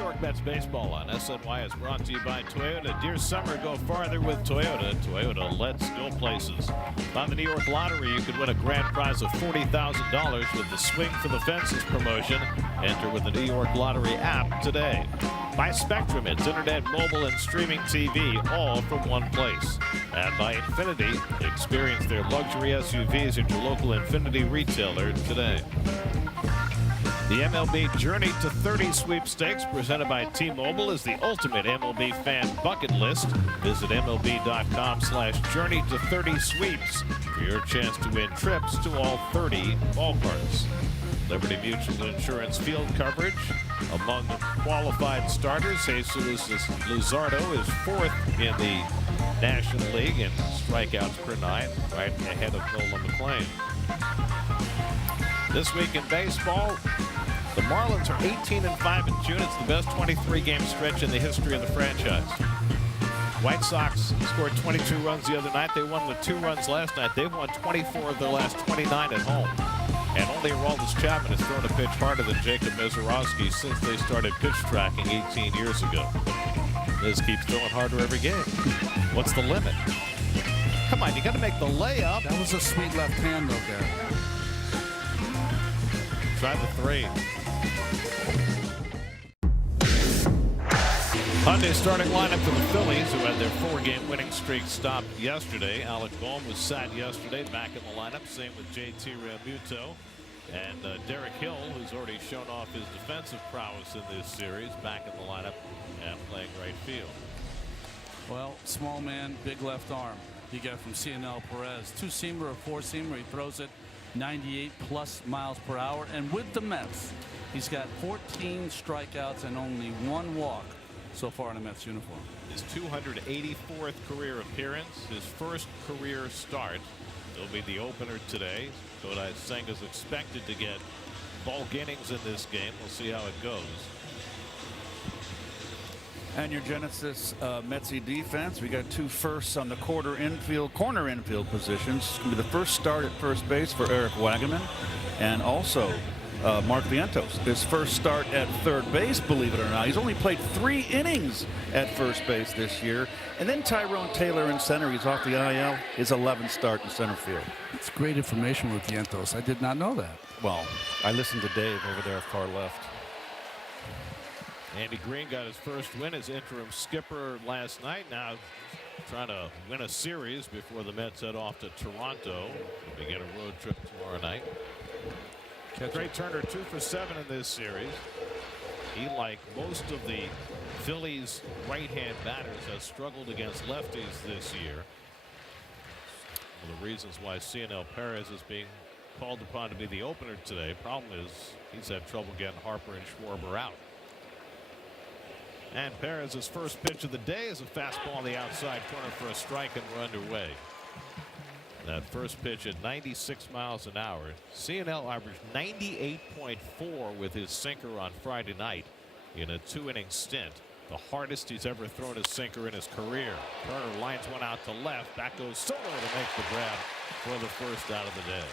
York Mets baseball on SNY is brought to you by Toyota. Dear summer, go farther with Toyota. Toyota, let's go places. On the New York Lottery, you could win a grand prize of $40,000 with the Swing for the Fences promotion. Enter with the New York Lottery app today. By Spectrum, it's internet, mobile, and streaming TV, all from one place. And by Infinity, experience their luxury SUVs at your local Infinity retailer today. The MLB Journey to 30 sweepstakes presented by T-Mobile is the ultimate MLB fan bucket list. Visit MLB.com/journey to 30 sweeps for your chance to win trips to all 30 ballparks. Liberty Mutual Insurance field coverage. Among qualified starters, Jesus Luzardo is fourth in the National League in strikeouts per nine, right ahead of Nolan McLean. This week in baseball, the Marlins are 18-5 in June. It's the best 23-game stretch in the history of the franchise. White Sox scored 22 runs the other night. They won with 2 runs last night. They've won 24 of their last 29 at home. And only Aroldis Chapman has thrown a pitch harder than Jacob Mezorowski since they started pitch tracking 18 years ago. Miz keeps throwing harder every game. What's the limit? Come on, you got to make the layup. That was a sweet left hand, though, Gary. Try the three. Hyundai starting lineup for the Phillies, who had their 4-game winning streak stopped yesterday. Alec Bohm was sat yesterday, back in the lineup. Same with JT Realmuto. And Derek Hill, who's already shown off his defensive prowess in this series, back in the lineup and playing right field. Well, small man, big left arm. You get from CNL Perez. 2-seamer or 4-seamer. He throws it 98+ miles per hour. And with the Mets, he's got 14 strikeouts and only 1 walk so far in a Mets uniform. His 284th career appearance, his first career start. He'll be the opener today. Kodai Senga is expected to get bulk innings in this game. We'll see how it goes. And your Genesis Metsy defense, we got 2 firsts on the corner infield positions. It's going to be the first start at first base for Eric Wagaman, and also Mark Vientos, his first start at third base, believe it or not. He's only played 3 innings at first base this year. And then Tyrone Taylor in center. He's off the IL. His 11th start in center field. It's great information with Vientos. I did not know that. Well, I listened to Dave over there far left. Andy Green got his first win as interim skipper last night. Now trying to win a series before the Mets head off to Toronto. They get a road trip tomorrow night. Trey Turner 2 for 7 in this series. He, like most of the Phillies right-hand batters, has struggled against lefties this year. One of the reasons why CNL Perez is being called upon to be the opener today. Problem is he's had trouble getting Harper and Schwarber out. And Perez's first pitch of the day is a fastball on the outside corner for a strike, and we're underway. That first pitch at 96 miles an hour. CNL averaged 98.4 with his sinker on Friday night in a 2-inning stint. The hardest he's ever thrown a sinker in his career. Turner lines one out to left. Back goes Soto to make the grab for the first out of the day.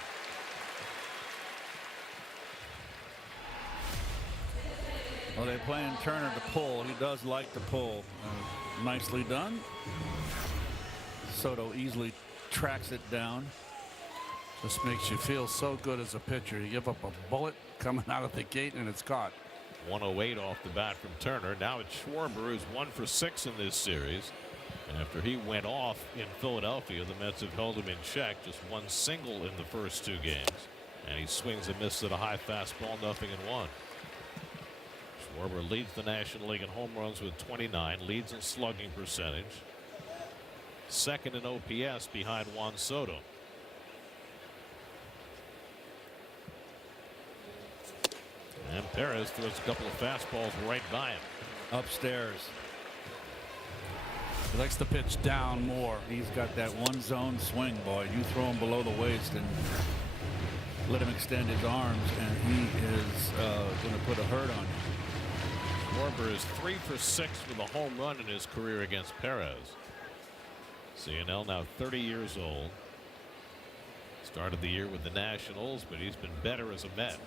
Well, they're playing Turner to pull. He does like to pull. Nicely done. Soto easily tracks it down. Just makes you feel so good as a pitcher. You give up a bullet coming out of the gate and it's caught. 108 off the bat from Turner. Now it's Schwarber, who's 1 for 6 in this series. After he went off in Philadelphia, the Mets have held him in check. Just 1 single in the first 2 games. And he swings and misses at a high fastball, 0-1. Schwarber leads the National League in home runs with 29, leads in slugging percentage. Second in OPS behind Juan Soto. And Perez throws a couple of fastballs right by him. Upstairs. He likes to pitch down more. He's got that one zone swing, boy. You throw him below the waist and let him extend his arms, and he is going to put a hurt on you. Schwarber is 3 for 6 with a home run in his career against Perez. CNL now 30 years old. Started the year with the Nationals, but he's been better as a Met.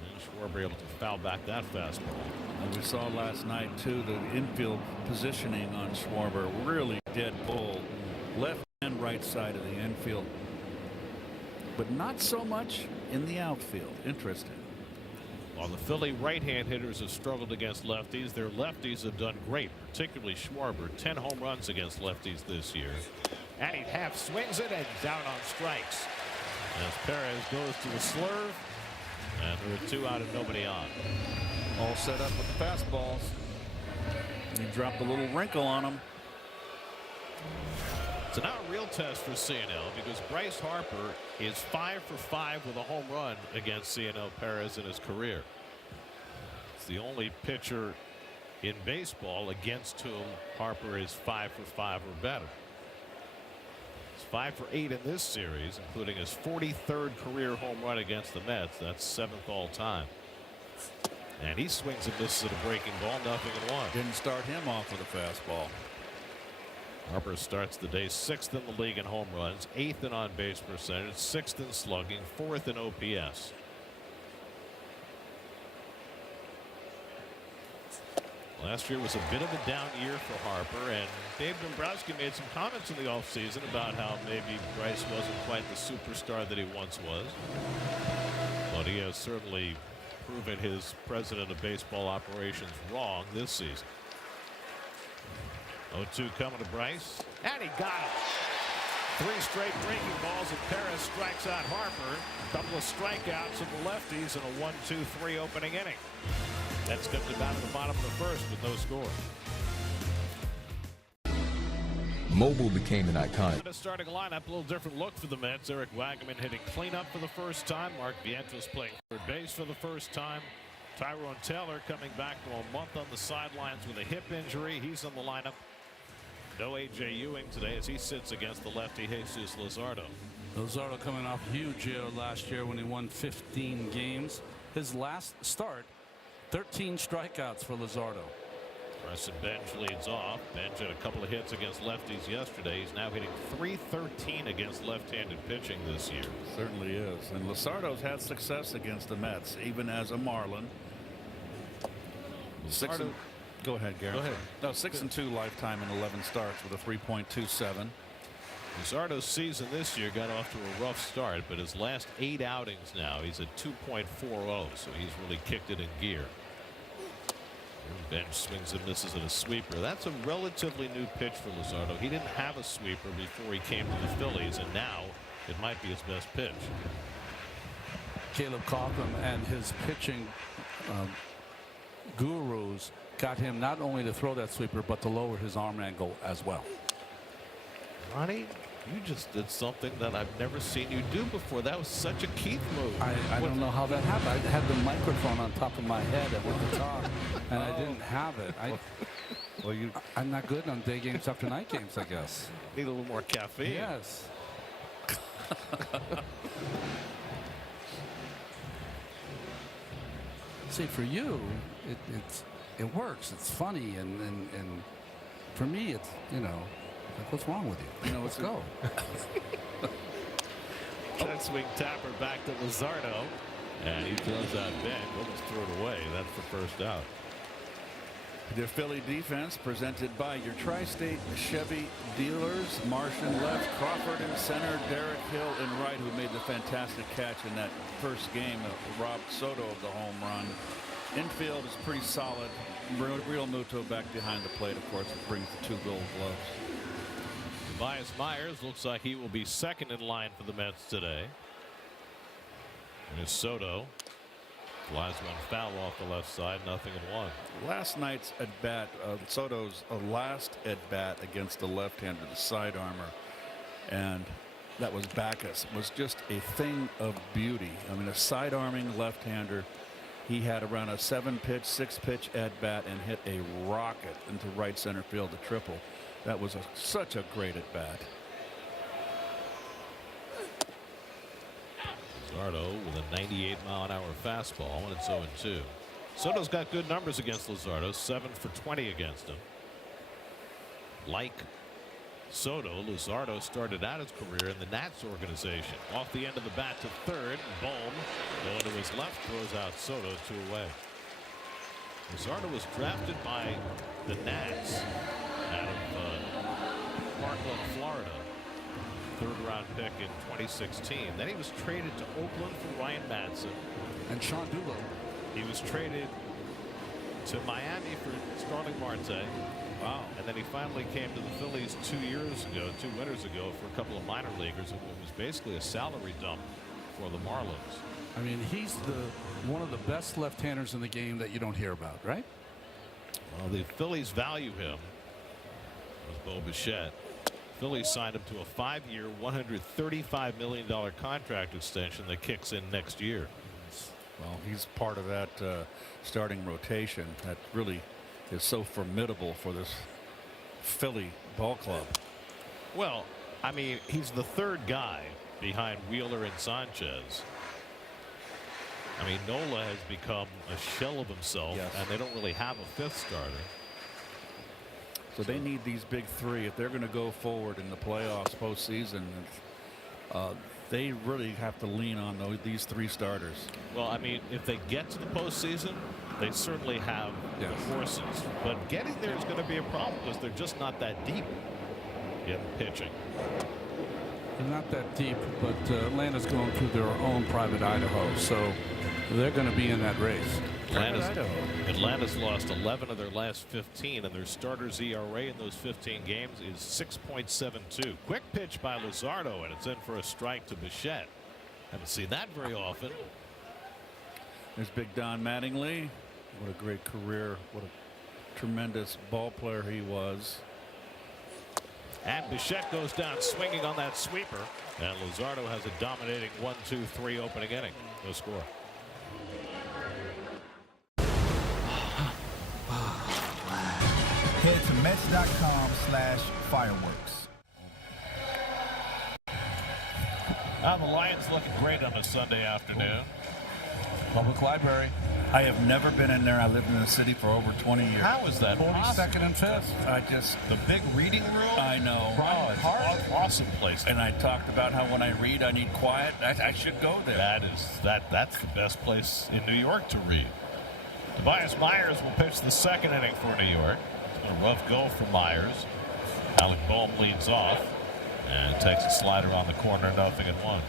And Schwarber able to foul back that fastball. And we saw last night too, the infield positioning on Schwarber really dead pull, left and right side of the infield, but not so much in the outfield. Interesting. While the Philly right-hand hitters have struggled against lefties, their lefties have done great, particularly Schwarber. 10 home runs against lefties this year. And he half swings it and down on strikes. As Perez goes to the slurve, and there are 2 out and nobody on. All set up with the fastballs. And he dropped a little wrinkle on him. So now a real test for CNL because Bryce Harper is 5 for 5 with a home run against CNL Perez in his career. It's the only pitcher in baseball against whom Harper is 5 for 5 or better. He's 5 for 8 in this series, including his 43rd career home run against the Mets. That's 7th all time. And he swings and misses at a breaking ball, 0-1. Didn't start him off with a fastball. Harper starts the day 6th in the league in home runs, 8th in on base percentage, 6th in slugging, 4th in OPS. Last year was a bit of a down year for Harper, and Dave Dombrowski made some comments in the offseason about how maybe Bryce wasn't quite the superstar that he once was. But he has certainly proven his president of baseball operations wrong this season. 0-2 coming to Bryce, and he got him. 3 straight breaking balls, and Perez strikes out Harper. A couple of strikeouts of the lefties in a 1-2-3 opening inning. That's kept it down to the bottom of the first with no score. Mobile became an iconic. The starting lineup, a little different look for the Mets. Eric Wagnerman hitting cleanup for the first time. Mark Vientos playing third base for the first time. Tyrone Taylor coming back to a month on the sidelines with a hip injury. He's in the lineup. No A.J. Ewing today as he sits against the lefty Jesus Luzardo. Luzardo coming off a huge year last year when he won 15 games. His last start, 13 strikeouts for Luzardo. Preston Bench leads off. Bench had a couple of hits against lefties yesterday. He's now hitting .313 against left-handed pitching this year. Certainly is. And Luzardo's had success against the Mets, even as a Marlin. Go ahead, Gary. Go ahead. No, 6-2 lifetime in 11 starts with a 3.27. Luzardo's season this year got off to a rough start, but his last 8 outings now, he's at 2.40, so he's really kicked it in gear. Bench swings and misses at a sweeper. That's a relatively new pitch for Luzardo. He didn't have a sweeper before he came to the Phillies, and now it might be his best pitch. Caleb Cotham and his pitching gurus got him not only to throw that sweeper, but to lower his arm angle as well. Ronnie, you just did something that I've never seen you do before. That was such a Keith move. I don't know how that happened. I had the microphone on top of my head at the top, and I didn't have it. I'm not good on day games after night games, I guess. Need a little more caffeine. Yes. See, for you, it works. It's funny, and for me, it's, you know, like, what's wrong with you? You know, let's go. Jet swing tapper back to Luzardo, and he throws out Bench. Almost threw it away. That's the first out. The Philly defense presented by your Tri-State Chevy dealers. Martian left, Crawford in center, Derek Hill in right, who made the fantastic catch in that first game of Rob Soto of the home run. Infield is pretty solid. Real Muto back behind the plate, of course, it brings the 2 gold gloves. Tobias Myers looks like he will be second in line for the Mets today. There's Soto. Flies one foul off the left side, 0-1. Last night's at bat, Soto's last at bat against the left-hander, the side armor, and that was Backus, was just a thing of beauty. I mean, a side arming left-hander. He had around a 7-pitch, 6-pitch at bat and hit a rocket into right center field, a triple. That was such a great at bat. Luzardo with a 98-mile-an-hour fastball, and it's 0-2. Soto's got good numbers against Luzardo, 7 for 20 against him. Like Soto. Luzardo started out his career in the Nats organization. Off the end of the bat to third. Bohm going to his left, throws out Soto, 2 away. Luzardo was drafted by the Nats out of Parkland, Florida. 3rd-round pick in 2016. Then he was traded to Oakland for Ryan Madsen. And Sean Doolittle. He was traded to Miami for Starling Marte. Wow. And then he finally came to the Phillies 2 winters ago for a couple of minor leaguers. It was basically a salary dump for the Marlins. I mean, he's one of the best left-handers in the game that you don't hear about, right? Well, the Phillies value him. Was Bo Bichette. Phillies signed him to a 5-year, $135 million contract extension that kicks in next year. Well, he's part of that starting rotation that really is so formidable for this Philly ball club. Well, I mean, he's the 3rd guy behind Wheeler and Sanchez. I mean, Nola has become a shell of himself, yes, and they don't really have a 5th starter. So they need these big 3 if they're going to go forward in the playoffs postseason. They really have to lean on these 3 starters. Well, I mean, if they get to the postseason, they certainly have the horses. But getting there is going to be a problem because they're just not that deep in pitching. They're not that deep, but Atlanta's going through their own private Idaho, so they're going to be in that race. Atlanta's lost 11 of their last 15, and their starters ERA in those 15 games is 6.72. Quick pitch by Luzardo, and it's in for a strike to Bichette. Haven't seen that very often. There's Big Don Mattingly. What a great career. What a tremendous ball player he was. And Bichette goes down swinging on that sweeper, and Luzardo has a dominating 1-2-3 opening inning. No score. Head to Mets.com/fireworks. The Lions looking great on a Sunday afternoon. Public Library. I have never been in there. I lived in the city for over 20 years. How is that possible? 42nd and 5th. The big reading room? I know. Oh, it's an awesome place. And I talked about how when I read, I need quiet. I should go there. That's the best place in New York to read. Tobias Myers will pitch the 2nd inning for New York. It's been a rough go for Myers. Alec Bohm leads off and takes a slider on the corner, 0-1.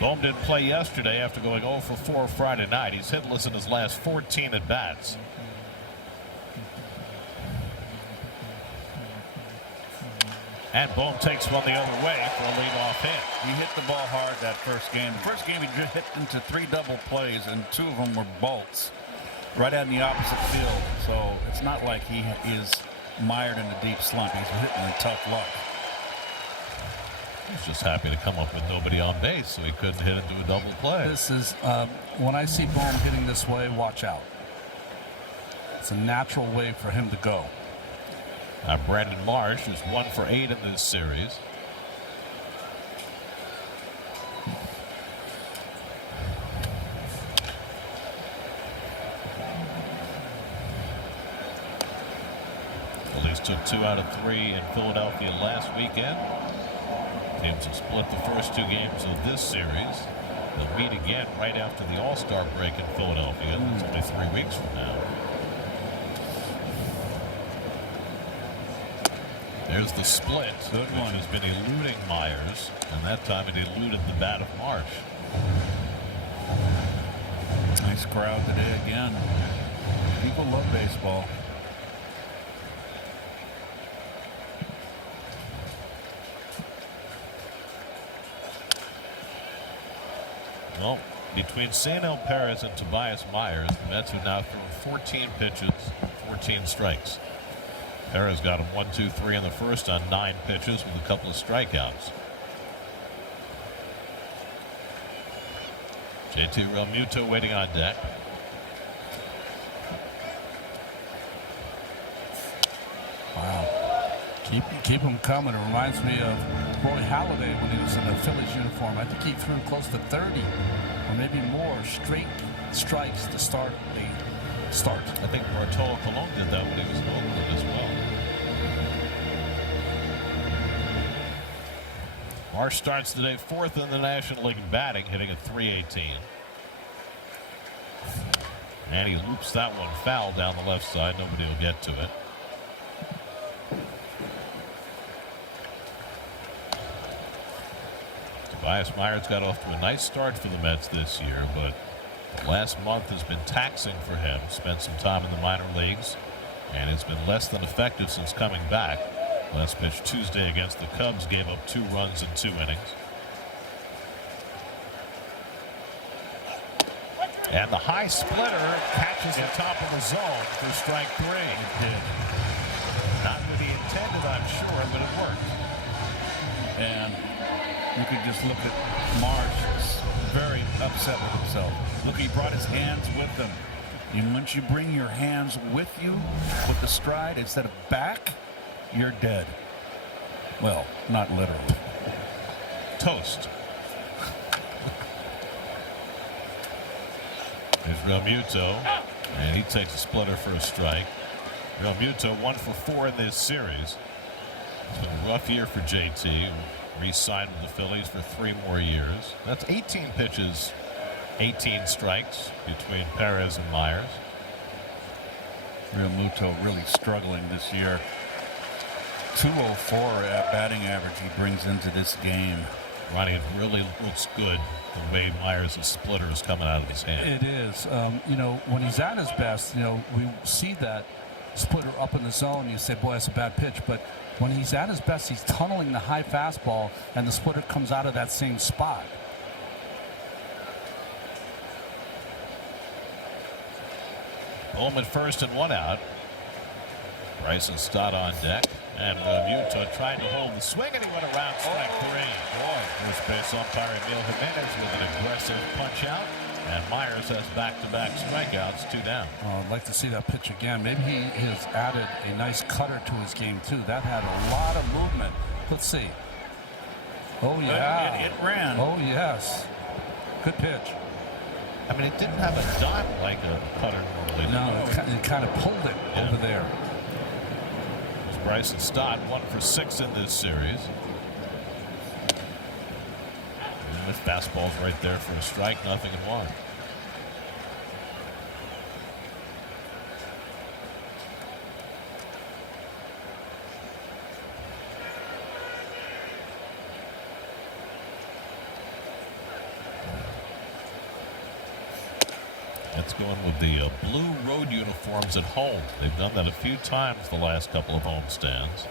Bohm didn't play yesterday after going 0 for 4 Friday night. He's hitless in his last 14 at bats. And Bohm takes one the other way for a leadoff hit. He hit the ball hard that first game. The first game he just hit into 3 double plays, and 2 of them were bolts right out in the opposite field. So it's not like he is mired in a deep slump. He's hitting with tough luck. He's just happy to come up with nobody on base, so he couldn't hit into a double play. This is when I see Bohm hitting this way, watch out. It's a natural way for him to go. Brandon Marsh is 1 for 8 in this series. Phillies took 2 out of 3 in Philadelphia last weekend. Teams have split the first 2 games of this series. They'll meet again right after the All-Star break in Philadelphia. It's only 3 weeks from now. There's the split, which has been eluding Myers, and that time it eluded the bat of Marsh. Nice crowd today again. People love baseball. Well, between Sanel Perez and Tobias Myers, the Mets have now thrown 14 pitches, 14 strikes. Perez got him 1-2-3 in the first on 9 pitches with a couple of strikeouts. JT Realmuto waiting on deck. Wow. Keep him coming. It reminds me of Roy Halladay when he was in the Phillies uniform. I think he threw close to 30 or maybe more straight strikes to start the start. I think Bartolo Colon did that when he was in Oakland as well. Marsh starts today 4th in the National League in batting, hitting at .318. And he loops that one foul down the left side. Nobody will get to it. Tobias Myers got off to a nice start for the Mets this year, but the last month has been taxing for him. Spent some time in the minor leagues and has been less than effective since coming back. Last pitch Tuesday against the Cubs gave up 2 runs in 2 innings. And the high splitter catches the top of the zone for strike 3. It did. Not what he intended, I'm sure, but it worked. And you could just look at Marsh, very upset with himself. Look, he brought his hands with him. And once you bring your hands with you with the stride instead of back, you're dead. Well, not literally. Toast. There's Realmuto, and he takes a splitter for a strike. Realmuto 1 for 4 in this series. It's been a rough year for JT. Re-signed with the Phillies for 3 more years. That's 18 pitches, 18 strikes between Perez and Myers. Realmuto really struggling this year. 204 at batting average he brings into this game. Ronnie, it really looks good the way Myers' splitter is coming out of his hand. It is. You know, when he's at his best, you know, we see that splitter up in the zone. You say, boy, that's a bad pitch. But when he's at his best, he's tunneling the high fastball, and the splitter comes out of that same spot. Bowman first and 1 out. Bryson Stott on deck. And Realmuto trying to hold the swing, and he went around strike 3. Boy, first base umpire Emil Jimenez with an aggressive punch out. And Myers has back-to-back strikeouts, 2 down. I'd like to see that pitch again. Maybe he has added a nice cutter to his game, too. That had a lot of movement. Let's see. Oh, yeah. It ran. Oh, yes. Good pitch. I mean, it didn't have a dot like a cutter normally. No, it kind of pulled it over there. Bryson Stott 1 for 6 in this series. And the fastball's right there for a strike, 0-1. That's going with the blue road uniforms at home. They've done that a few times the last couple of homestands.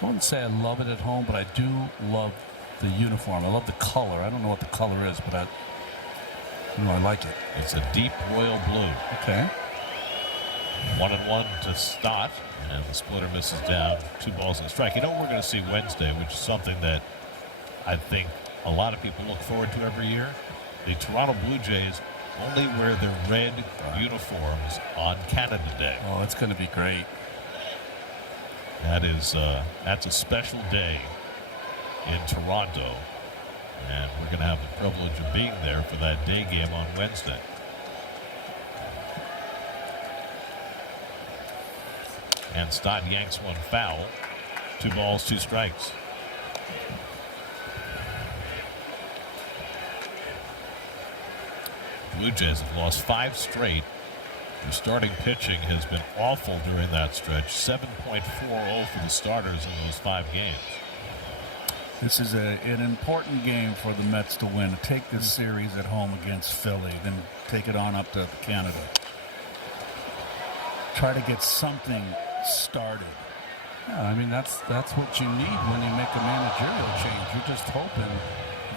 I wouldn't say I love it at home, but I do love the uniform. I love the color. I don't know what the color is, but I like it. It's a deep royal blue. Okay. 1-1 to Stott, and the splitter misses down. 2 balls and a strike. You know what we're going to see Wednesday, which is something that I think a lot of people look forward to every year? The Toronto Blue Jays only wear their red uniforms on Canada Day. Oh, it's going to be great. That's a special day in Toronto, and we're going to have the privilege of being there for that day game on Wednesday. And Stott yanks one foul. 2 balls, 2 strikes. Blue Jays have lost 5 straight. Their starting pitching has been awful during that stretch. 7.40 for the starters in those 5 games. This is an important game for the Mets to win. Take this series at home against Philly, then take it on up to Canada. Try to get something started. Yeah, I mean, that's what you need when you make a managerial change. You're just hoping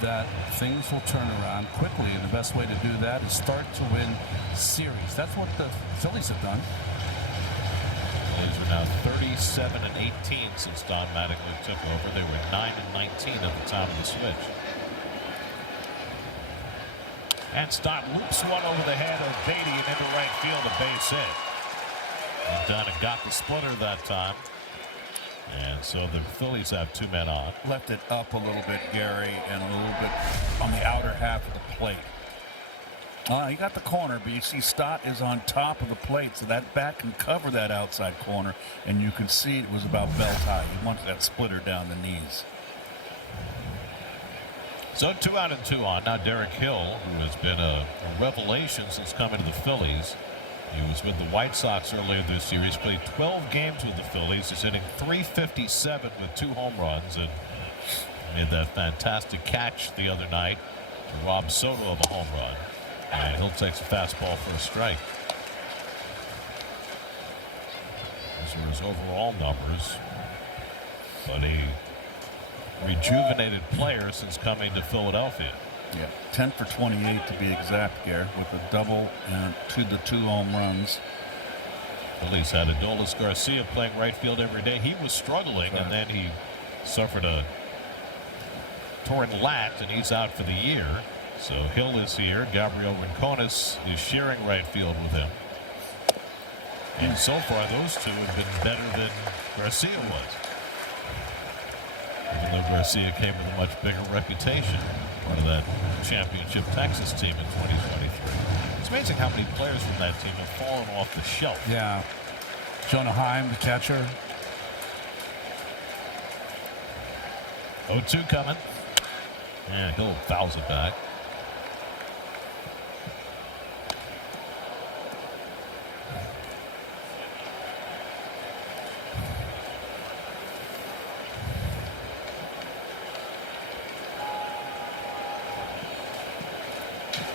that things will turn around quickly, and the best way to do that is start to win series. That's what the Phillies have done. Phillies are now 37-18 since Don Mattingly took over. They were 9-19 at the time of the switch. And Stott loops one over the head of Beatty and into right field, a base hit. And Dunn got the splitter that time. And so the Phillies have 2 men on. Left it up a little bit, Gary, and a little bit on the outer half of the plate. You got the corner, but you see Stott is on top of the plate, so that bat can cover that outside corner, and you can see it was about belt high. He wanted that splitter down the knees. So 2 out and 2 on. Now Derek Hill, who has been a revelation since coming to the Phillies. He was with the White Sox earlier this year. He's played 12 games with the Phillies. He's hitting .357 with 2 home runs and made that fantastic catch the other night to rob Soto of a home run. And Hill takes a fastball for a strike. Those are his overall numbers. But a rejuvenated player since coming to Philadelphia. Yeah, 10 for 28 to be exact, Gare, with a double and the 2 home runs. Phillies had Adolis Garcia playing right field every day. He was struggling, and then he suffered a torn lat, and he's out for the year. So Hill is here. Gabriel Rincones is sharing right field with him. And so far, those two have been better than Garcia was. Even though Garcia came with a much bigger reputation, part of that championship Texas team in 2023. It's amazing how many players from that team have fallen off the shelf. Yeah. Jonah Heim, the catcher. 0-2 coming. And Hill fouls it back.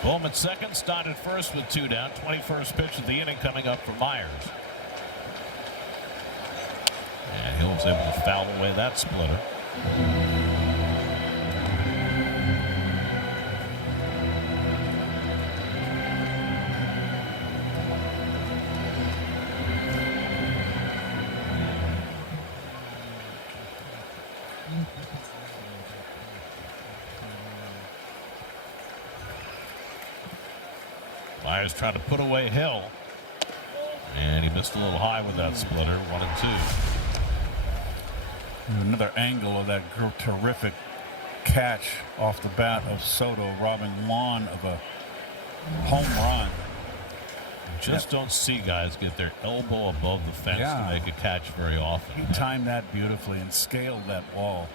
Bowman second, started first with 2 down. 21st pitch of the inning coming up for Myers. And Hill's able to foul away that splitter. Myers trying to put away Hill. And he missed a little high with that splitter. 1-2. Another angle of that terrific catch off the bat of Soto, robbing Juan of a home run. You just don't see guys get their elbow above the fence to make a catch very often. He timed that beautifully and scaled that ball.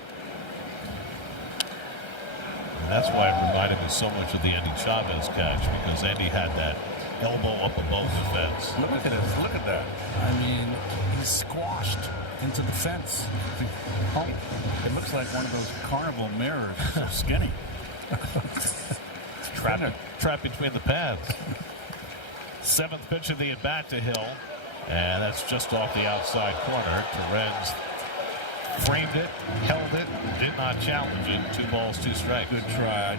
And that's why it reminded me so much of the Andy Chavez catch, because Andy had that elbow up above the fence. Look at this. Look at that. I mean, he's squashed into the fence. Oh, it looks like one of those carnival mirrors. So skinny. Trapped between the pads. 7th pitch of the at-bat to Hill. And that's just off the outside corner. Torrens framed it, held it, did not challenge it. 2 balls, 2 strikes. Good try.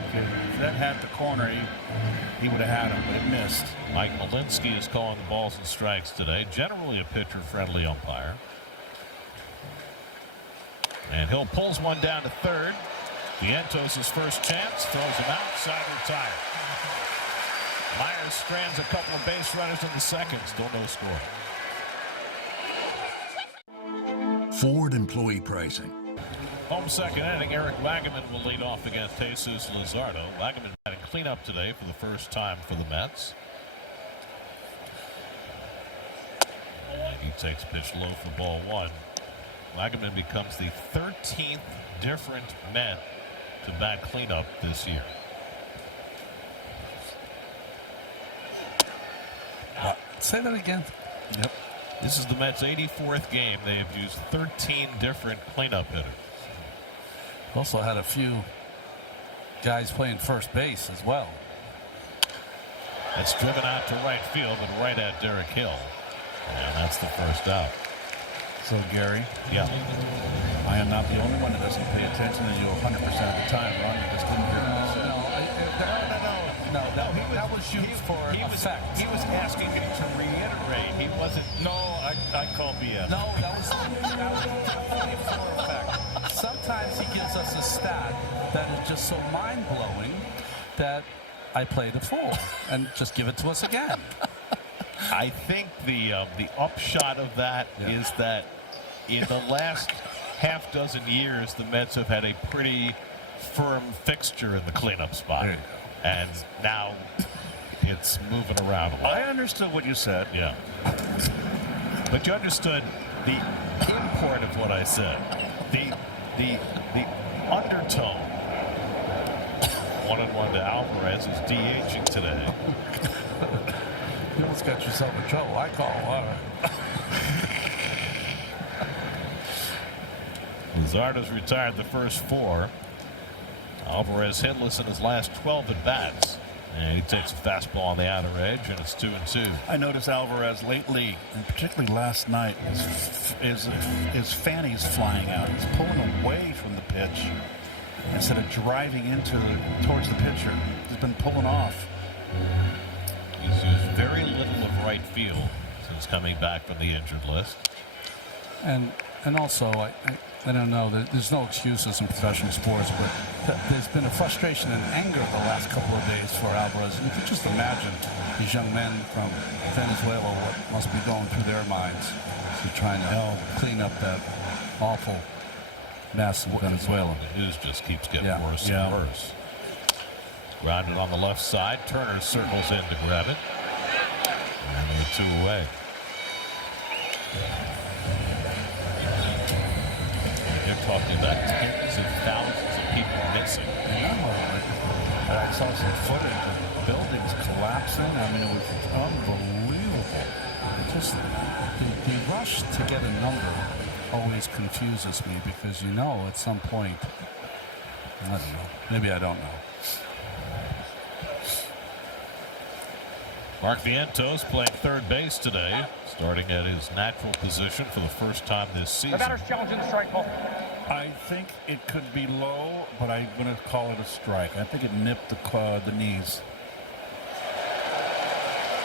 If that had the corner, he would have had him, but it missed. Mike Malinsky is calling the balls and strikes today. Generally a pitcher-friendly umpire. And Hill pulls one down to third. Vientos' first chance, throws him out, side retired. Myers strands a couple of base runners in the second, still no score. Ford employee pricing. Home second inning, Eric Wagaman will lead off against Jesus Luzardo. Wagaman had a cleanup today for the first time for the Mets. And he takes pitch low for ball 1. Wagaman becomes the 13th different Met to bat cleanup this year. Say that again. Yep. This is the Mets' 84th game. They have used 13 different cleanup hitters. Also had a few guys playing first base as well. That's driven out to right field and right at Derek Hill. And that's the first out. So, Gary, yeah, I am not the only one that doesn't pay attention to you 100% of the time, Ron. You just didn't hear me. No, that was used for effect. He was asking me to reiterate. He wasn't. No, I call BS. No, that was for effect. Sometimes he gives us a stat that is just so mind-blowing that I play the fool and just give it to us again. I think the upshot of that is that in the last half dozen years, the Mets have had a pretty firm fixture in the cleanup spot. And now it's moving around a lot. I understood what you said. Yeah. But you understood the import of what I said. The undertone 1-1 to Alvarez, who's DHing today. You almost got yourself in trouble. I call water. Luzardo's retired the first 4. Alvarez hitless in his last 12 at bats. And he takes a fastball on the outer edge, and it's 2-2. I noticed Alvarez lately, and particularly last night, his fanny's flying out. He's pulling away from the pitch instead of driving towards the pitcher. He's been pulling off. He's used very little of right field since coming back from the injured list. And also, I don't know, there's no excuses in professional sports, but there's been a frustration and anger the last couple of days for Alvarez. And you can just imagine these young men from Venezuela, what must be going through their minds to trying to clean up that awful mess in Venezuela. The news just keeps getting worse and worse. Grounded on the left side. Turner circles in to grab it. And they're 2 away. They're talking about tens of thousands of people missing. I saw some footage of buildings collapsing. I mean, it was unbelievable. Just the rush to get a number always confuses me, because you know at some point, I don't know, maybe I don't know. Mark Vientos playing third base today, starting at his natural position for the first time this season. The batter's challenging the strike ball. I think it could be low, but I'm going to call it a strike. I think it nipped the knees.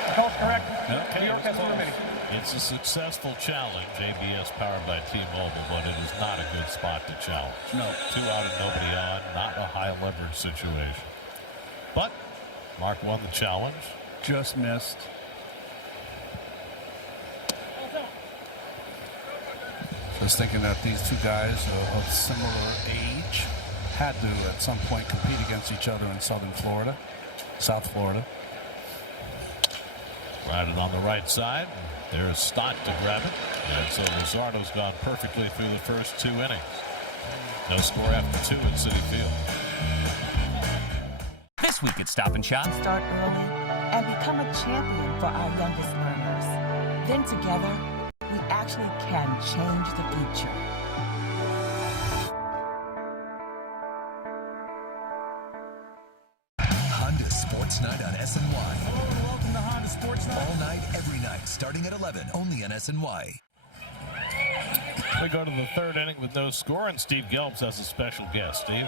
The call's correct. Okay, New York has one remaining. it's a successful challenge, ABS powered by T-Mobile, but it is not a good spot to challenge. No. 2 out and nobody on, not a high leverage situation. But Mark won the challenge. Just missed. Just thinking that these two guys of similar age had to at some point compete against each other in South Florida. Riding on the right side. There's Stott to grab it. And so Luzardo's gone perfectly through the first 2 innings. No score after 2 at Citi Field. This week at Stop and Shop. Start early and become a champion for our youngest learners. Then together, we actually can change the future. Honda Sports Night on SNY. Hello and welcome to Honda Sports Night. All night, every night, starting at 11, only on SNY. We go to the 3rd inning with no score, and Steve Gelbs has a special guest. Steve?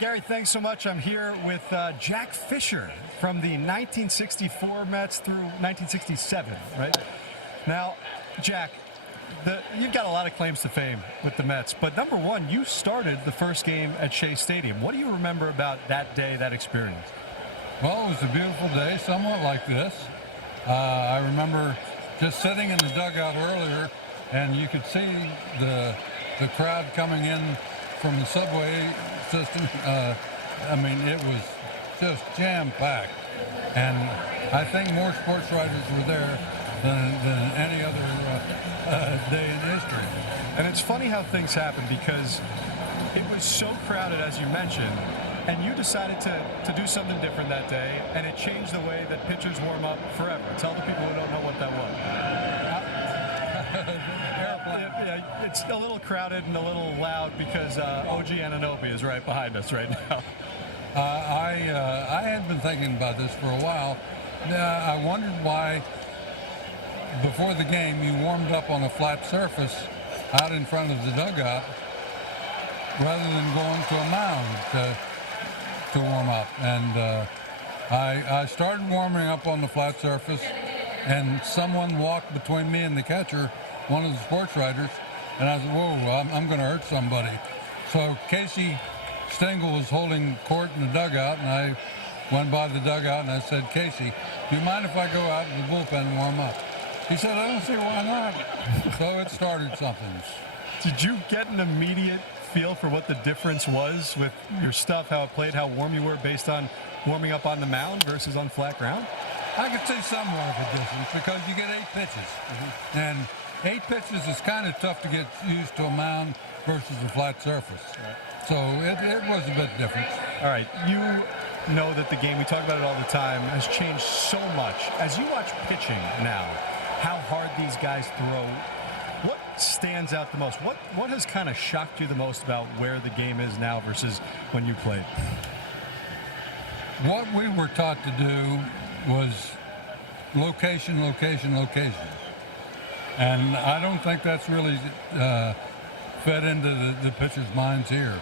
Gary, thanks so much. I'm here with Jack Fisher from the 1964 Mets through 1967, right? Now, Jack, you've got a lot of claims to fame with the Mets, but number one, you started the first game at Shea Stadium. What do you remember about that day, that experience? Well, it was a beautiful day, somewhat like this. I remember just sitting in the dugout earlier, and you could see the crowd coming in from the subway system. I mean, it was just jam-packed. And I think more sports writers were there than any other day in history. And it's funny how things happen, because it was so crowded, as you mentioned, and you decided to do something different that day, and it changed the way that pitchers warm up forever. Tell the people who don't know what that was. It's a little crowded and a little loud because OG Anunoby is right behind us right now. I had been thinking about this for a while. I wondered why, before the game, you warmed up on a flat surface out in front of the dugout rather than going to a mound to warm up. And I started warming up on the flat surface, and someone walked between me and the catcher, one of the sports writers, and I said, whoa, I'm going to hurt somebody. So Casey Stengel was holding court in the dugout, and I went by the dugout and I said, Casey, do you mind if I go out in the bullpen and warm up? He said, I don't see why not. So it started something. Did you get an immediate feel for what the difference was with your stuff, how it played, how warm you were based on warming up on the mound versus on flat ground? I could see somewhat of a difference because you get 8 pitches. And 8 pitches is kind of tough to get used to a mound versus a flat surface. So it was a bit different. All right, you know that the game, we talk about it all the time, has changed so much. As you watch pitching now, how hard these guys throw, what stands out the most? What has kind of shocked you the most about where the game is now versus when you played? What we were taught to do was location, location, location. And I don't think that's really fed into the pitchers' minds here.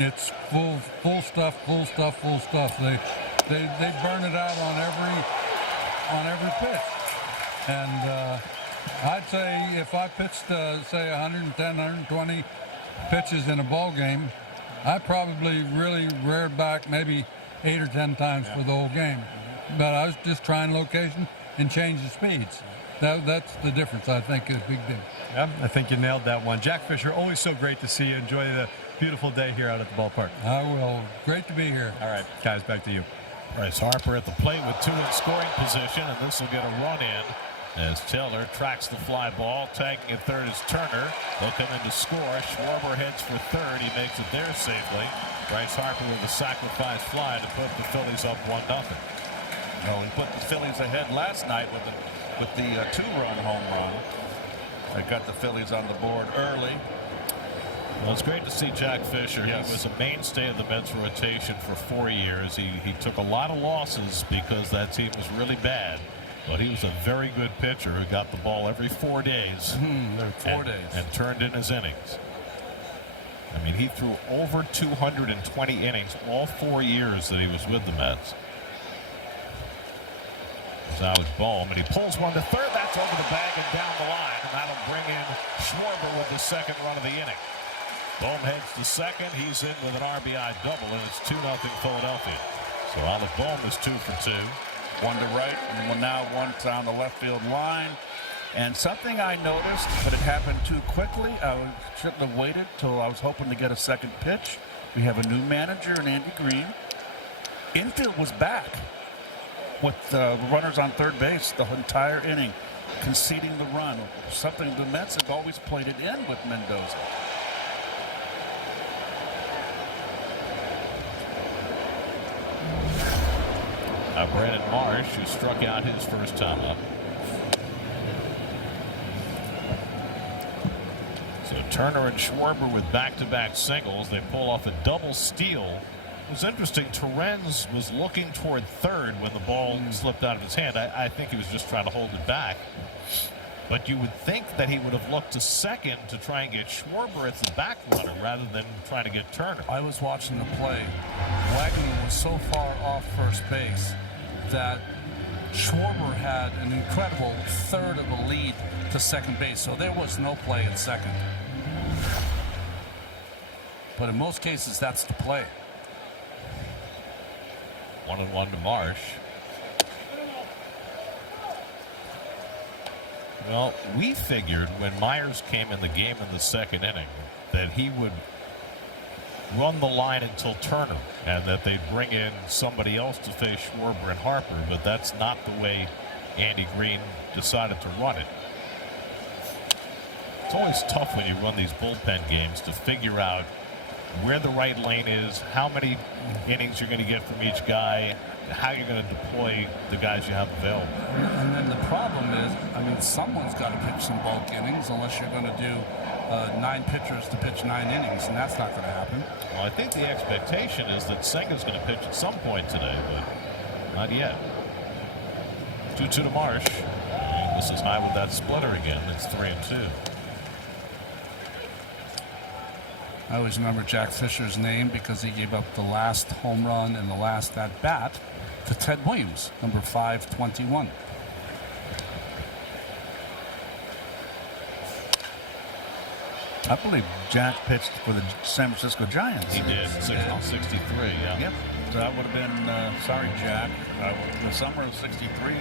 It's full stuff, full stuff, full stuff. They burn it out on every pitch. And I'd say if I pitched, say, 110, 120 pitches in a ball game, I probably really reared back maybe 8 or 10 times for the whole game. But I was just trying location and change the speeds. That's the difference, I think, is a big deal. Yeah, I think you nailed that one. Jack Fisher, always so great to see you. Enjoy the beautiful day here out at the ballpark. I will. Great to be here. All right, guys, back to you. Bryce Harper at the plate with 2 in scoring position, and this will get a run in as Taylor tracks the fly ball. Tagging at third is Turner. They'll come in to score. Schwarber heads for third. He makes it there safely. Bryce Harper with a sacrifice fly to put the Phillies up 1-0. No, he put the Phillies ahead last night with the 2-run home run. They got the Phillies on the board early. Well, it's great to see Jack Fisher. He was a mainstay of the Mets rotation for 4 years. He took a lot of losses because that team was really bad. But he was a very good pitcher who got the ball every 4 days. 4 days. And turned in his innings. I mean, he threw over 220 innings all 4 years that he was with the Mets. It's Alex Bohm, and he pulls one to third. That's over the bag and down the line, and that'll bring in Schwarber with the second run of the inning. Bohm heads to second. He's in with an RBI double, and it's 2-0 Philadelphia. So Alex Bohm is 2 for 2. One to right, and now one down the left field line. And something I noticed, but it happened too quickly. I shouldn't have waited till I was hoping to get a second pitch. We have a new manager in Andy Green. Infield was back with runners on third base the entire inning, conceding the run. Something the Mets have always played it in with Mendoza. Brandon Marsh, who struck out his first time up. So Turner and Schwarber with back-to-back singles. They pull off a double steal. It was interesting. Torrens was looking toward third when the ball slipped out of his hand. I think he was just trying to hold it back. But you would think that he would have looked to second to try and get Schwarber as the back runner rather than trying to get Turner. I was watching the play. Wagner was so far off first base that Schwarber had an incredible third of a lead to second base, so there was no play at second. But in most cases, that's the play. 1-1 to Marsh. Well, we figured when Myers came in the game in the second inning that he would run the line until Turner and that they'd bring in somebody else to face Schwarber and Harper, but that's not the way Andy Green decided to run it. It's always tough when you run these bullpen games to figure out where the right lane is, how many innings you're going to get from each guy, how you're going to deploy the guys you have available. And then the problem is, I mean, someone's got to pitch some bulk innings unless you're going to do 9 pitchers to pitch 9 innings, and that's not going to happen. Well, I think the expectation is that Senga's going to pitch at some point today, but not yet. 2-2 to Marsh. And this is high with that splitter again. It's 3-2. I always remember Jack Fisher's name because he gave up the last home run and the last at-bat to Ted Williams, number 521. I believe Jack pitched for the San Francisco Giants. He did, 63, yeah. Yep. So that would have been, sorry, Jack, the summer of 63,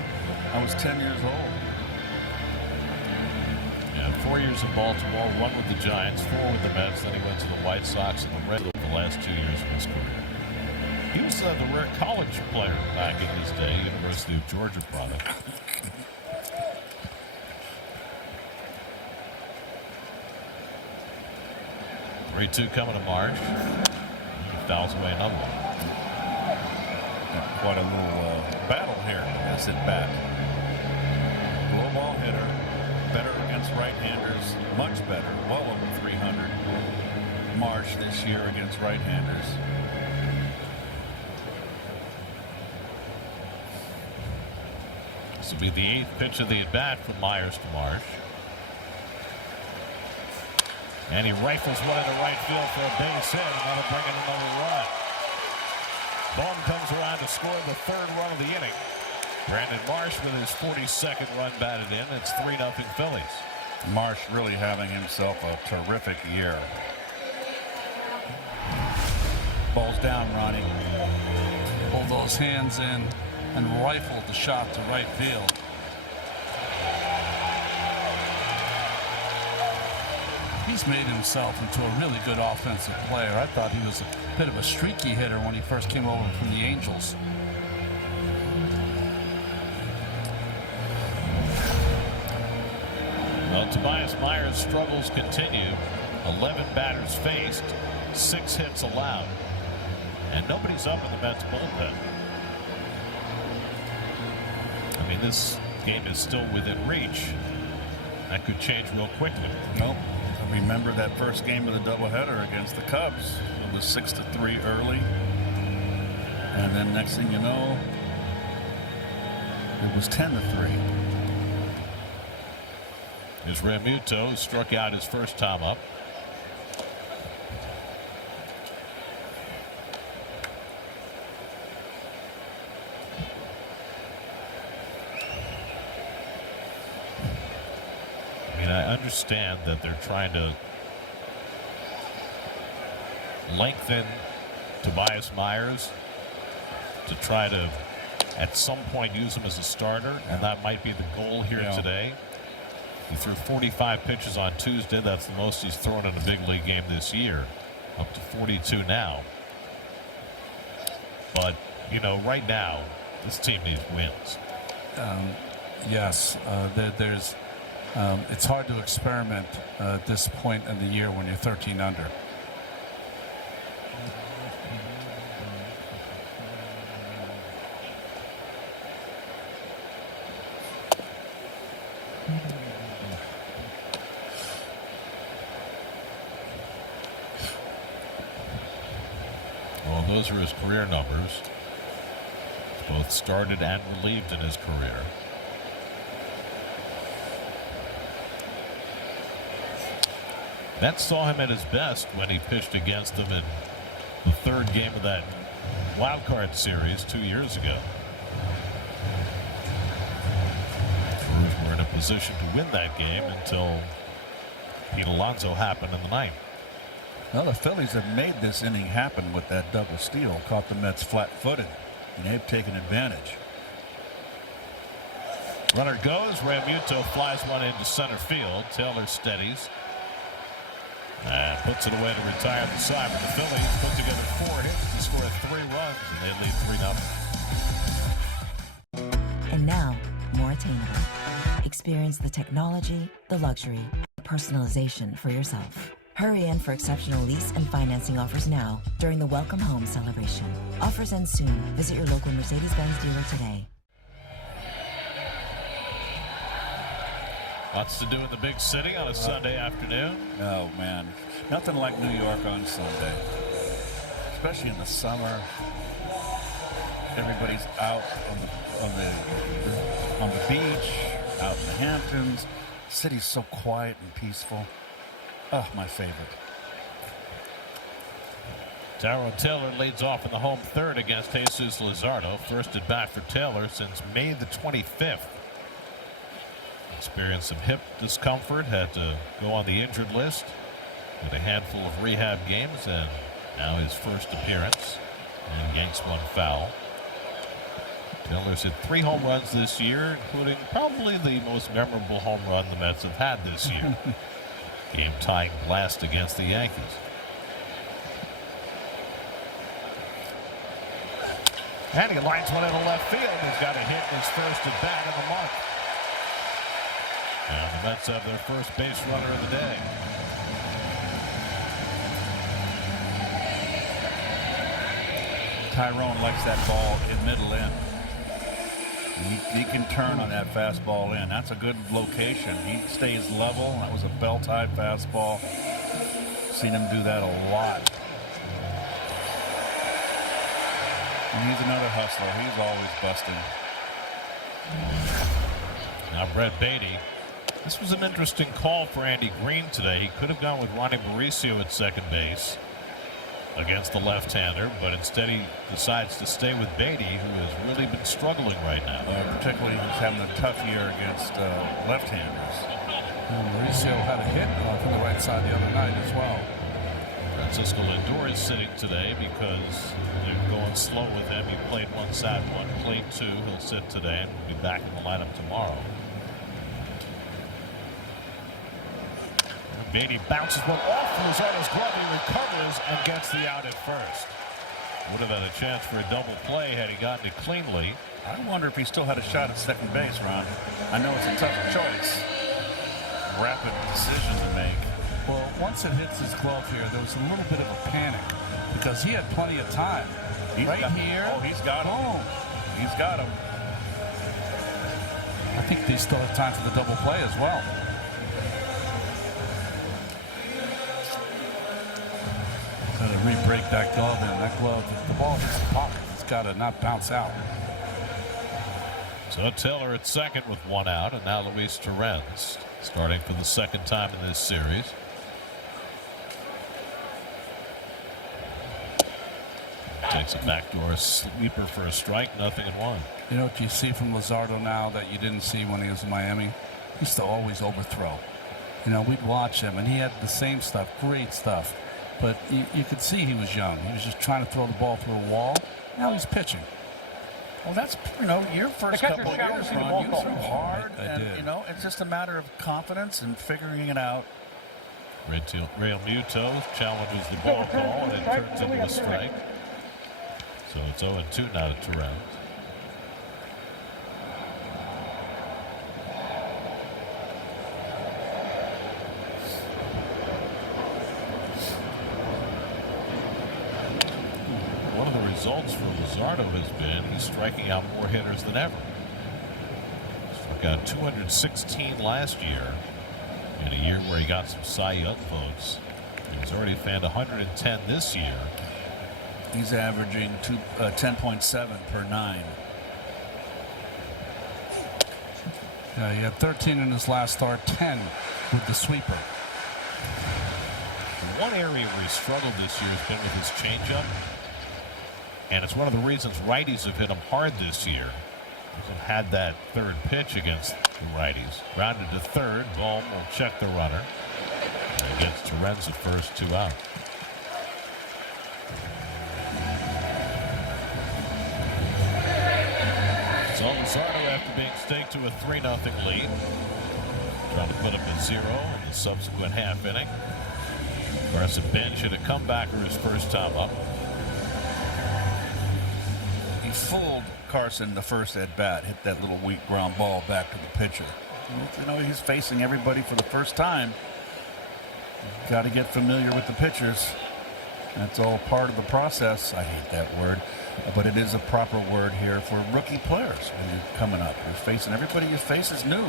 I was 10 years old. Yeah, 4 years in Baltimore, 1 with the Giants, 4 with the Mets, then he went to the White Sox and the Red Sox the last 2 years of his career. He was the rare college player back in his day, University of Georgia product. 3-2 coming to Marsh. He fouls away another one. Quite a little battle here as at bat. Low ball hitter, better against right-handers, much better, well over 300. Marsh this year against right-handers. This will be the 8th pitch of the at-bat from Myers to Marsh. And he rifles one into right field for a base hit, and that'll bring in another run. Bone comes around to score the 3rd run of the inning. Brandon Marsh with his 42nd run batted in. It's 3-0 Phillies. Marsh really having himself a terrific year. Ball's down, Ronnie. Pulled those hands in and rifled the shot to right field. He's made himself into a really good offensive player. I thought he was a bit of a streaky hitter when he first came over from the Angels. Well, Tobias Myers' struggles continue. 11 batters faced, 6 hits allowed, and nobody's up in the Mets bullpen. I mean, this game is still within reach. That could change real quickly. Nope. Remember that first game of the doubleheader against the Cubs? It was 6-3 early, and then next thing you know, it was 10-3. Here's Realmuto, who struck out his first time up. I understand that they're trying to lengthen Tobias Myers to try to at some point use him as a starter, and that might be the goal here today. He threw 45 pitches on Tuesday. That's the most he's thrown in a big league game this year, up to 42 now. But you know, right now this team needs wins. Yes, there's it's hard to experiment at this point in the year when you're 13 under. Well, those are his career numbers. He's both started and relieved in his career. Mets saw him at his best when he pitched against them in the 3rd game of that wild card series 2 years ago. Brewers were in a position to win that game until Pete Alonso happened in the 9th. Well, the Phillies have made this inning happen with that double steal. Caught the Mets flat-footed, and they've taken advantage. Runner goes. Realmuto flies one into center field. Taylor steadies and puts it away to retire the side. But the Phillies put together 4 hits to score 3 runs, and they lead 3-0. And now, more attainable. Experience the technology, the luxury, and personalization for yourself. Hurry in for exceptional lease and financing offers now during the Welcome Home celebration. Offers end soon. Visit your local Mercedes-Benz dealer today. Lots to do in the big city on a Sunday afternoon. Oh, man. Nothing like New York on Sunday. Especially in the summer. Everybody's out on the beach, out in the Hamptons. The city's so quiet and peaceful. Oh, my favorite. Tyrone Taylor leads off in the home 3rd against Jesus Luzardo. First at bat for Taylor since May the 25th. Experienced some hip discomfort, had to go on the injured list with a handful of rehab games, and now his first appearance, and yanks one foul. Taylor's hit 3 home runs this year, including probably the most memorable home run the Mets have had this year. Game-tying blast against the Yankees. And he lines one into left field. He's got a hit in his first at bat of the month. And the Mets have their first base runner of the day. Tyrone likes that ball in middle in. He can turn on that fastball in. That's a good location. He stays level. That was a belt-high fastball. Seen him do that a lot. And he's another hustler. He's always busting. Now Brett Beatty. This was an interesting call for Andy Green today. He could have gone with Ronnie Mauricio at second base against the left-hander, but instead he decides to stay with Beatty, who has really been struggling right now. Particularly he's having a tough year against left-handers. Mauricio had a hit from the right side the other night as well. Francisco Lindor is sitting today because they're going slow with him. He played one side, one played two. He'll sit today and will be back in the lineup tomorrow. Beatty bounces one off Luzardo's glove. He recovers and gets the out at first. Would have had a chance for a double play had he gotten it cleanly. I wonder if he still had a shot at second base, Ron. I know it's a tough choice. Rapid decision to make. Well, once it hits his glove here, there was a little bit of a panic because he had plenty of time. He's got him. Boom. He's got him. I think they still have time for the double play as well. Got to re-break that glove in. That glove, the ball hits the pocket. It's got to not bounce out. So Taylor at second with one out, and now Luis Torrens starting for the second time in this series. Takes a backdoor sweeper for a strike, 0-1. You know what you see from Luzardo now that you didn't see when he was in Miami? He used to always overthrow. You know, we'd watch him, and he had the same stuff, great stuff. But you could see he was young. He was just trying to throw the ball through a wall. Now he's pitching. Well, that's, your first couple of years, Ron, you threw hard. I did. It's just a matter of confidence and figuring it out. Real Muto challenges the ball call, and it turns into a strike. So it's 0-2 now to Torrens. One of the results for Luzardo has been he's striking out more hitters than ever. Struck out 216 last year in a year where he got some Cy Young votes. He's already fanned 110 this year. He's averaging 10.7 per 9. Yeah, he had 13 in his last start, 10 with the sweeper. One area where he struggled this year has been with his changeup. And it's one of the reasons righties have hit him hard this year. He had that third pitch against the righties. Grounded to third. Bohm will check the runner. And gets Torrens at first, 2 out. So Luzardo, after being staked to a 3-0 lead, trying to put him at 0 in the subsequent half inning. Carson Bench hit a comebacker his first time up. He fooled Carson the first at bat, hit that little weak ground ball back to the pitcher. He's facing everybody for the first time. Got to get familiar with the pitchers. That's all part of the process. I hate that word, but it is a proper word here for rookie players when you're coming up. You're facing everybody you face is new.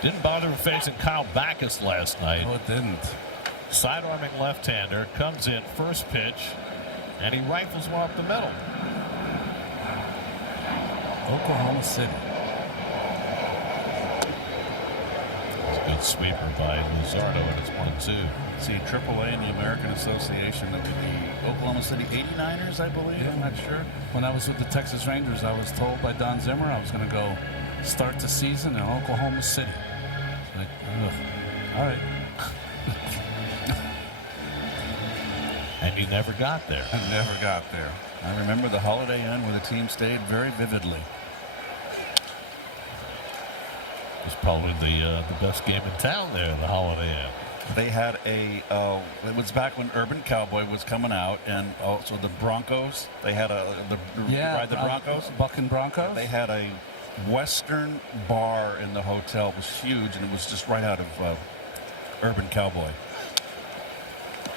Didn't bother facing Kyle Backus last night. No, it didn't. Side-arming left-hander comes in first pitch, and he rifles one up the middle. Oklahoma City. It's a good sweeper by Luzardo, and it's 1-2. See, AAA in the American Association, that would be Oklahoma City 89ers, I believe. Yeah. I'm not sure. When I was with the Texas Rangers, I was told by Don Zimmer I was going to go start the season in Oklahoma City. Like, all right. And you never got there. I never got there. I remember the Holiday Inn where the team stayed very vividly. It was probably the best game in town there, the Holiday Inn. They had it was back when Urban Cowboy was coming out, and also the Broncos. They had the Broncos. Bucking Broncos. They had a Western bar in the hotel. It was huge, and it was just right out of Urban Cowboy.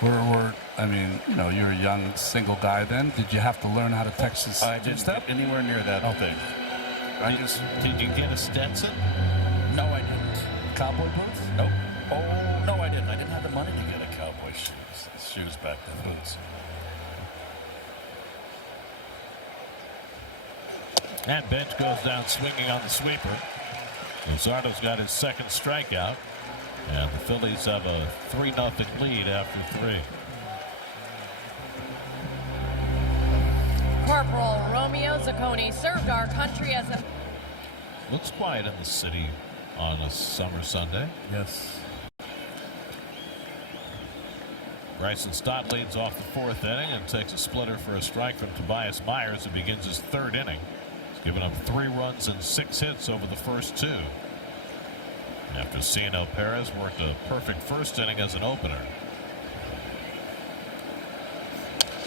We're I mean, you know, you're a young single guy then. Did you have to learn how to Texas I didn't two-step? get anywhere near that thing. Did you get a Stetson? No, I didn't. Cowboy boots? Nope. Oh, no, I didn't. I didn't have the money to get a cowboy shoes back then. Boots. And Bench goes down swinging on the sweeper. Luzardo's got his second strikeout. And the Phillies have a 3-0 lead after 3. Corporal Romeo Zacconi served our country as a... Looks quiet in the city on a summer Sunday. Yes. Bryson Stott leads off the 4th inning and takes a splitter for a strike from Tobias Myers, who begins his 3rd inning. He's given up 3 runs and 6 hits over the first 2. After Cianel Perez worked a perfect first inning as an opener.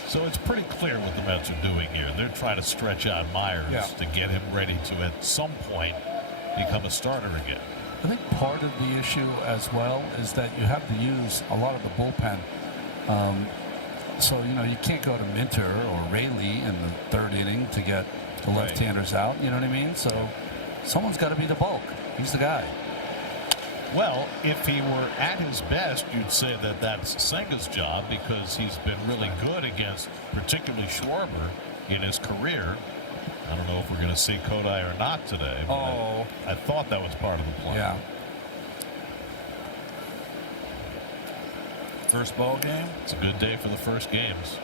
So it's pretty clear what the Mets are doing here. They're trying to stretch out Myers to get him ready to, at some point, become a starter again. I think part of the issue as well is that you have to use a lot of the bullpen. So, you know, you can't go to Minter or Rayleigh in the 3rd inning to get the left-handers out. You know what I mean? So someone's got to be the bulk. He's the guy. Well, if he were at his best, you'd say that that's Senga's job, because he's been really good against particularly Schwarber in his career. I don't know if we're going to see Kodai or not today. But I thought that was part of the plan. Yeah. First ball game. It's a good day for the first games.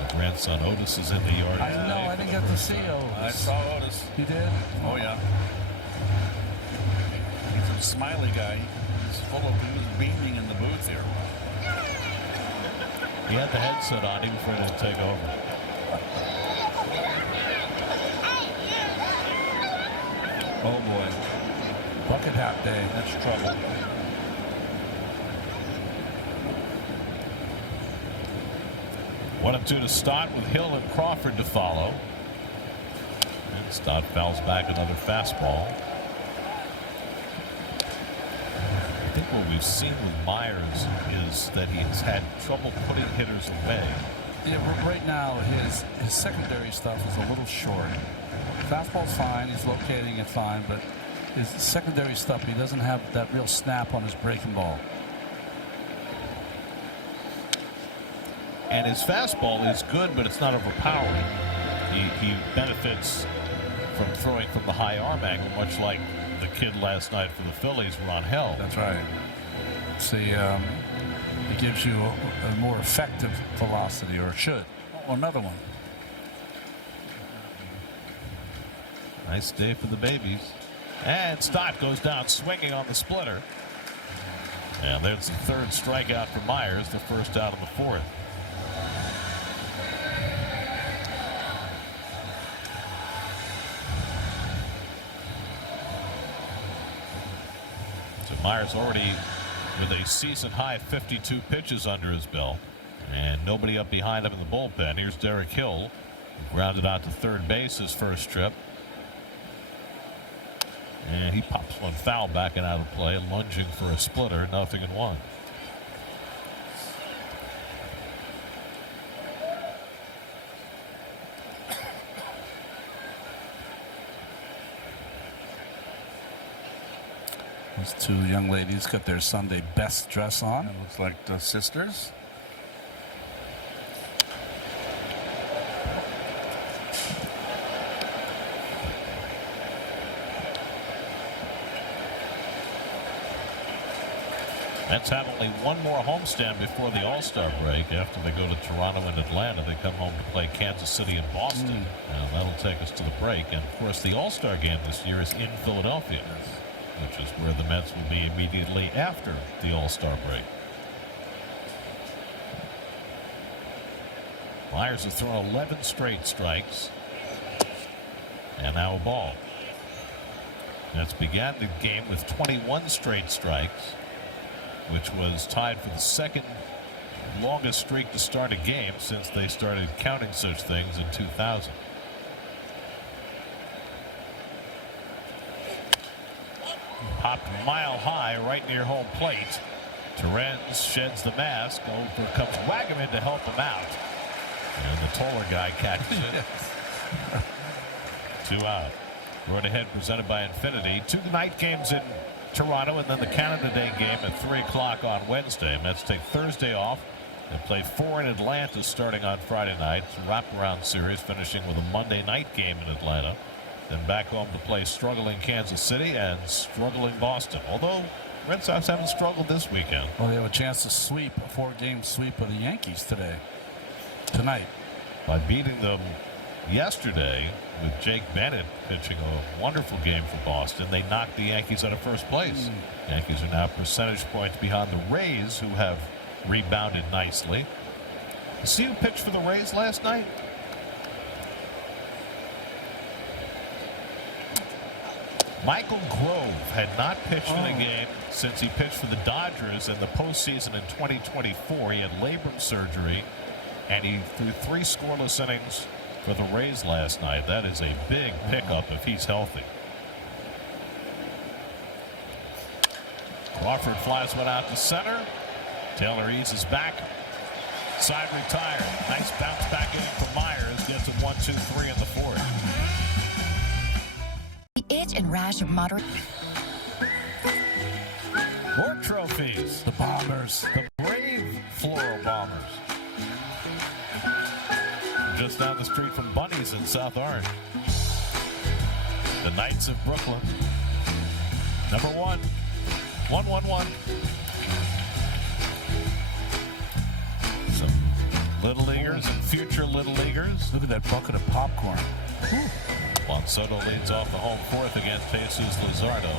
My grandson Otis is in the yard. I don't know. I didn't get to see Otis. I saw Otis. You did? Oh, yeah. He's a smiley guy. He's full of, he was beaming in the booth here. He had the headset on. He was ready to take over. Oh, boy. Bucket hat day. That's trouble. One and 2 to Stott with Hill and Crawford to follow. And Stott fouls back another fastball. I think what we've seen with Myers is that he's had trouble putting hitters away. Yeah, right now his secondary stuff is a little short. Fastball's fine. He's locating it fine, but his secondary stuff, he doesn't have that real snap on his breaking ball. And his fastball is good, but it's not overpowering. He benefits from throwing from the high arm angle, much like the kid last night for the Phillies, Ron Hill. That's right. See, it gives you a more effective velocity, or it should. Oh, another one. Nice day for the babies. And Stott goes down swinging on the splitter. And there's the 3rd strikeout for Myers, the first out of the 4th. So Myers already with a season-high 52 pitches under his belt. And nobody up behind him in the bullpen. Here's Derek Hill, grounded out to 3rd base his first trip. And he pops one foul back and out of play, lunging for a splitter, 0-1. These 2 young ladies got their Sunday best dress on. It looks like the sisters. Mets have only one more homestand before the All-Star break. After they go to Toronto and Atlanta, they come home to play Kansas City and Boston. And that'll take us to the break. And, of course, the All-Star game this year is in Philadelphia, which is where the Mets will be immediately after the All-Star break. Myers has thrown 11 straight strikes. And now a ball. Mets began the game with 21 straight strikes, which was tied for the 2nd longest streak to start a game since they started counting such things in 2000. Popped mile high right near home plate. Torrens sheds the mask. Over comes Wagaman to help him out. And the taller guy catches it. 2 out. Road ahead presented by Infinity. 2 night games in Toronto and then the Canada Day game at 3 o'clock on Wednesday. Mets take Thursday off and play 4 in Atlanta starting on Friday night. It's a wraparound series finishing with a Monday night game in Atlanta. Then back home to play struggling Kansas City and struggling Boston. Although Red Sox haven't struggled this weekend. Well, they have a chance to sweep a 4-game sweep of the Yankees tonight. By beating them yesterday with Jake Bennett pitching a wonderful game for Boston, they knocked the Yankees out of first place. Yankees are now percentage points behind the Rays, who have rebounded nicely. See who pitched for the Rays last night? Michael Grove had not pitched in a game since he pitched for the Dodgers in the postseason in 2024. He had labrum surgery, and he threw 3 scoreless innings for the Rays last night. That is a big pickup if he's healthy. Crawford flies one out to center. Taylor eases back. Side retired. Nice bounce back in for Myers. Gets him 1-2-3 in the 4th. The itch and rash of moderate. More trophies. The Bombers. The brave Floral Bombers. Just down the street from Bunny's in South Orange. The Knights of Brooklyn. Number 1. 1-1-1. Some Little Leaguers and future Little Leaguers. Look at that bucket of popcorn. Juan Soto leads off the home 4th against Jesus Luzardo.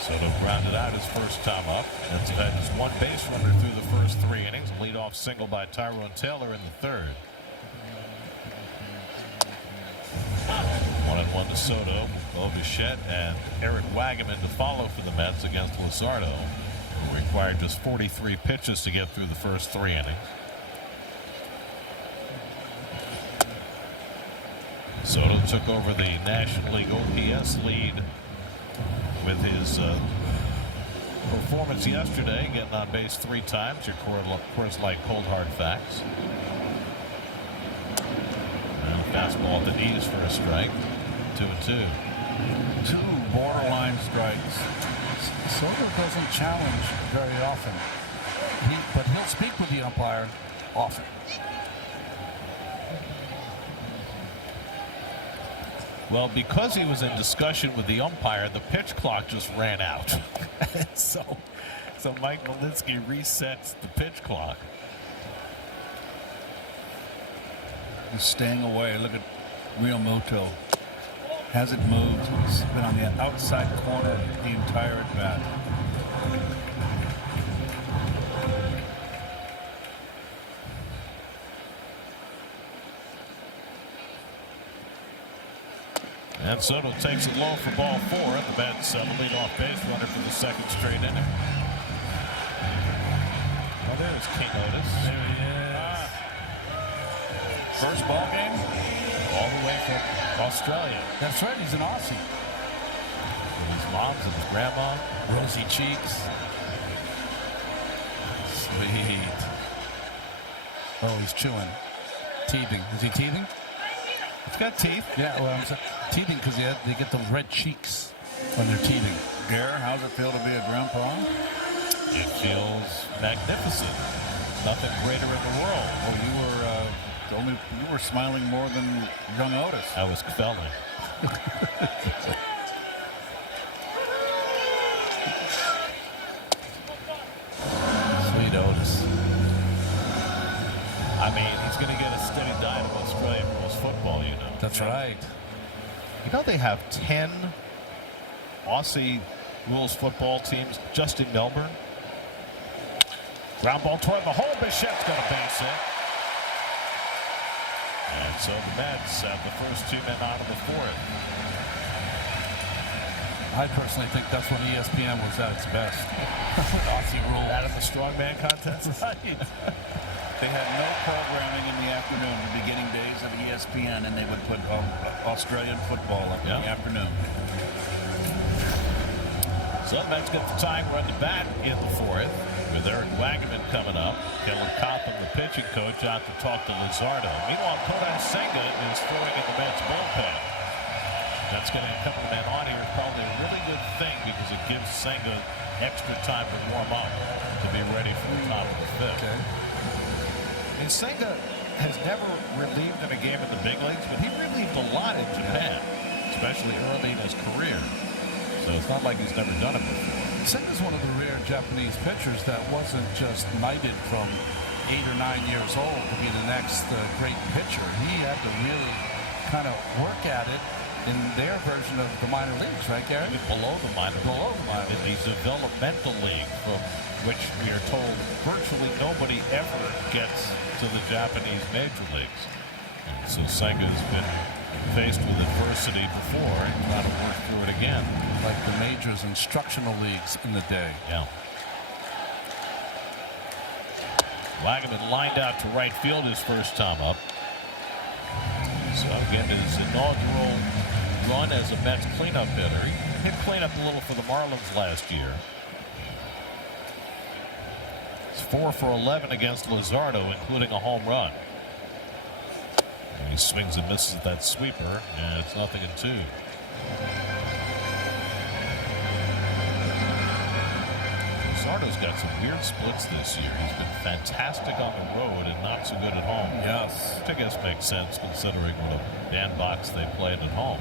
Soto grounded out his first time up. That's had his 1 base runner through the first 3 innings. Lead-off single by Tyrone Taylor in the 3rd. 1-1 to Soto, Bichette, and Eric Wagaman to follow for the Mets against Luzardo, who required just 43 pitches to get through the first 3 innings. Soto took over the National League OPS lead with his performance yesterday, getting on base 3 times. Your Coors Light cold hard facts. Fastball at the knees for a strike. 2-2. 2 borderline strikes. Soto doesn't challenge very often, but he'll speak with the umpire often. Well, because he was in discussion with the umpire, the pitch clock just ran out. so Mike Malinsky resets the pitch clock. He's staying away. Look at Realmuto. Hasn't moved. He's been on the outside corner the entire at bat. And Soto takes it low for ball 4 at the Mets. The lead-off base runner for the 2nd straight inning. Well, there's King Otis. There he is. First ball game? All the way from Australia. That's right, he's an Aussie. With his moms and his grandma. Rosy cheeks. Sweet. Oh, he's chewing. Teething. Is he teething? It's got teeth. Yeah, well, I'm teething because they get those red cheeks when they're teething. Gare, how's it feel to be a grandpa? It feels magnificent. Nothing greater in the world. Well, you were smiling more than young Otis. I was felling. Sweet Otis. I mean, he's going to get a steady diet of Australian rules football, you know. That's right. You know they have 10 Aussie rules football teams just in Melbourne. Ground ball toward the hole. Bichette's got a base hit. And so the Mets have the first 2 men out of the 4th. I personally think that's when ESPN was at its best. Aussie rules. Out of the strongman contest. Right. They had no programming in the afternoon, the beginning days of ESPN, and they would put Australian football up in the afternoon. So the Mets get the tying run to bat in the 4th. with Eric Wagaman coming up. Kellen Cotham, the pitching coach, out to talk to Luzardo. Meanwhile, Kodai Senga is throwing in the Mets bullpen. That's going to come the man on here. Probably a really good thing because it gives Senga extra time to warm up to be ready for the top of the fifth. Okay. And Senga has never relieved in a game in the big leagues, but he relieved a lot in Japan, especially early in his career. So it's not like he's never done it before. Senga's one of the rare Japanese pitchers that wasn't just knighted from 8 or 9 years old to be the next great pitcher. He had to really kind of work at it in their version of the minor leagues, right, Gary? Below the minor league. In the developmental league, from which we are told virtually nobody ever gets to the Japanese major leagues. And so Senga has been faced with adversity before and got to work through it again. Like the majors instructional leagues in the day. Yeah. Wagaman lined out to right field his first time up. So again, his inaugural run as a Mets cleanup hitter. He did clean up a little for the Marlins last year. It's 4 for 11 against Luzardo, including a home run. And he swings and misses at that sweeper, and it's 0-2. Luzardo's got some weird splits this year. He's been fantastic on the road and not so good at home. Yes. Which I guess makes sense considering what a bandbox they played at home.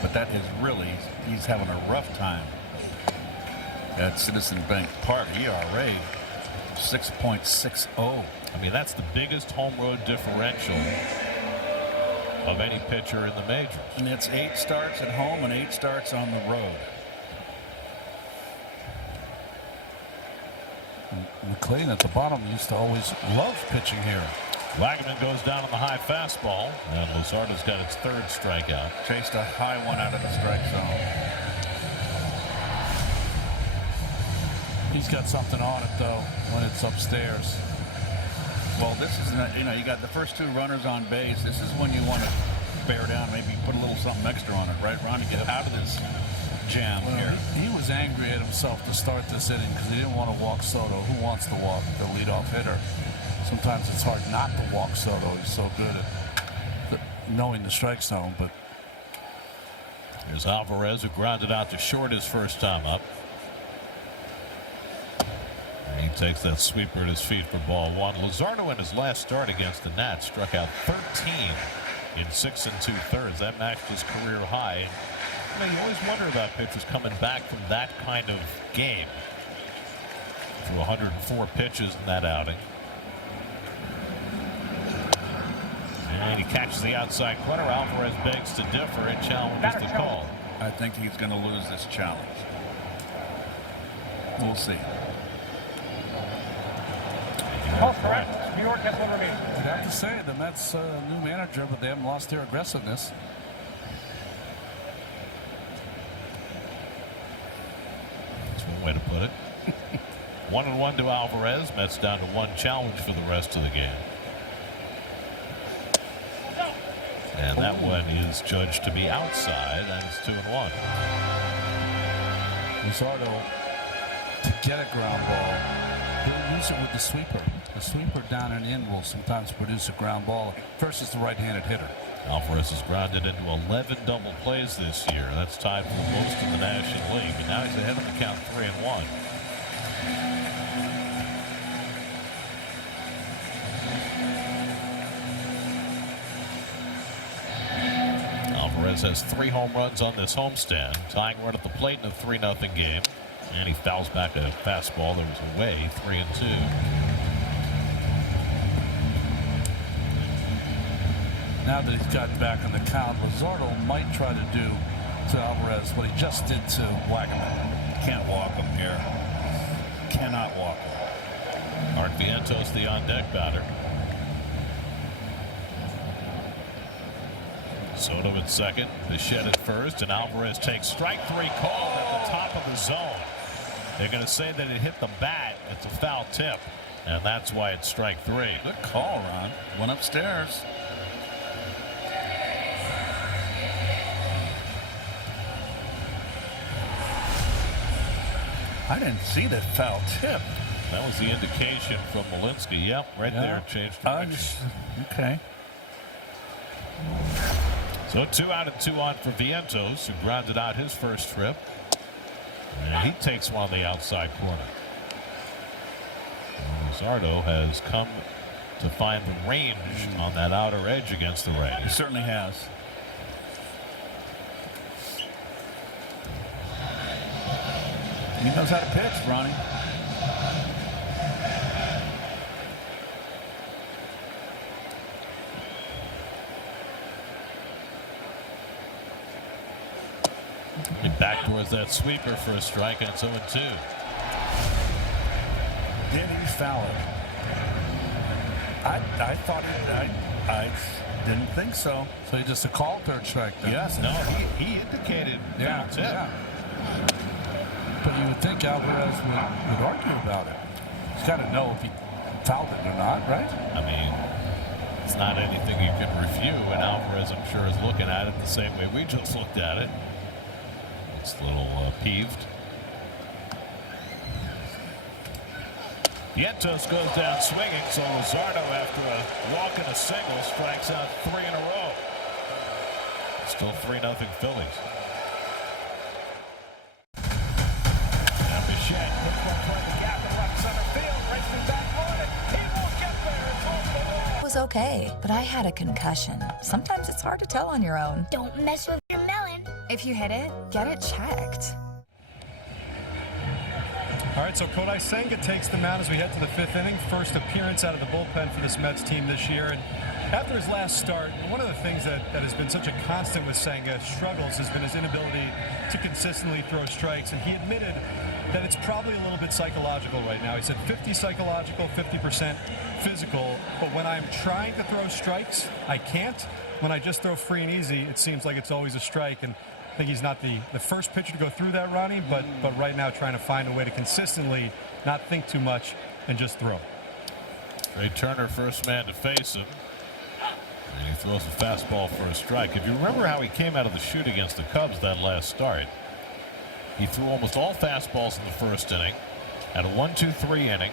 But that is really, he's having a rough time at Citizen Bank Park. ERA 6.60. I mean, that's the biggest home road differential of any pitcher in the majors. And it's 8 starts at home and 8 starts on the road. McLean at the bottom used to always love pitching here. Wagaman goes down on the high fastball, and Luzardo's got his 3rd strikeout. Chased a high one out of the strike zone. He's got something on it, though, when it's upstairs. Well, this is, you got the first 2 runners on base. This is when you want to bear down, maybe put a little something extra on it, right, Ron, to get out of this jam here. He was angry at himself to start this inning because he didn't want to walk Soto. Who wants to walk the leadoff hitter? Sometimes it's hard not to walk Soto. He's so good at knowing the strike zone. But here's Alvarez, who grounded out to short his first time up. And he takes that sweeper at his feet for ball 1. Luzardo in his last start against the Nats struck out 13 in 6 2/3. That matched his career high. You always wonder about pitchers coming back from that kind of game. Threw 104 pitches in that outing. And he catches the outside corner. Alvarez begs to differ and challenges the call. I think he's going to lose this challenge. We'll see. Call correct. New York has one remaining. I'd have to say the Mets new manager, but they haven't lost their aggressiveness. One way to put it. 1-1 to Alvarez. Mets down to 1 challenge for the rest of the game. And that one is judged to be outside, and it's 2-1. Luzardo, to get a ground ball, he'll use it with the sweeper. The sweeper down and in will sometimes produce a ground ball versus the right-handed hitter. Alvarez has grounded into 11 double plays this year. That's tied for most in the National League. And now he's ahead of the count 3-1. Alvarez has 3 home runs on this homestand, tying run at the plate in a 3-0 game. And he fouls back a fastball that was away, 3-2. Now that he's gotten back on the count, Luzardo might try to do to Alvarez what he just did to Wagaman. Can't walk him here. Cannot walk him. Mark Vientos, the on-deck batter. Soto at second, Bichette at first, and Alvarez takes strike 3 called at the top of the zone. They're going to say that it hit the bat. It's a foul tip, and that's why it's strike 3. Good call, Ron. Went upstairs. I didn't see that foul tip. That was the indication from Malinsky. Yep, right there. Changed direction. Okay. So 2 out and 2 on for Vientos, who grounded out his first trip. And he takes one on the outside corner. Zardo has come to find the range on that outer edge against the right. He certainly has. He knows how to pitch, Ronnie. He backdoors that sweeper for a strike, and it's 0-2. Did he foul it? I thought I didn't think so. So he just a call third strike then? Yes. No, he indicated foul tip. Yeah. But you would think Alvarez would argue about it. He's got to know if he fouled it or not, right? I mean, it's not anything you can review, and Alvarez, I'm sure, is looking at it the same way we just looked at it. It's a little peeved. Vientos goes down swinging, so Luzardo, after a walk and a single, strikes out 3 in a row. Still 3-0 Phillies. Now Bichette looks like toward the gap in left center field, racing back on it. He won't get there. It's off the wall. It was okay, but I had a concussion. Sometimes it's hard to tell on your own. Don't mess with your melon. If you hit it, get it checked. All right, so Kodai Senga takes the mound as we head to the 5th inning. First appearance out of the bullpen for this Mets team this year. And after his last start, one of the things that has been such a constant with Senga's struggles has been his inability to consistently throw strikes. And he admitted that it's probably a little bit psychological right now. He said 50 psychological, 50% physical. But when I'm trying to throw strikes, I can't. When I just throw free and easy, it seems like it's always a strike. And I think he's not the first pitcher to go through that, Ronnie, but right now trying to find a way to consistently not think too much and just throw. Ray Turner, first man to face him. And he throws a fastball for a strike. If you remember how he came out of the chute against the Cubs that last start, he threw almost all fastballs in the first inning, had a 1-2-3 inning,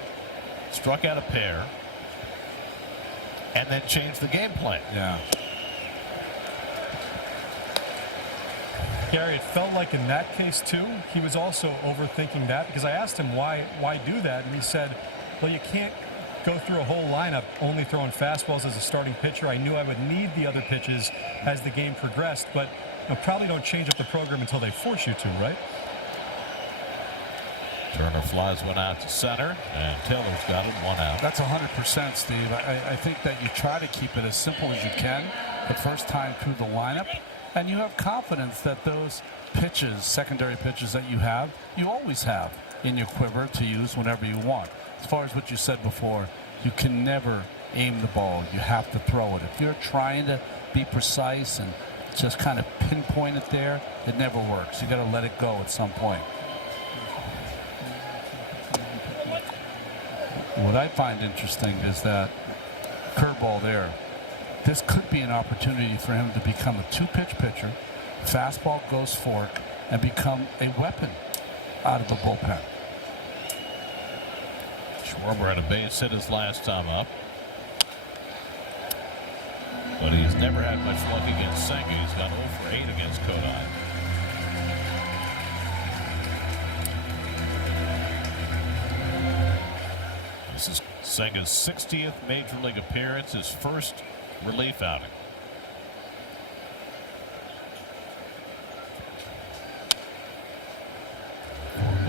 struck out a pair, and then changed the game plan. Yeah. Gary, it felt like in that case, too, he was also overthinking that, because I asked him why do that, and he said, well, you can't go through a whole lineup only throwing fastballs as a starting pitcher. I knew I would need the other pitches as the game progressed, but probably don't change up the program until they force you to, right? Turner flies one out to center, and Taylor's got it, 1 out. That's 100%, Steve. I think that you try to keep it as simple as you can the first time through the lineup. And you have confidence that those pitches, secondary pitches that you always have in your quiver to use whenever you want. As far as what you said before, you can never aim the ball. You have to throw it. If you're trying to be precise and just kind of pinpoint it there, it never works. You got to let it go at some point. What I find interesting is that curveball there. This could be an opportunity for him to become a 2-pitch pitcher. Fastball goes fork and become a weapon out of the bullpen. Schwarber had a base hit his last time up. But he's never had much luck against Senga. He's got 0 for 8 against Kodai. This is Senga's 60th Major League appearance, his first relief outing.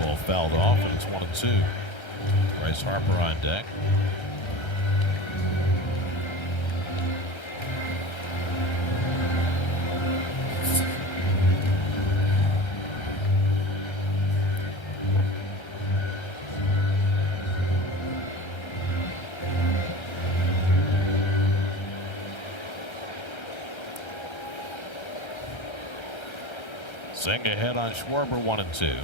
Ball fouled off, and it's 1-2. Bryce Harper on deck. Senga ahead on Schwarber, 1-2.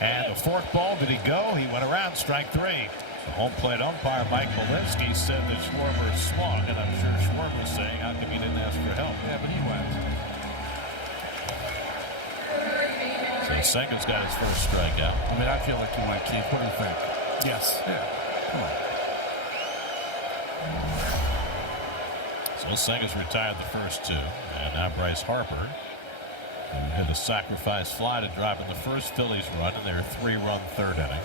And the fork ball, did he go? He went around, strike 3. The home plate umpire, Mike Malinsky, said that Schwarber swung, and I'm sure Schwarber was saying, how come he didn't ask for help? Yeah, but he went. So So Senga's got his first strikeout. I mean, I feel like you might keep. What do you think? Yes. Yeah. Come on. So Senga's retired the first 2. And now Bryce Harper, who hit a sacrifice fly to drive in the first Phillies run in their 3-run third inning.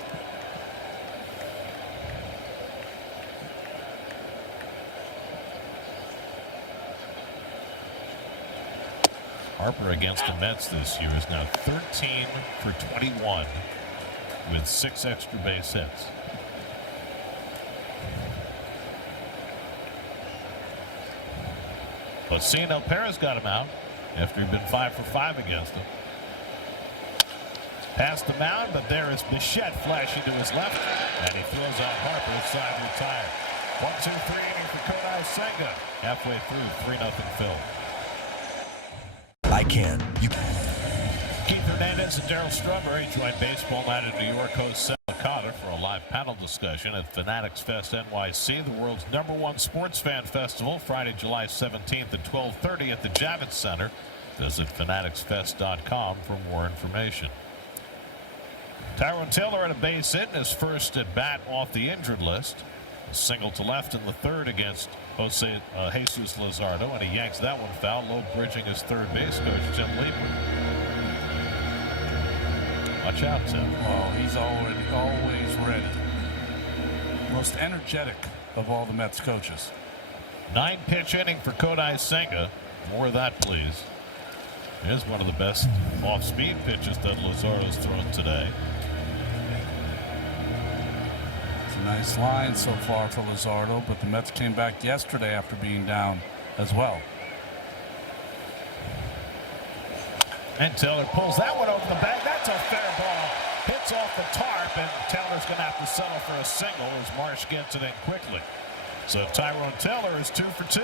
Harper against the Mets this year is now 13 for 21 with 6 extra base hits. But Cianel Perez got him out after he'd been 5 for 5 against him. Past the mound, but there is Bichette flashing to his left, and he throws out Harper, side retired. 1-2-3 inning for Kodai Senga. Halfway through, 3-0 Phil. I can. You Keith Hernandez and Darryl Strawberry joined Baseball Night at New York host Sal Licata for a live panel discussion at Fanatics Fest NYC, the world's #1 sports fan festival, Friday, July 17th at 12:30 at the Javits Center. Visit fanaticsfest.com for more information. Tyrone Taylor had a base hit in his first at bat off the injured list. A single to left in the third against Jesus Luzardo, and he yanks that one foul, low bridging his third base coach, Tim Liebman. Watch out, Tim. Oh, he's always ready. Most energetic of all the Mets coaches. 9-pitch inning for Kodai Senga. More of that, please. Here's one of the best off-speed pitches that Luzardo's thrown today. Nice line so far for Luzardo, but the Mets came back yesterday after being down as well. And Taylor pulls that one over the bag. That's a fair ball. Hits off the tarp, and Taylor's going to have to settle for a single as Marsh gets it in quickly. So Tyrone Taylor is 2 for 2.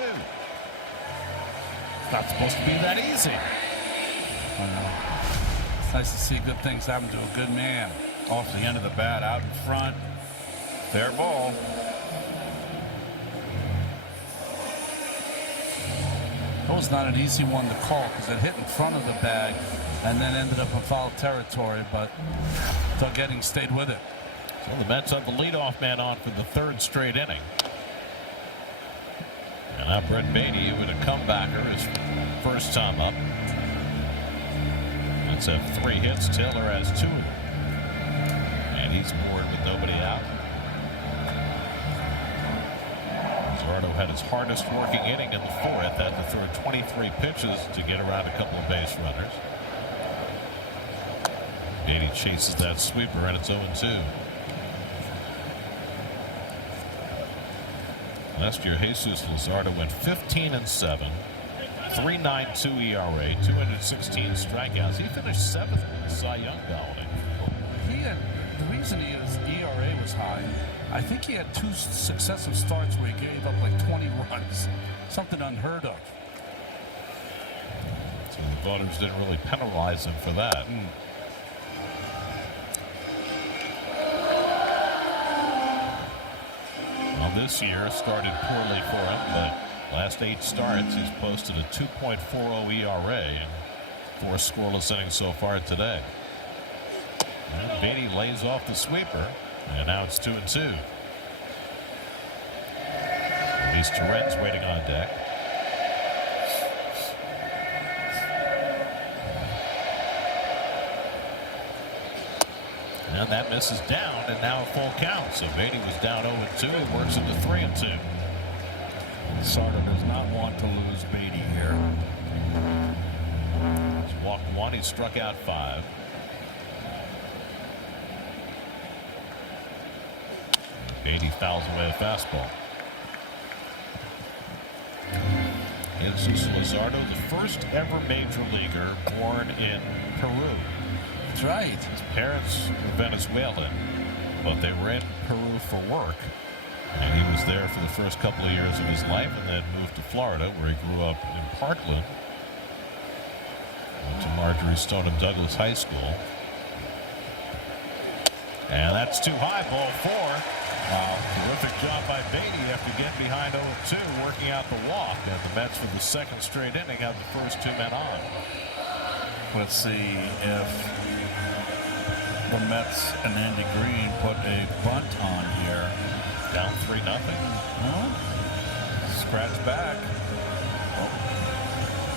It's not supposed to be that easy. I know. It's nice to see good things happen to a good man. Off the end of the bat, out in front. Fair ball. That was not an easy one to call because it hit in front of the bag and then ended up in foul territory, but Doug Edding stayed with it. So the Mets have the leadoff man on for the 3rd straight inning. And now Brett Beatty with a comebacker, his first time up. Mets have 3 hits. Taylor has 2 of them. And he's bored with nobody out. Luzardo had his hardest working inning in the 4th, had to throw 23 pitches to get around a couple of base runners. Beatty chases that sweeper, and it's 0-2. Last year, Jesus Luzardo went 15-7, 3.92 ERA, 216 strikeouts. He finished 7th in the Cy Young ballot. The reason his ERA was high, I think he had 2 successive starts where he gave up like 20 runs. Something unheard of. So the voters didn't really penalize him for that. Well, this year started poorly for him, but last 8 starts he's posted a 2.40 ERA and 4 scoreless innings so far today. And Beatty lays off the sweeper, and now it's 2-2. These Torrens waiting on deck. And that misses down, and now a full count. So Beatty was down 0-2. He works into 3-2. Sarda does not want to lose Beatty here. He's walked 1. He struck out 5. Beatty fouls away a fastball. Jesus Luzardo, the first ever major leaguer born in Peru. That's right. His parents were Venezuelan, but they were in Peru for work. And he was there for the first couple of years of his life and then moved to Florida, where he grew up in Parkland. Went to Marjorie Stoneman Douglas High School. And that's too high, ball 4. Terrific job by Beatty after getting behind 0-2, working out the walk. And the Mets, for the 2nd straight inning, have the first 2 men on. Let's see if the Mets and Andy Green put a bunt on here. Down 3-0. Well, scratch back.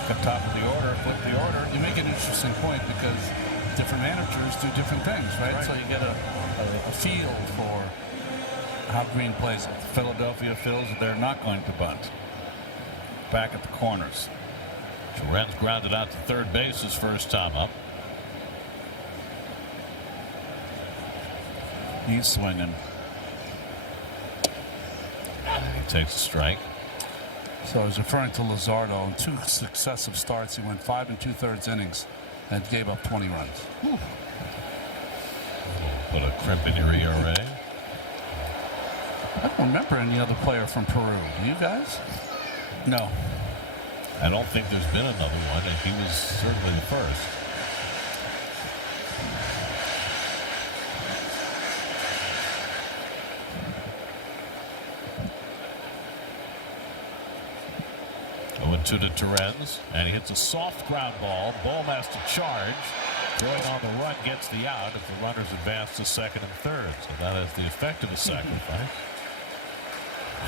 Got top of the order, flip the order. You make an interesting point because different managers do different things, right? So you get a feel for how Green plays it. Philadelphia Phillies, they're not going to bunt. Back at the corners. Torrens grounded out to third base his first time up. He's swinging. He takes a strike. So I was referring to Luzardo. In 2 successive starts, he went 5 2/3 innings and gave up 20 runs. Whew. Put a crimp in your ERA. I don't remember any other player from Peru. Do you guys? No. I don't think there's been another one, and he was certainly the first. To Torrens, and he hits a soft ground ball. Bohm has to charge. Going on the run gets the out if the runners advance to second and third. So that is the effect of the sacrifice.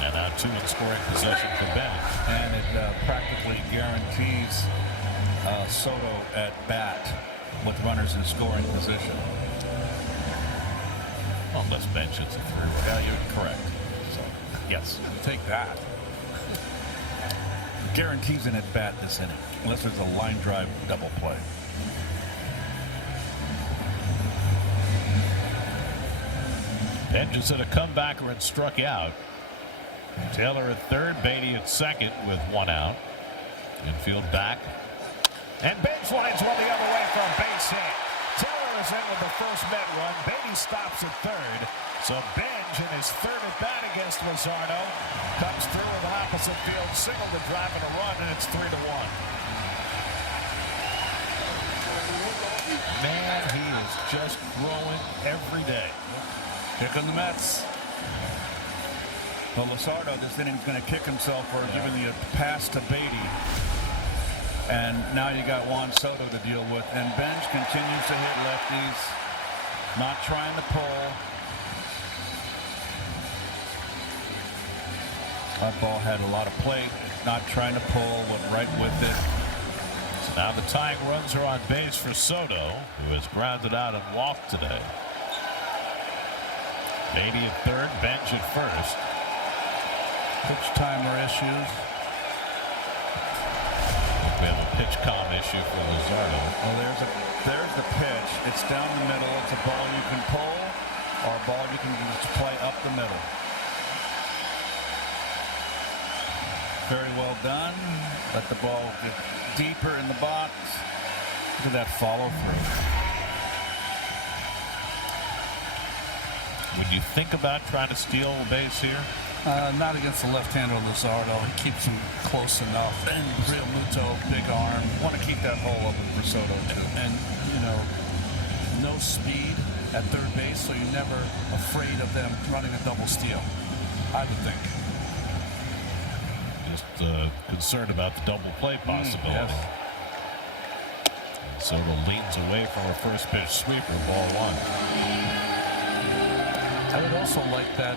And now 2 in scoring possession for Bennett. And it practically guarantees Soto at bat with runners in scoring position. Unless bench hits a 3. Yeah, you're correct. So, yes. Take that. Guarantees an at bat this inning, unless there's a line drive double play. Bench is at a comebacker and struck out. Taylor at third, Beatty at second with 1 out. Infield back. And Bench lines one the other way for a base hit. Taylor is in with the first Met run. Beatty stops at third. So Bench in his third at bat against Luzardo comes through with an opposite field single to drive in a run, and it's 3-1. Man, he is just growing every day. Here come the Mets. Well, Luzardo this inning is going to kick himself for giving the pass to Beatty. And now you got Juan Soto to deal with. And Bench continues to hit lefties. Not trying to pull. That ball had a lot of plate. Not trying to pull. Went right with it. So now the tying runs are on base for Soto, who has grounded out and walked today. Beatty at third, Bench at first. Pitch timer issues. We have a pitch comm issue for Luzardo. Well, there's the pitch. It's down the middle. It's a ball you can pull or a ball you can just play up the middle. Very well done. Let the ball get deeper in the box. Look at that follow through. Would you think about trying to steal a base here? Not against the left-hander Luzardo. He keeps him close enough. And Real Muto, big arm. Want to keep that hole open for Soto too. And you know, no speed at third base, so you're never afraid of them running a double steal. I would think. Just concerned about the double play possibility. Yes. And Soto leans away from a first pitch sweeper, ball 1. I would also like that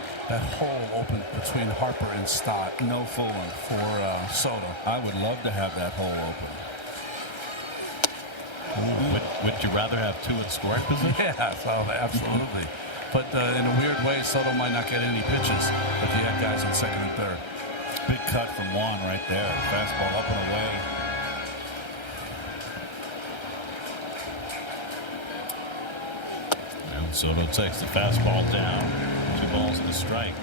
hole open between Harper and Stott. No fooling for Soto. I would love to have that hole open. Would you rather have 2 in scoring position? Yeah, so absolutely. But in a weird way, Soto might not get any pitches if you had guys on second and third. Big cut from Juan right there. Fastball up and away. And Soto takes the fastball down. 2 balls and a strike.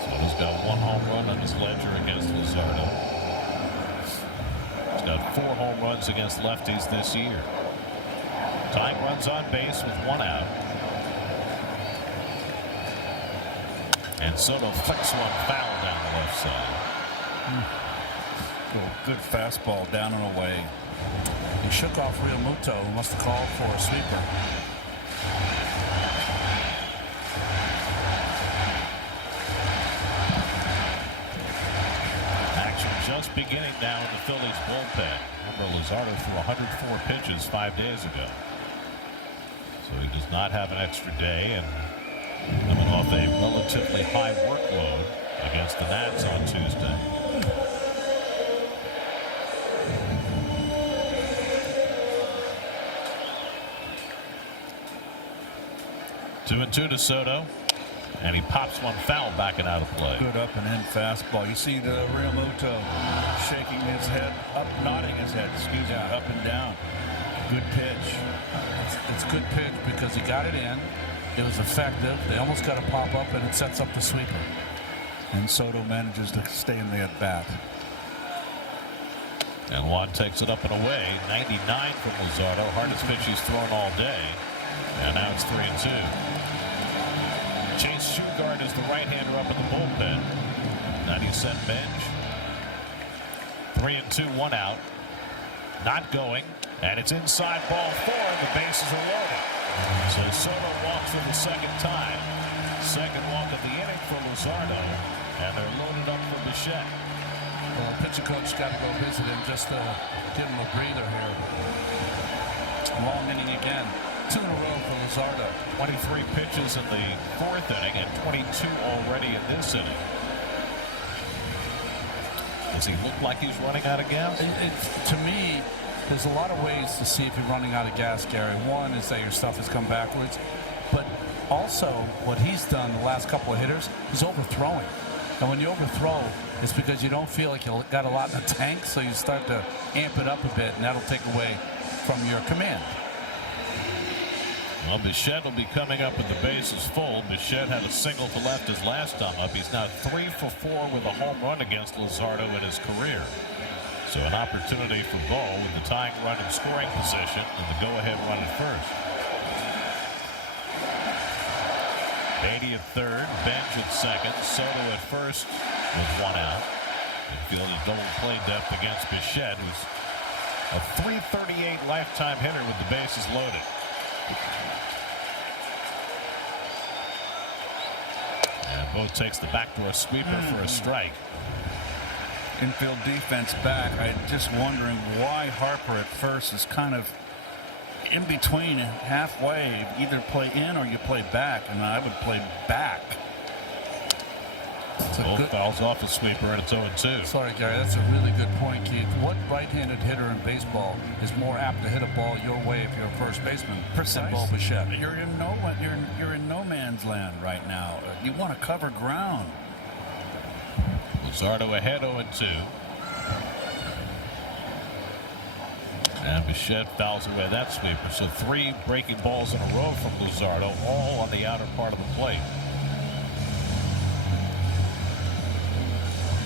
Soto's got 1 home run on his ledger against Luzardo. He's got 4 home runs against lefties this year. Tying runs on base with 1 out. And Soto flicks one foul down the left side. Good fastball down and away. He shook off Real Muto, who must have called for a sweeper. Action just beginning now in the Phillies bullpen. Remember, Luzardo threw 104 pitches 5 days ago. So he does not have an extra day, and coming off a relatively high workload against the Nats on Tuesday. Two and two to Soto, and he pops one foul backing out of play. Good up and in fastball. You see the Realmuto shaking his head, nodding his head, up and down. Good pitch. It's good pitch because he got it in. It was effective. They almost got a pop up, and it sets up the sweeper. And Soto manages to stay in the at bat. And Juan takes it up and away. 99 from Luzardo. Hardest pitch he's thrown all day. And now it's 3-2. Chase Shugart is the right-hander up in the bullpen. 90-cent bench. 3-2, 1 out. Not going. And it's inside ball 4. The bases are loaded. So Soto walks for the second time. Second walk of the inning for Luzardo. And they're loaded up for Bichette. Well, pitcher coach got to go visit him just to give him a breather here. Long inning again. 2 in a row for Luzardo. 23 pitches in the fourth inning and 22 already in this inning. Does he look like he's running out of gas? To me, there's a lot of ways to see if you're running out of gas, Gary. One is that your stuff has come backwards. But also, what he's done the last couple of hitters, he's overthrowing. And when you overthrow, it's because you don't feel like you got a lot in the tank, so you start to amp it up a bit, and that'll take away from your command. Well, Bichette will be coming up with the bases full. Bichette had a single to left his last time up. He's now 3 for 4 with a home run against Luzardo in his career. So an opportunity for Bo with the tying run in scoring position and the go-ahead run at first. Beatty at third, Bench at second, Soto at first with 1 out. Infield is double play depth against Bichette, who's a .338 lifetime hitter with the bases loaded. And Bo takes the backdoor sweeper for a strike. Infield defense back. I'm just wondering why Harper at first is kind of in between, halfway. Either play in or you play back, and I would play back. Both fouls off a sweeper, and it's 0-2. Sorry, Gary, that's a really good point, Keith. What right-handed hitter in baseball is more apt to hit a ball your way if you're a first baseman than Bo Bichette? You're in no man's land right now. You want to cover ground. Luzardo ahead 0-2. And Bichette fouls away that sweeper. So 3 breaking balls in a row from Luzardo, all on the outer part of the plate.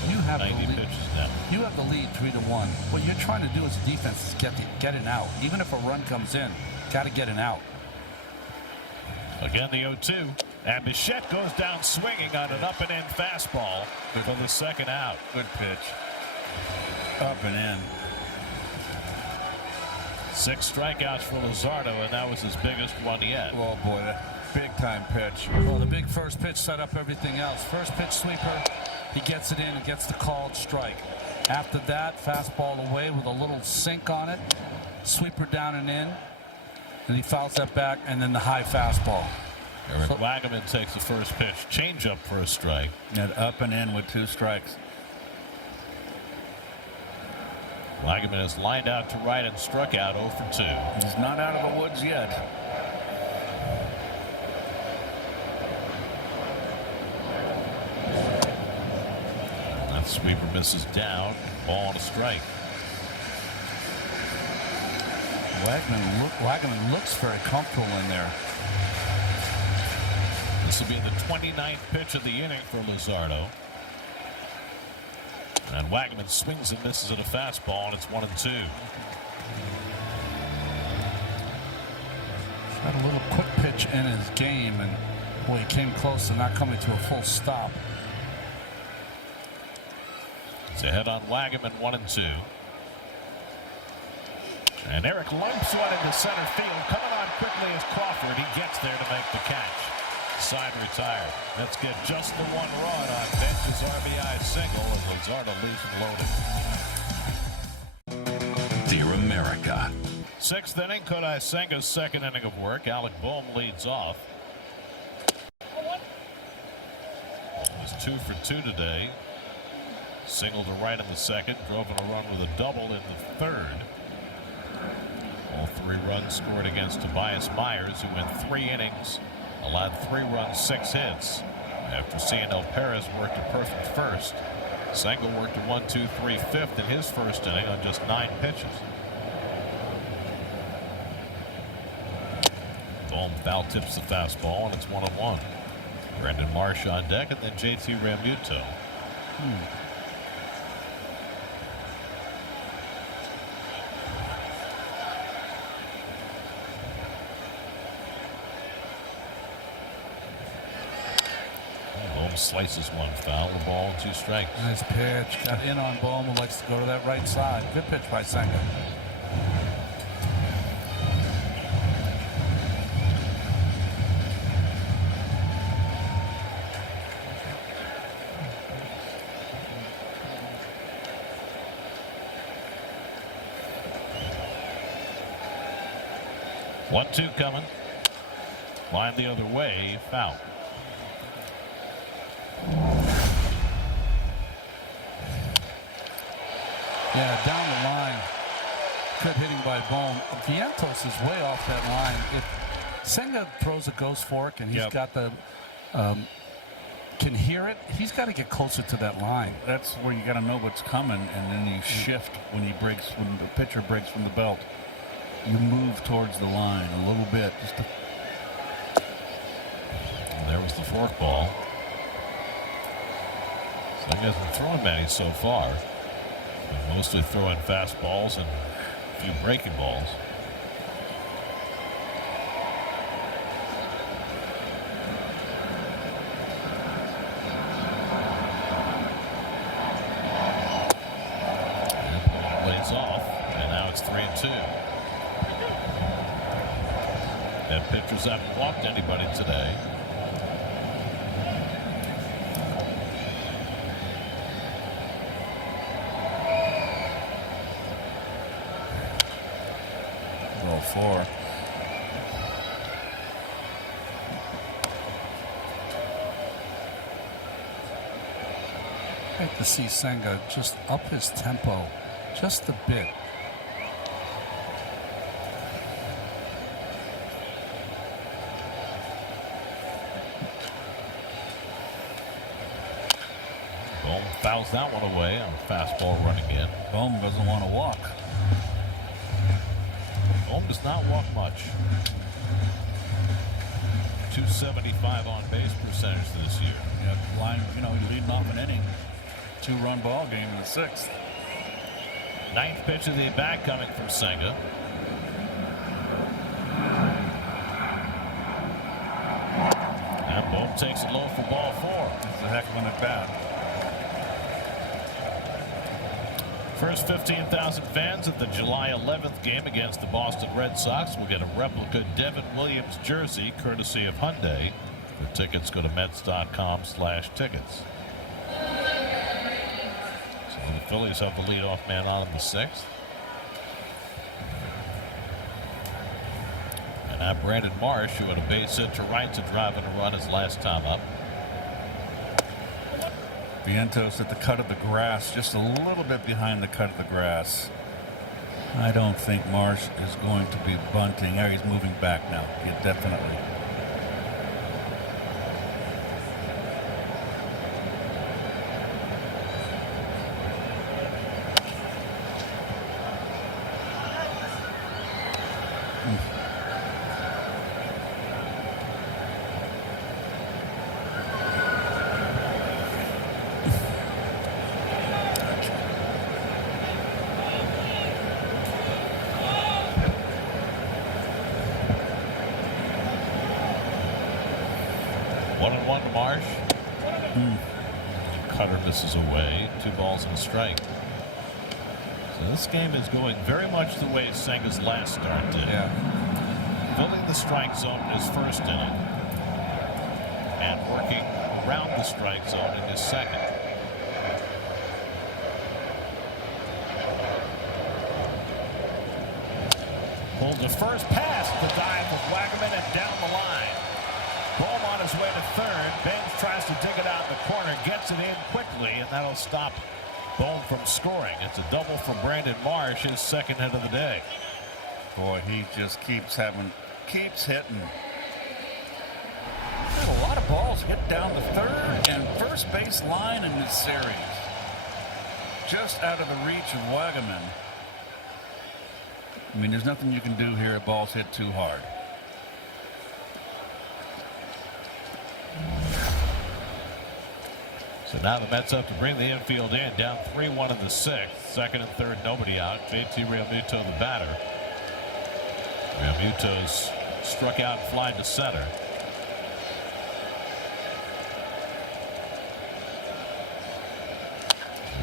You have 90 pitches now. You have the lead 3-1. What you're trying to do as a defense is get it out. Even if a run comes in, got to get it out. Again, the 0-2. And Bichette goes down swinging on an up-and-in fastball for the second out. Good pitch. Up and in. 6 strikeouts for Luzardo, and that was his biggest one yet. Oh, boy, that big-time pitch. Well, the big first pitch set up everything else. First pitch sweeper, he gets it in and gets the called strike. After that, fastball away with a little sink on it. Sweeper down and in, and he fouls that back, and then the high fastball. Eric Wagaman takes the first pitch. Changeup for a strike. And up and in with 2 strikes. Wagaman is lined out to right and struck out 0 for 2. He's not out of the woods yet. That sweeper misses down. Ball and a strike. Wagaman looks very comfortable in there. This will be the 29th pitch of the inning for Luzardo. And Wagaman swings and misses at a fastball, and it's 1-2. Had a little quick pitch in his game, and boy, he came close to not coming to a full stop. It's ahead on Wagaman, 1-2. And Eric lumps one into center field. Coming on quickly is Crawford. He gets there to make the catch. Side retired. Let's get just the 1 run on Bench's RBI single, and Luzardo leaves him loaded. Dear America. 6th inning, Kodai Senga's second inning of work. Alec Bohm leads off. Bohm was 2 for 2 today. Single to right in the second, drove in a run with a double in the third. All 3 runs scored against Tobias Myers, who in 3 innings allowed 3 runs, 6 hits. After C&L Perez worked a perfect first, Senga worked a 1-2-3 fifth in his first inning on just 9 pitches. Bohm foul tips the fastball, and it's 1-1. Brandon Marsh on deck, and then JT Realmuto. 'Bohm slices one foul, the ball, 2 strikes. Nice pitch. Got in on Bohm, who likes to go to that right side. Good pitch by Senga. One-two coming. Line the other way, foul. Yeah, down the line. Good hitting by Bohm. Vientos is way off that line. If Senga throws a ghost fork and he's got the can hear it, he's got to get closer to that line. That's where you got to know what's coming, and then you shift when the pitcher breaks from the belt. You move towards the line a little bit. And there was the fork ball. Senga hasn't thrown many so far. Been mostly throwing fastballs and a few breaking balls. And lays off, and now it's 3-2. And pitchers haven't walked anybody today. Ball 4. I'd like to see Senga just up his tempo just a bit. Bohm fouls that one away on a fastball running in. Bohm doesn't want to walk. Bohm does not walk much. 275 on base percentage this year. Yeah, line, he's leading off an inning. 2-run ball game in the 6th. 9th pitch of the at-bat coming from Senga. And Bohm takes it low for ball 4. This is a heck of an at-bat. First 15,000 fans at the July 11th game against the Boston Red Sox will get a replica Devin Williams jersey courtesy of Hyundai. For tickets, go to Mets.com/tickets. So the Phillies have the leadoff man on in the 6th. And now Brandon Marsh, who had a base hit to right to drive in a run his last time up. Vientos at the cut of the grass, just a little bit behind the cut of the grass. I don't think Marsh is going to be bunting. There, he's moving back now. Yeah, definitely. One to Marsh. Cutter misses away. 2 balls and a strike. So this game is going very much the way Senga's last start did. Yeah. Filling the strike zone in his first inning and working around the strike zone in his second. Pulled the first pass, the dive of Wagaman and down the line. Bohm on his way to third. Benz tries to dig it out in the corner, gets it in quickly, and that'll stop Bohm from scoring. It's a double for Brandon Marsh, his second hit of the day. Boy, he just keeps hitting. Got a lot of balls hit down the third and first base line in this series. Just out of the reach of Wagaman. I mean, there's nothing you can do here if balls hit too hard. So now the Mets have to bring the infield in, down 3-1 in the sixth. Second and third, nobody out. JT Realmuto, the batter. Realmuto's struck out and fly to center.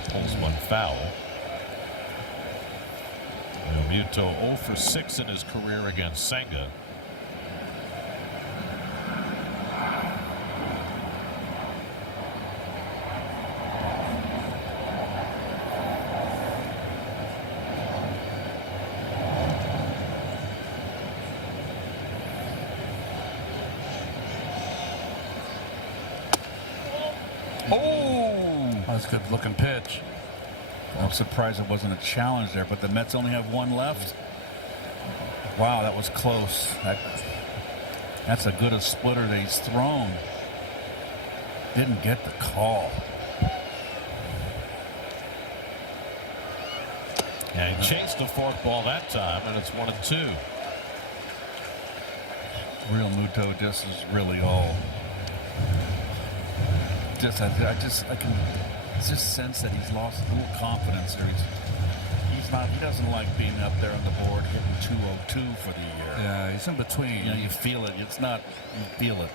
Pulls one foul. Realmuto 0 for 6 in his career against Senga. That's a good looking pitch. I'm surprised it wasn't a challenge there, but the Mets only have one left. Wow, that was close. That's a good a splitter that he's thrown. Didn't get the call. Yeah, he chased the fork ball that time, and it's 1-2. Realmuto just is really all. I can just sense that he's lost a little confidence, or he doesn't like being up there on the board hitting 202 for the year. Yeah, he's in between. You know, you feel it. You feel it.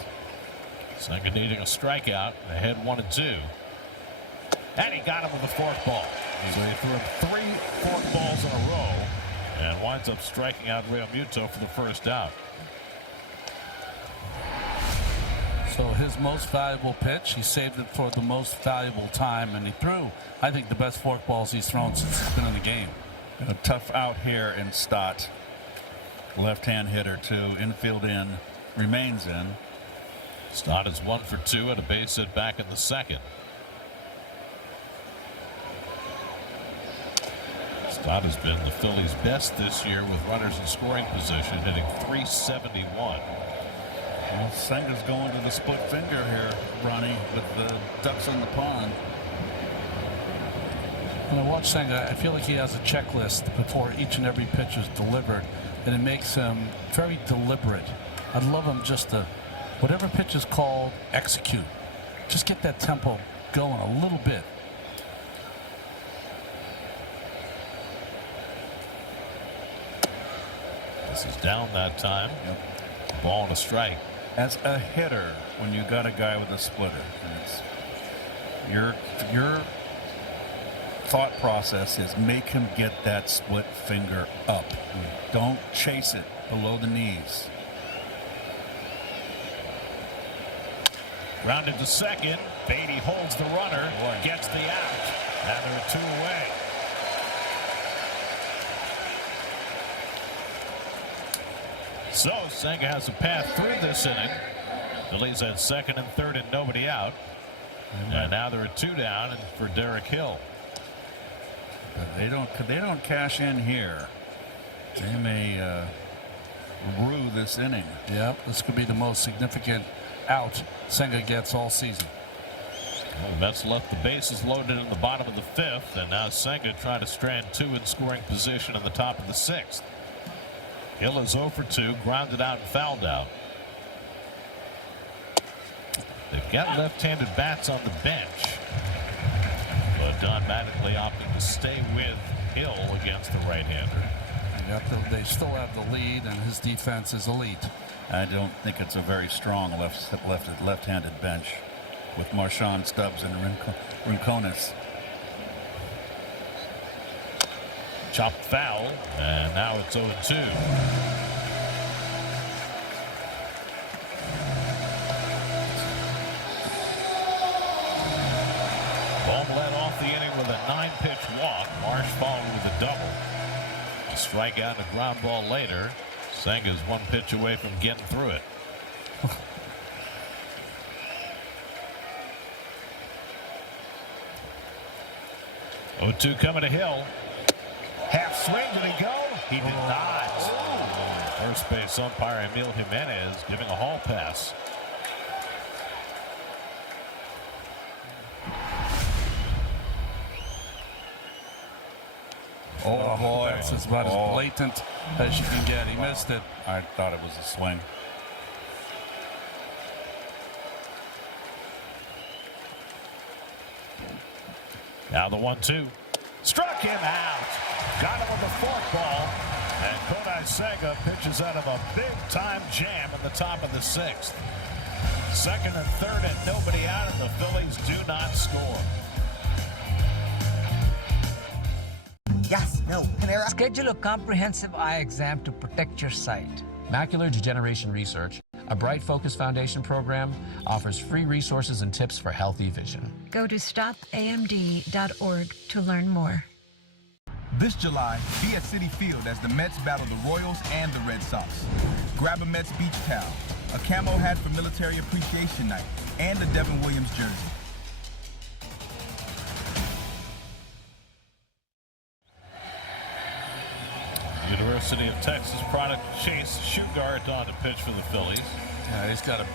Senga needing a strikeout, ahead 1-2. And he got him with the fork ball. So he threw him 3 fork balls in a row and winds up striking out Realmuto for the first out. So his most valuable pitch, he saved it for the most valuable time, and he threw, I think, the best fork balls he's thrown since he's been in the game. A tough out here in Stott. Left-hand hitter, too. Infield in, remains in. Stott is 1 for 2 at a base hit back in the second. Stott has been the Phillies' best this year with runners in scoring position, hitting .371. Well, Senga's going to the split finger here, Ronnie, with the ducks in the pond. When I watch Senga, I feel like he has a checklist before each and every pitch is delivered, and it makes him very deliberate. I'd love him just to, whatever pitch is called, execute. Just get that tempo going a little bit. This is down that time. Yep. Ball and a strike. As a hitter, when you got a guy with a splitter, your thought process is make him get that split finger up. Don't chase it below the knees. Grounded to second. Beatty holds the runner, gets the out. Now there are 2 away. So Senga has a path through this inning. Phillies at second and third and nobody out. And now there are 2 down for Derek Hill. They don't cash in here. They may rue this inning. Yep, this could be the most significant out Senga gets all season. Well, the Mets left the bases loaded in the bottom of the 5th, and now Senga trying to strand 2 in scoring position in the top of the 6th. Hill is 0 for 2, grounded out and fouled out. They've got left-handed bats on the bench, but Don Mattingly opting to stay with Hill against the right-hander. They still have the lead, and his defense is elite. I don't think it's a very strong left-handed bench with Marchand, Stubbs, and Rincones. Chopped foul, and now it's 0-2. Bohm led off the inning with a 9-pitch walk. Marsh followed with a double. Strikeout and a ground ball later. Senga's one pitch away from getting through it. 0-2 coming to Hill. Half swing, did he go? He did not. First base umpire Emil Jimenez giving a hall pass. Oh boy, that's about as blatant as you can get. He missed it. I thought it was a swing. Now the 1-2. Struck him out. Got him with a forkball. And Kodai Senga pitches out of a big-time jam in the top of the 6th. Second and third and nobody out, and the Phillies do not score. Yes, no, Panera. Schedule a comprehensive eye exam to protect your sight. Macular Degeneration Research, a Bright Focus Foundation program, offers free resources and tips for healthy vision. Go to stopamd.org to learn more. This July, be at Citi Field as the Mets battle the Royals and the Red Sox. Grab a Mets beach towel, a camo hat for Military Appreciation Night, and a Devin Williams jersey. University of Texas product Chase Shugart on to pitch for the Phillies. Yeah, he's got a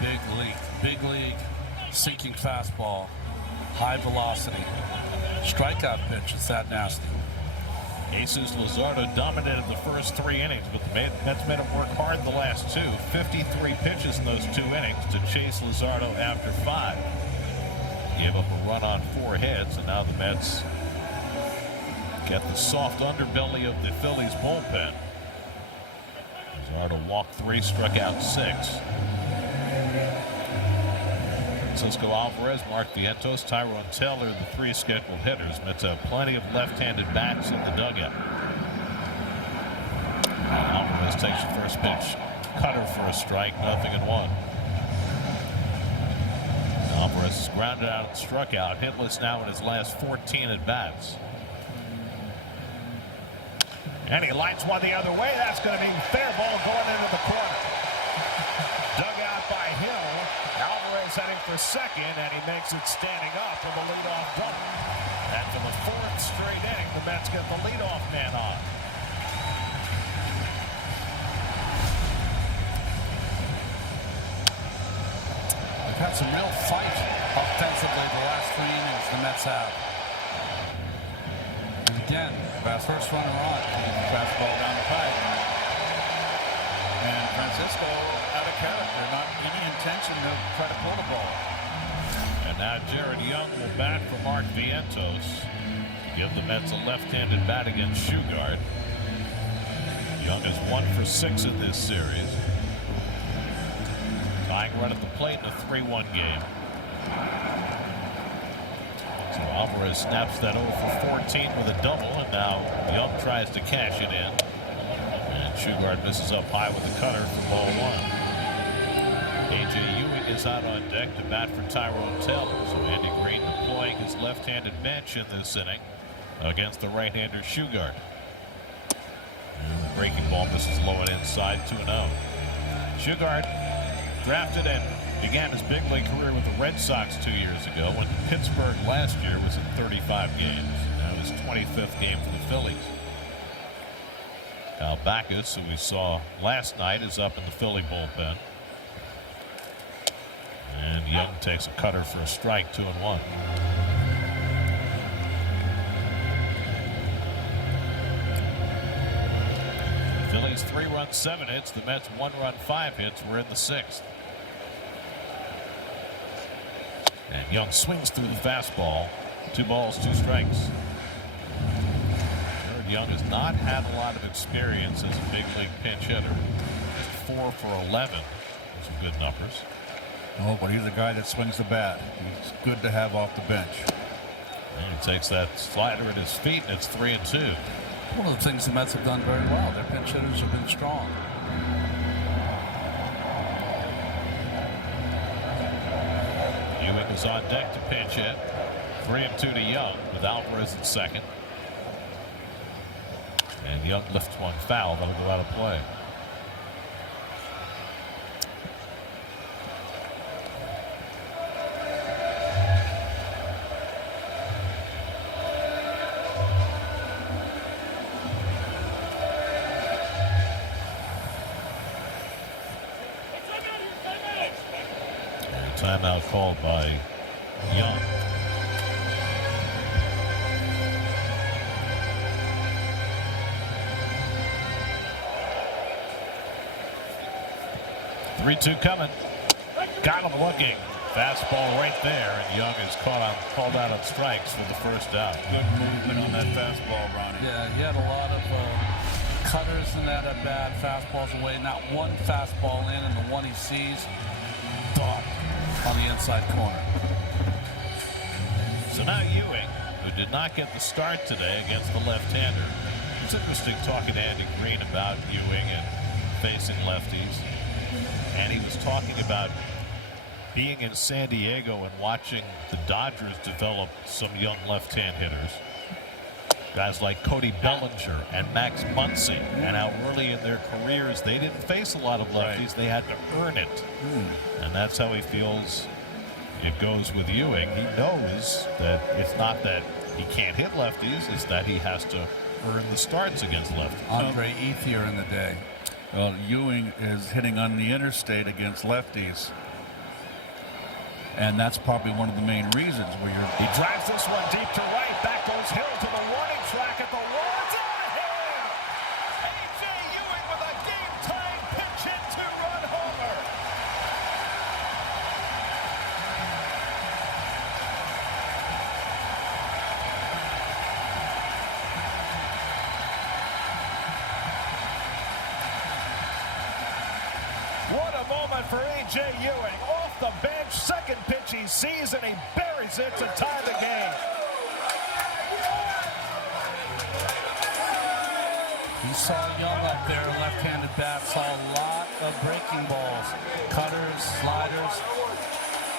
big league sinking fastball, high velocity, strikeout pitch. It's that nasty. Jesus Luzardo dominated the first 3 innings, but the Mets made him work hard in the last 2. 53 pitches in those 2 innings to chase Luzardo after 5. Gave up a run on 4 hits, and now the Mets get the soft underbelly of the Phillies bullpen. Luzardo walked 3, struck out 6. Francisco Alvarez, Mark Vientos, Tyrone Taylor, the 3 scheduled hitters. Mets have plenty of left-handed bats in the dugout. And Alvarez takes the first pitch. Cutter for a strike, 0-1. Alvarez is grounded out and struck out, hitless now in his last 14 at-bats. And he lights one the other way. That's going to be fair ball going into the corner. Dug out by Hill. Alvarez heading for second, and he makes it standing up with a leadoff double. And for the 4th straight inning, the Mets get the leadoff man on. They've had some real fight offensively the last 3 innings the Mets have. And again, first runner on. Fastball down the pipe. And Francisco out of character, not any intention to try to pull the ball. And now Jared Young will bat for Mark Vientos. Give the Mets a left-handed bat against Shugart. Young is 1 for 6 in this series. Tying run at the plate in a 3-1 game. So Alvarez snaps that 0 for 14 with a double, and now Young tries to cash it in. And Shugart misses up high with a cutter for ball 1. A.J. Ewing is out on deck to bat for Tyrone Taylor. So Andy Green deploying his left-handed bench in this inning against the right-hander Shugart. And the breaking ball misses low and inside, 2-0. Shugart drafted and began his big league career with the Red Sox 2 years ago. Went to Pittsburgh last year, was in 35 games. Now his 25th game for the Phillies. Kyle Backus, who we saw last night, is up in the Philly bullpen. And Young takes a cutter for a strike, 2-1. Phillies 3 runs, 7 hits. The Mets 1 run, 5 hits. We're in the 6th. And Young swings through the fastball. 2 balls, 2 strikes. Jared Young has not had a lot of experience as a big league pinch hitter. 4 for 11. Those are good numbers. Oh, but he's a guy that swings the bat. He's good to have off the bench. And he takes that slider at his feet, and it's 3-2. One of the things the Mets have done very well. Their pinch hitters have been strong. Ewing is on deck to pinch hit. 3-2 to Young with Alvarez at second. And Young lifts one foul. That'll go out of play. Timeout called by Young. Three-two coming. Got him looking. Fastball right there, and Young is called out on strikes for the first out. Good movement on that fastball, Ronnie. Yeah, he had a lot of cutters in that at bat, fastballs away. Not one fastball in, and the one he sees, dot on the inside corner. So now Ewing, who did not get the start today against the left-hander. It's interesting talking to Andy Green about Ewing and facing lefties. And he was talking about being in San Diego and watching the Dodgers develop some young left-hand hitters. Guys like Cody Bellinger and Max Muncy, and how early in their careers they didn't face a lot of lefties. They had to earn it. And that's how he feels it goes with Ewing. He knows that it's not that he can't hit lefties, it's that he has to earn the starts against lefties. Andre Ethier in the day. Well, Ewing is hitting on the interstate against lefties. And that's probably one of the main reasons where He drives this one deep to right. Back goes Hill to the warning track at the Lord's out of here. A.J. Ewing with a game-tying pinch hit two-run homer. What a moment for A.J. Ewing. Off the bench, second pitch he sees, and he buries it to tie the game. He saw Young up there, left-handed bat, saw a lot of breaking balls, cutters, sliders.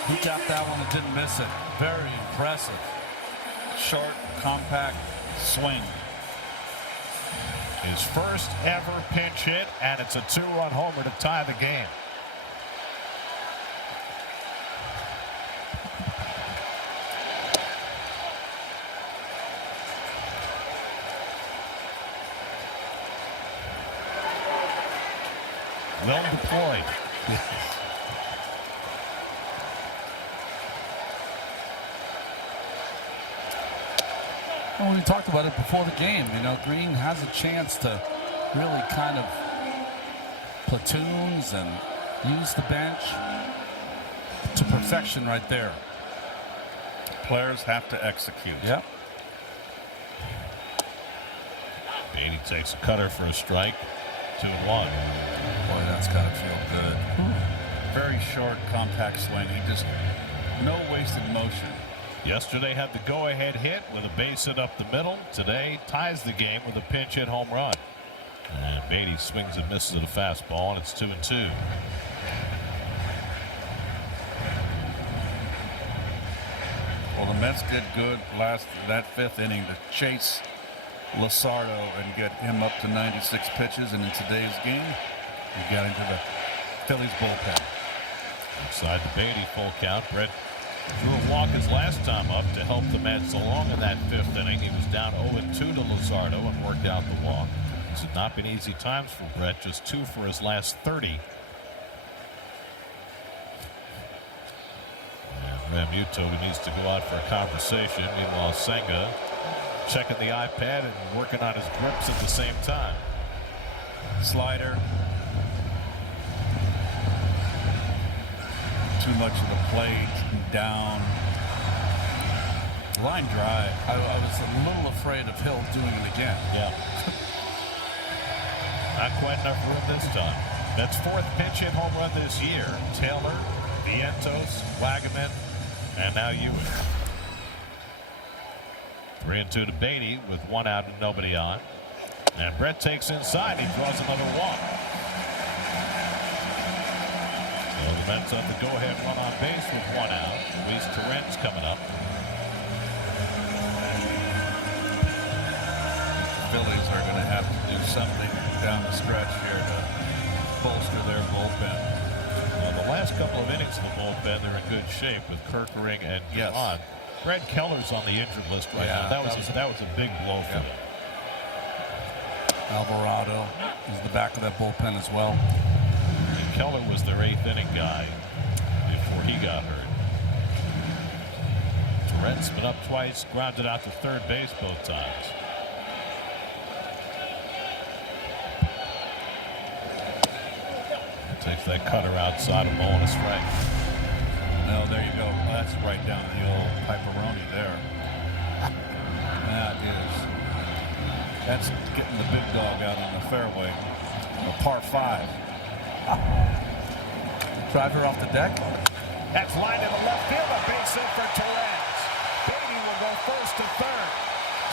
He got that one and didn't miss it. Very impressive. short, compact swing. His first ever pinch hit, and it's a two-run homer to tie the game. Well deployed. Well, we talked about it before the game. You know, Green has a chance to really kind of platoons and use the bench to perfection right there. Players have to execute. Yep. Beatty takes a cutter for a strike. 2-1. Boy, that's got to feel good. Very short, compact swing. He just, no wasted motion. Yesterday had the go-ahead hit with a base hit up the middle. Today ties the game with a pinch hit home run. And Beatty swings and misses at a fastball, and it's 2-2. Well, the Mets did good that fifth inning to chase Luzardo and get him up to 96 pitches, and in today's game, he got into the Phillies bullpen. Inside the Beatty full count. Brett drew a walk his last time up to help the Mets along in that fifth inning. He was down 0-2 to Luzardo and worked out the walk. These have not been easy times for Brett, just 2 for his last 30. And Realmuto needs to go out for a conversation. Meanwhile, Senga checking the iPad and working on his grips at the same time. Slider. Too much of the plate, down. Line drive. I was a little afraid of Hill doing it again. Yeah. Not quite enough room this time. That's fourth pinch hit home run this year. Taylor, Vientos, Wagaman, and now Ewing. 3-2 to Beatty with 1 out and nobody on. And Brett takes inside. He draws another walk. So the Mets have the go-ahead run on base with 1 out. Luis Torrens coming up. Phillies are going to have to do something down the stretch here to bolster their bullpen. Well, the last couple of innings of the bullpen, they're in good shape with Kerkering and Gilon. Brad Keller's on the injured list right now. That was a big blow for them. Alvarado is the back of that bullpen as well. And Keller was their 8th inning guy before he got hurt. Torrent's been up twice, grounded out to third base both times. Takes that cutter outside of ball and a strike. No, there you go. That's right down the old Piperoni there. That's getting the big dog out on the fairway. A par 5. Driver off the deck. That's lined in the left field. A base hit for Torrens. Beatty will go first to third.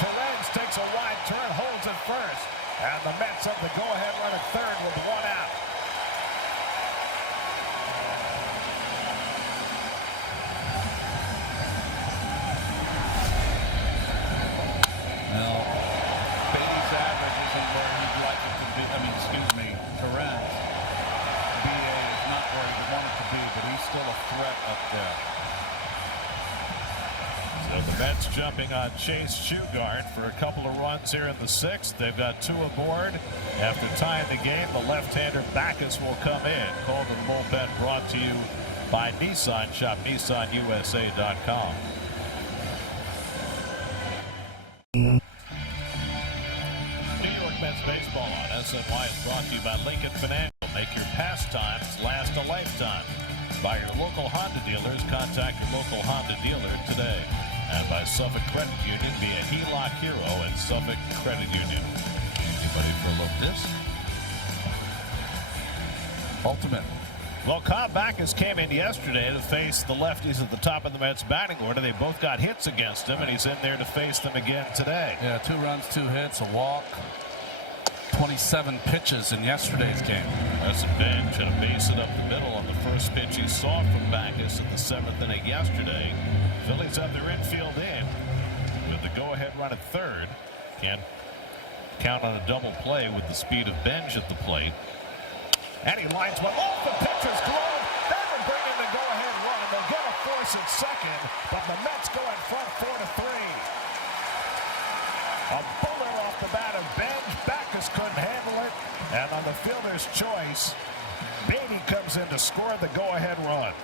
Torrens takes a wide turn, holds at first. And the Mets have the go-ahead run at third with 1 out. Jumping on Chase Shugart for a couple of runs here in the 6th. They've got 2 aboard. After tying the game, the left-hander Backus will come in. Call the bullpen brought to you by Nissan. Shop NissanUSA.com. New York Mets baseball on SNY is brought to you by Lincoln Financial. Make your pastimes last a lifetime. By your local Honda dealers, contact your local Honda dealer today. And by Suffolk Credit Union, be a HELOC hero at Suffolk Credit Union. You ready for a look at this? Ultimate. Well, Cobb Backus came in yesterday to face the lefties at the top of the Mets batting order. They both got hits against him, and he's in there to face them again today. Yeah, 2 runs, 2 hits, a walk. 27 pitches in yesterday's game. That's a bench and a base hit up the middle on the first pitch he saw from Backus in the 7th inning yesterday. Phillies have their infield in with the go-ahead run at third. Can't count on a double play with the speed of Benj at the plate. And he lines one off the pitcher's glove. That would bring in the go-ahead run. They'll get a force at second, but the Mets go in front 4-3. A bowler off the bat of Benj. Backus couldn't handle it. And on the fielder's choice, Beatty comes in to score the go-ahead run.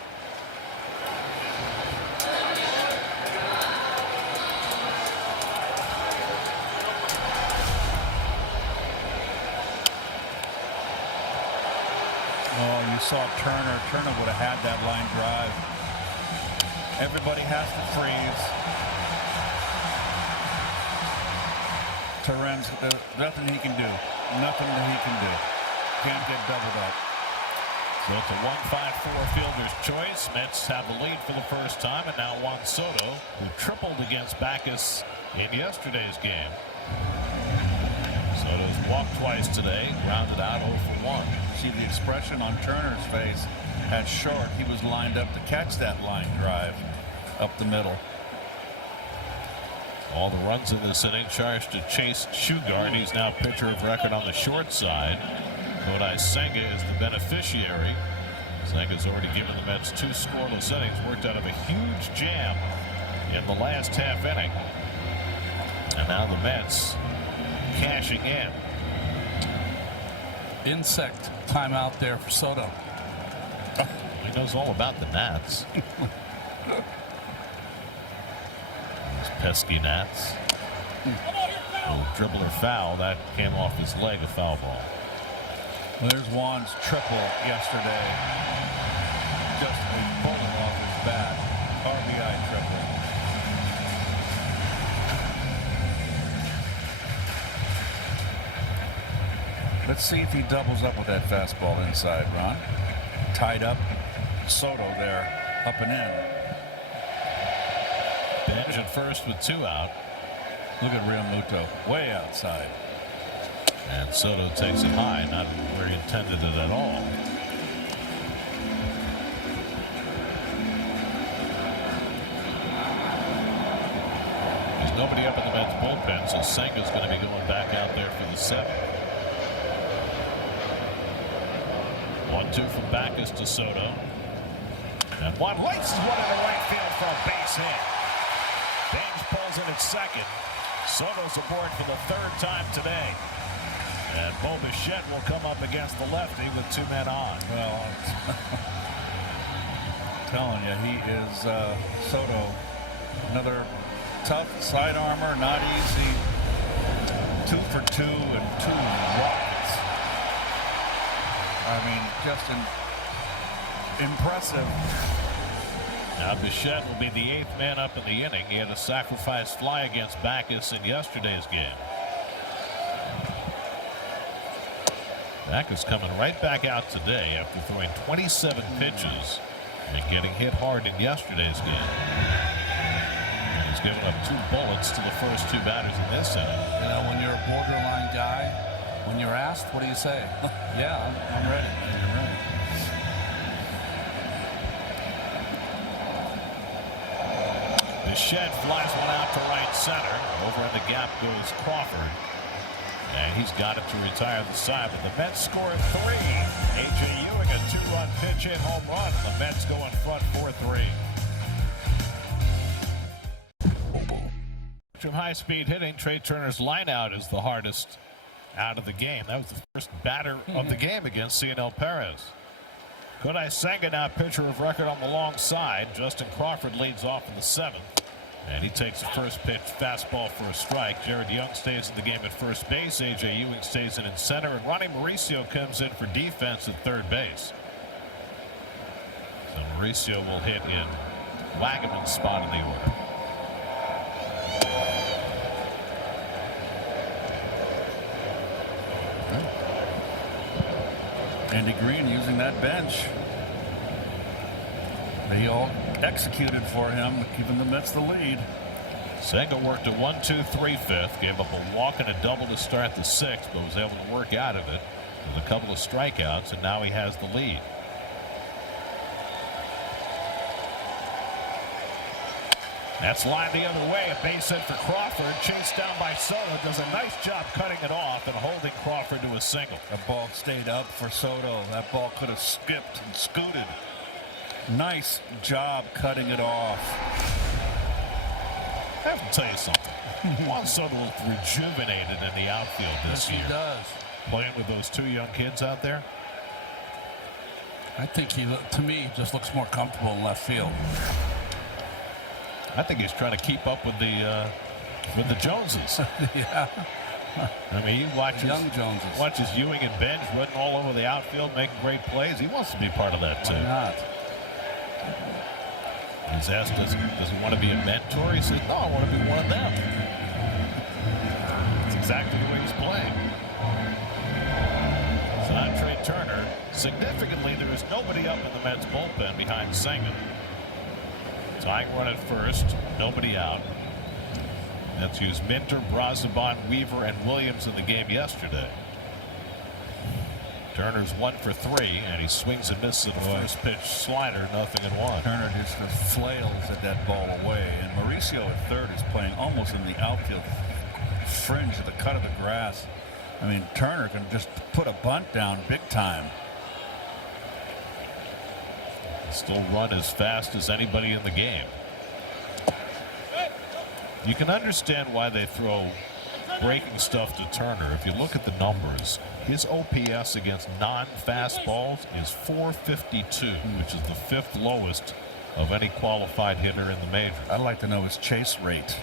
Oh, you saw Turner. Turner would have had that line drive. Everybody has to freeze. Torrens, nothing he can do. Nothing that he can do. Can't get doubled up. So it's a 1-5-4 fielder's choice. Mets have the lead for the first time, and now Juan Soto, who tripled against Backus in yesterday's game. Soto's walked twice today, grounded out 0 for 1. See the expression on Turner's face at short. He was lined up to catch that line drive up the middle. All the runs in this inning charged to Chase Shugart. He's now pitcher of record on the short side. Kodai Senga is the beneficiary. Senga's already given the Mets 2 scoreless innings, worked out of a huge jam in the last half inning. And now the Mets cashing in. Insect timeout there for Soto. He knows all about the gnats. Those pesky gnats. Dribble or foul. That came off his leg, a foul ball. Well, there's Juan's triple yesterday. Just a bullet off his bat. RBI triple. Let's see if he doubles up with that fastball inside, Ron. Tied up. Soto there, up and in. Bench at first with 2 out. Look at Real Muto, way outside. And Soto takes it high, not where he intended it at all. He's nobody up in the Mets bullpen, so Senga's going to be going back out there for the 7th. 1-2 from Backus to Soto. And one laces one into right field for a base hit. James pulls in at second. Soto's aboard for the 3rd time today. And Bo Bichette will come up against the lefty with 2 men on. Well, I'm telling you, he is Soto. Another tough side armor, not easy. 2 for 2 and 2 rockets. I mean, just impressive. Now Bichette will be the 8th man up in the inning. He had a sacrifice fly against Backus in yesterday's game. Backus coming right back out today after throwing 27 pitches and getting hit hard in yesterday's game. And he's given up 2 bullets to the first 2 batters in this inning. You know, when you're a borderline guy, when you're asked, what do you say? Yeah, I'm ready. I'm ready. Bichette flies one out to right center. Over in the gap goes Crawford. And he's got it to retire the side, but the Mets score 3. A.J. Ewing, a 2-run pitch-in home run. The Mets go in front 4-3. From high-speed hitting, Trey Turner's line-out is the hardest out of the game. That was the first batter of the game against C&L Perez. Kodai Senga now pitcher of record on the long side. Justin Crawford leads off in the 7th. And he takes the first pitch fastball for a strike. Jared Young stays in the game at first base. A.J. Ewing stays in center. And Ronnie Mauricio comes in for defense at third base. So Mauricio will hit in Wagaman's spot in the order. Andy Green using that bench. They all executed for him, giving the Mets the lead. Senga worked a 1-2-3 fifth, gave up a walk and a double to start the 6th, but was able to work out of it with a couple of strikeouts, and now he has the lead. That's lined the other way. A base hit for Crawford. Chased down by Soto. Does a nice job cutting it off and holding Crawford to a single. The ball stayed up for Soto. That ball could have skipped and scooted. Nice job cutting it off. I have to tell you something. Juan Soto looked rejuvenated in the outfield this year. Yes, he does. Playing with those 2 young kids out there. I think to me, just looks more comfortable in left field. I think he's trying to keep up with the Joneses. Yeah. I mean, he watches young Joneses. Watches Ewing and Benj running all over the outfield, making great plays. He wants to be part of that team. Why not? He's asked, does he want to be a mentor? He says, no, I want to be one of them. That's exactly the way he's playing. So now Trey Turner. Significantly, there is nobody up in the Mets bullpen behind Senga. Tying run at first, nobody out. Mets used Minter, Brazoban, Weaver, and Williams in the game yesterday. Turner's 1 for 3, and he swings and misses at the first pitch slider, 0-1. Turner just flails at that ball away, and Mauricio at third is playing almost in the outfield fringe of the cut of the grass. I mean, Turner can just put a bunt down big time. Still run as fast as anybody in the game. You can understand why they throw breaking stuff to Turner. If you look at the numbers, his OPS against non-fastballs is .452, which is the 5th lowest of any qualified hitter in the majors. I'd like to know his chase rate.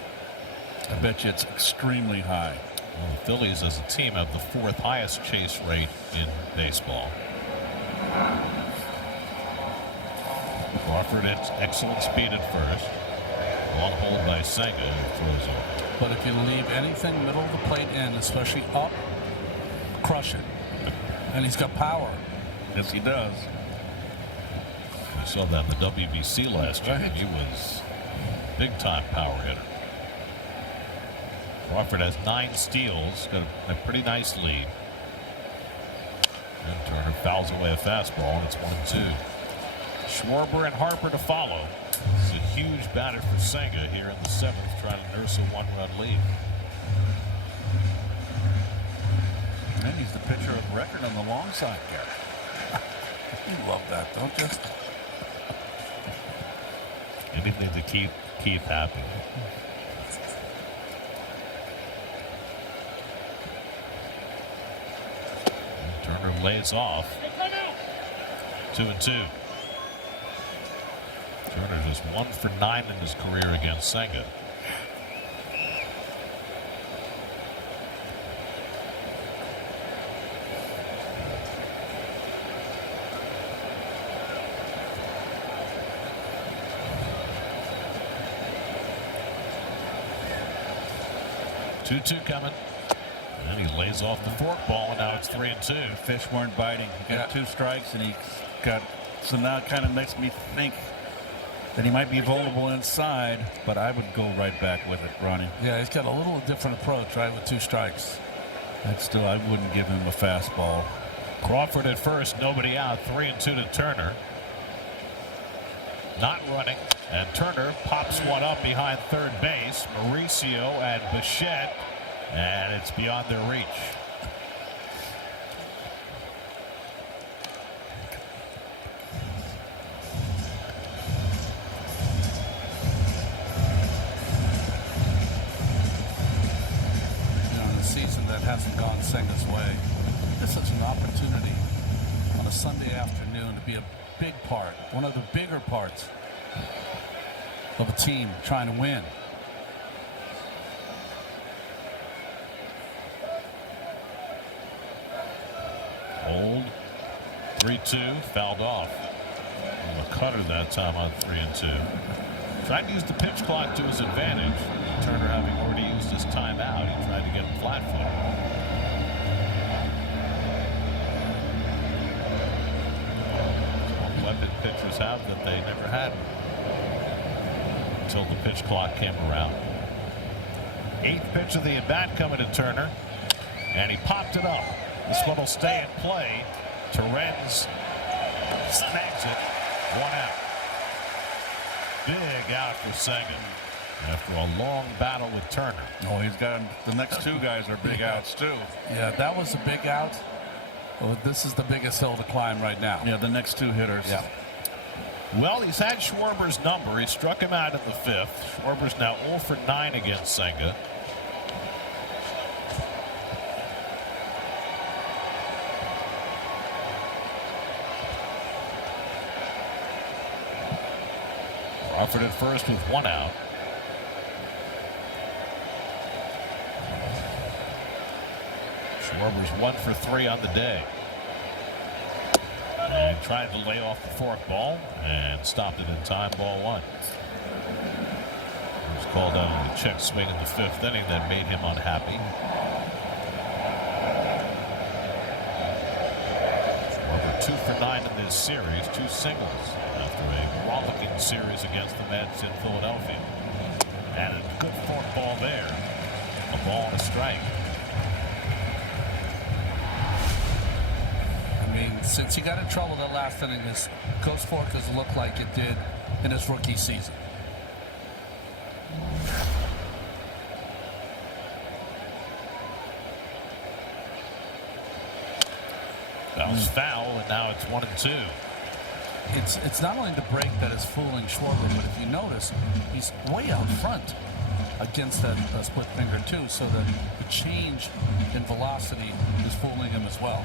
I bet you it's extremely high. Well, the Phillies as a team have the 4th highest chase rate in baseball. Crawford at excellent speed at first. Long hold by Senga, who throws over. But if you leave anything middle of the plate in, especially up, crush it. And he's got power. Yes, he does. We saw that in the WBC last year, and he was a big-time power hitter. Crawford has 9 steals, got a pretty nice lead. And Turner fouls away a fastball, and it's 1-2. Schwarber and Harper to follow. It's a huge batter for Senga here in the 7th, trying to nurse a 1-run lead. And he's the pitcher of record on the long side, Gary. You love that, don't you? Anything to keep Keith happy. Turner lays off. 2-2. Turner just 1 for 9 in his career against Senga. Two coming. And he lays off the forkball, and now it's 3-2. Fish weren't biting. He got 2 strikes, and he got. So now it kind of makes me think that he might be vulnerable inside, but I would go right back with it, Ronnie. Yeah, he's got a little different approach, right, with 2 strikes. But still, I wouldn't give him a fastball. Crawford at first, nobody out. 3-2 to Turner. Not running, and Turner pops one up behind third base. Mauricio and Bichette, and it's beyond their reach. In a season that hasn't gone Senga's way, this is an opportunity on a Sunday afternoon to be a big part, one of the bigger parts of a team trying to win. Old 3-2, fouled off. A cutter that time on 3-2. Tried to use the pitch clock to his advantage. Turner having already used his timeout, he tried to get him flat-footed. Weapon pitchers have that they never had until the pitch clock came around. 8th pitch of the at-bat coming to Turner, and he popped it up. This one will stay in play. Terrens snags it. 1 out. Big out for Senga after a long battle with Turner. Oh, he's got the next 2 guys are big outs too. Yeah, that was a big out. Well, this is the biggest hill to climb right now. Yeah, the next 2 hitters. Yeah. Well, he's had Schwarber's number. He struck him out in the 5th. Schwarber's now 0 for 9 against Senga. Crawford at first with 1 out. Schwarber's 1 for 3 on the day. And tried to lay off the forkball and stopped it in time, ball 1. He was called out on a check swing in the 5th inning that made him unhappy. Schwarber 2 for 9 in this series, 2 singles after a rollicking series against the Mets in Philadelphia. And a good forkball there. A ball and a strike. Since he got in trouble that last inning, his ghost fork has looked like it did in his rookie season. That was foul, and now it's 1-2. It's not only the break that is fooling Schwarber, but if you notice, he's way out front against that split finger too, so that the change in velocity is fooling him as well.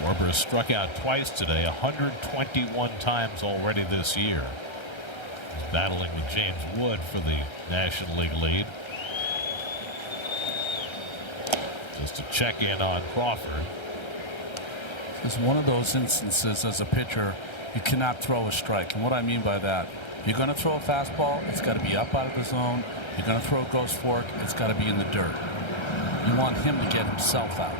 Schwarber has struck out twice today, 121 times already this year. He's battling with James Wood for the National League lead. Just to check in on Crawford. It's one of those instances as a pitcher, you cannot throw a strike. And what I mean by that, you're going to throw a fastball, it's got to be up out of the zone. You're going to throw a ghost fork, it's got to be in the dirt. You want him to get himself out.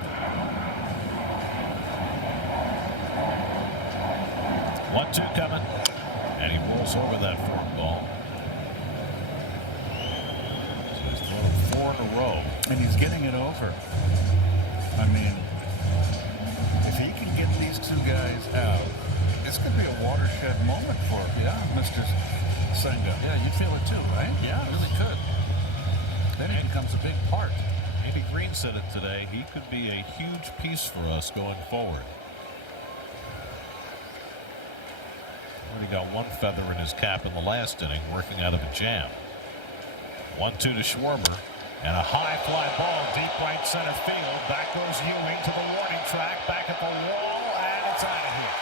1-2 coming, and he rolls over that forkball. So he's thrown 4 in a row. And he's getting it over. I mean, if he can get these 2 guys out, this could be a watershed moment for Mr. Senga. Yeah, you feel it too, right? Yeah, it really could. Then it becomes a big part. Andy Green said it today. He could be a huge piece for us going forward. Already got one feather in his cap in the last inning, working out of a jam. 1-2 to Schwarber, and a high fly ball deep right center field. Back goes Ewing to the warning track, back at the wall, and it's out of here.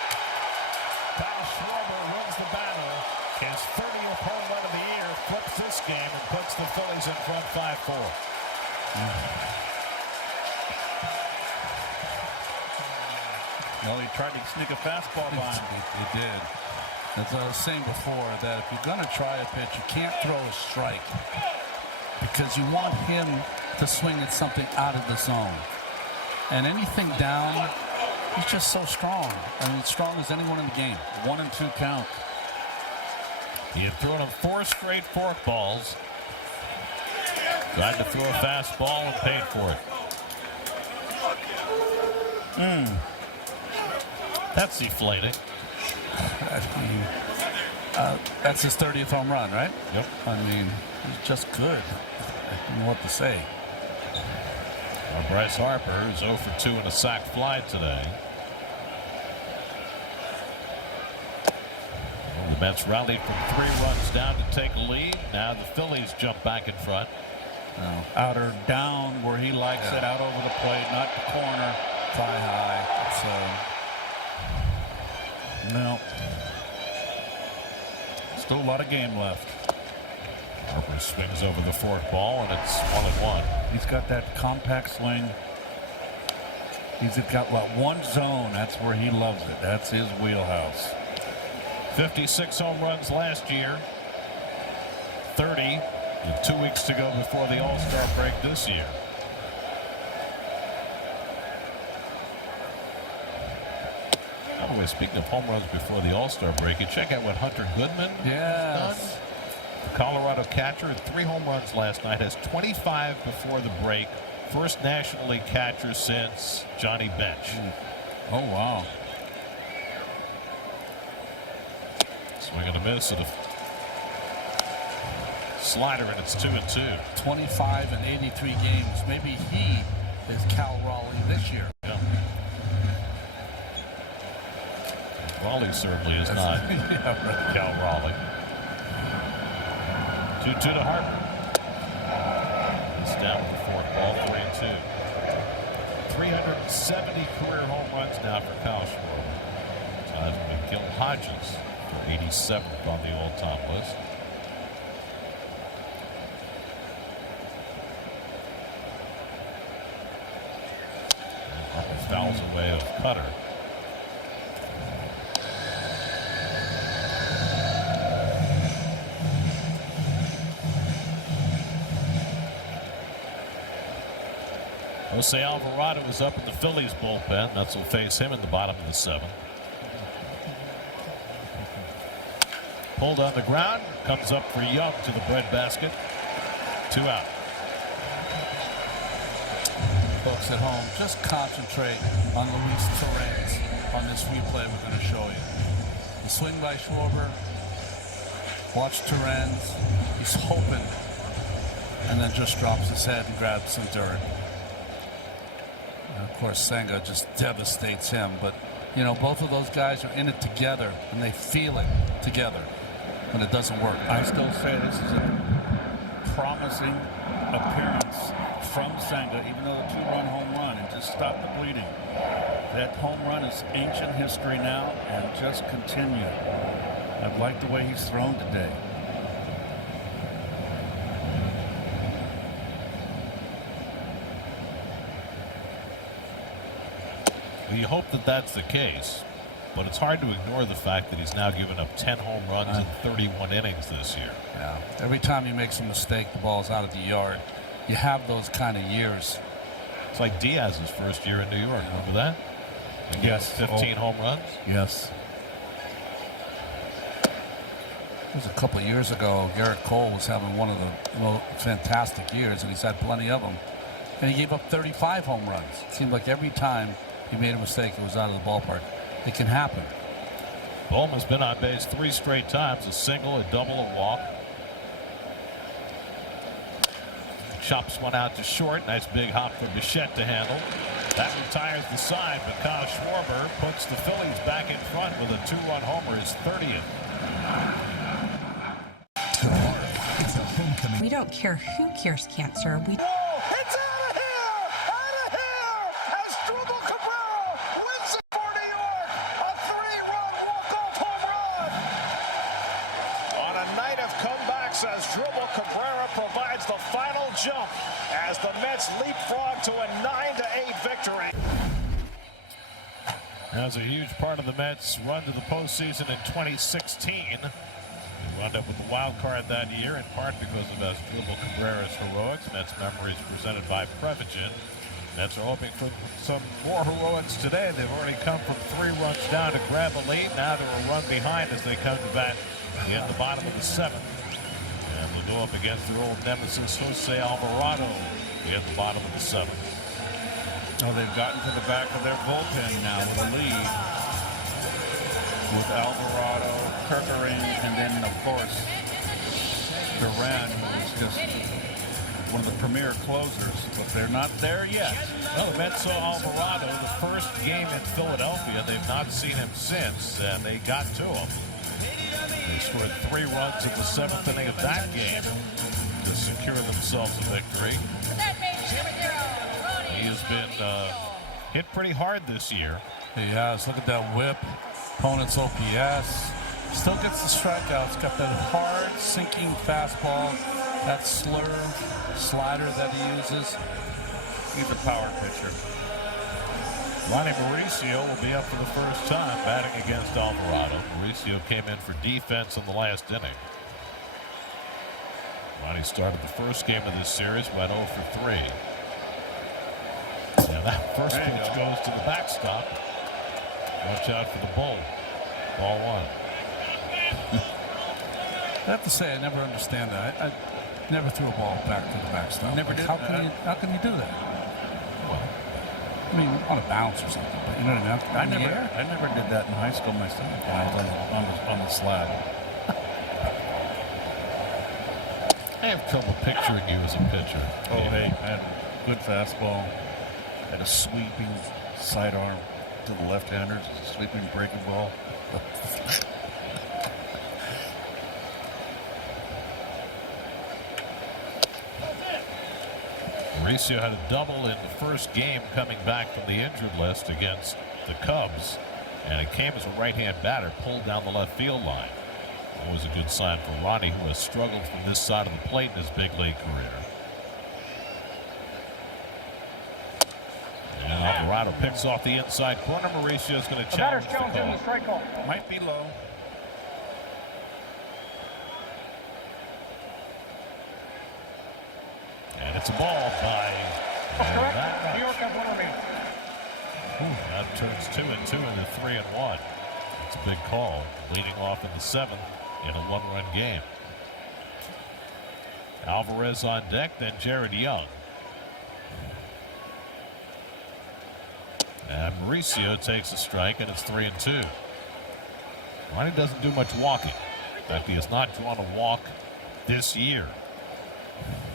Kyle Schwarber wins the battle. His 30th home run of the year, flips this game and puts the Phillies in front 5-4. Well, he tried to sneak a fastball by him. He did. As I was saying before, that if you're going to try a pitch, you can't throw a strike because you want him to swing at something out of the zone. And anything down, he's just so strong. I mean, strong as anyone in the game. 1-2 count. He had thrown him 4 straight forkballs. Tried to throw a fastball and paid for it. That's deflating. That's his 30th home run, right? Yep. I mean, he's just good. I don't know what to say. Well, Bryce Harper is 0 for 2 in a sac fly today. Well, the Mets rallied from 3 runs down to take a lead. Now the Phillies jump back in front. Outer down where he likes it, out over the plate, not the corner. Fly high. No. Still a lot of game left. Harper swings over the forkball, and it's 1-1. He's got that compact swing. He's got one zone. That's where he loves it. That's his wheelhouse. 56 home runs last year. 30 with 2 weeks to go before the All-Star break this year. By the way, speaking of home runs before the All-Star break, you check out what Hunter Goodman has done. The Colorado catcher had 3 home runs last night, has 25 before the break. First National League catcher since Johnny Bench. Oh, wow. Swing and a miss at a slider, and it's 2-2. 25 and 83 games. Maybe he is Cal Raleigh this year. Yeah. Raleigh certainly is not Cal Raleigh. 2-2 to Harper. He's down with the forkball, 3-2. 370 career home runs now for Kyle Schwarber. Ties with Gil Hodges for 87th on the all-time list. Harper fouls away of Cutter. Jose Alvarado is up in the Phillies bullpen. That's what face him in the bottom of the 7th. Pulled on the ground. Comes up for Young to the breadbasket. 2 out. Folks at home, just concentrate on Luis Torrens on this replay we're going to show you. The swing by Schwarber. Watch Torrens. He's hoping. And then just drops his head and grabs some dirt. Of course, Senga just devastates him. But, you know, both of those guys are in it together, and they feel it together when it doesn't work. I still say this is a promising appearance from Senga, even though the 2-run home run, and just stop the bleeding. That home run is ancient history now, and just continue. I like the way he's thrown today. You hope that that's the case, but it's hard to ignore the fact that he's now given up 10 home runs in 31 innings this year. Yeah. Every time he makes a mistake, the ball's out of the yard. You have those kind of years. It's like Diaz's first year in New York. Remember that? He Yes. 15 home runs. Yes. It was a couple of years ago. Garrett Cole was having one of the most fantastic years, and he's had plenty of them. And he gave up 35 home runs. It seemed like every time he made a mistake, it was out of the ballpark. It can happen. Bowman's been on base 3 straight times, a single, a double, a walk. Chops one out to short. Nice big hop for Bichette to handle. That retires the side, but Kyle Schwarber puts the Phillies back in front with a 2-run homer, his 30th. Tomorrow, it's a homecoming. We don't care who cures cancer. We. It's out of here! Out of here! As Dribble Cabrera wins it for New York! A 3-run walk-off home run! On a night of comebacks, as Dribble Cabrera provides the final jump as the Mets leapfrog to a 9-8 victory. That was a huge part of the Mets' run to the postseason in 2016. They wound up with the wild card that year, in part because of Asdrubal Cabrera's heroics. Mets memories presented by Prevagen. Mets are hoping for some more heroics today. They've already come from 3 runs down to grab a lead. Now they're a run behind as they come to bat in the bottom of the 7th. And they'll go up against their old nemesis, Jose Alvarado, in the bottom of the 7th. Oh, they've gotten to the back of their bullpen now with a lead. With Alvarado, Kirkering, and then, of course, Duran, who's just one of the premier closers, but they're not there yet. Well, the Mets saw Alvarado the first game in Philadelphia. They've not seen him since, and they got to him. They scored 3 runs in the 7th inning of that game to secure themselves a victory. He has been hit pretty hard this year. He has. Look at that whip. Opponent's OPS. Still gets the strikeouts. Got that hard, sinking fastball. That slurve slider that he uses. He's a power pitcher. Ronnie Mauricio will be up for the first time batting against Alvarado. Mauricio came in for defense in the last inning. Ronnie started the first game of this series, went 0 for 3. And that first pitch goes to the backstop. Watch out for the bull. Ball 1. I have to say, I never understand that. I never threw a ball back to the backstop. Never did. How can you do that? I mean, on a bounce or something. But you know what I mean? I never did that in high school myself. When I was on the slab. I have trouble picturing you as a pitcher. Oh, hey, I had a good fastball. Had a sweeping sidearm to the left-handers, sweeping breaking ball. Mauricio had a double in the first game coming back from the injured list against the Cubs, and it came as a right-hand batter pulled down the left field line. Always a good sign for Ronnie, who has struggled from this side of the plate in his big league career. And Alvarado picks off the inside corner. Mauricio's going to challenge the call. Might be low. And it's a ball by... New York has 1 remaining. That turns 2-2 into 3-1. It's a big call. Leading off in the 7th in a 1-run game. Alvarez on deck, then Jared Young. And Mauricio takes a strike, and it's 3-2. Ronnie doesn't do much walking. In fact, he has not drawn a walk this year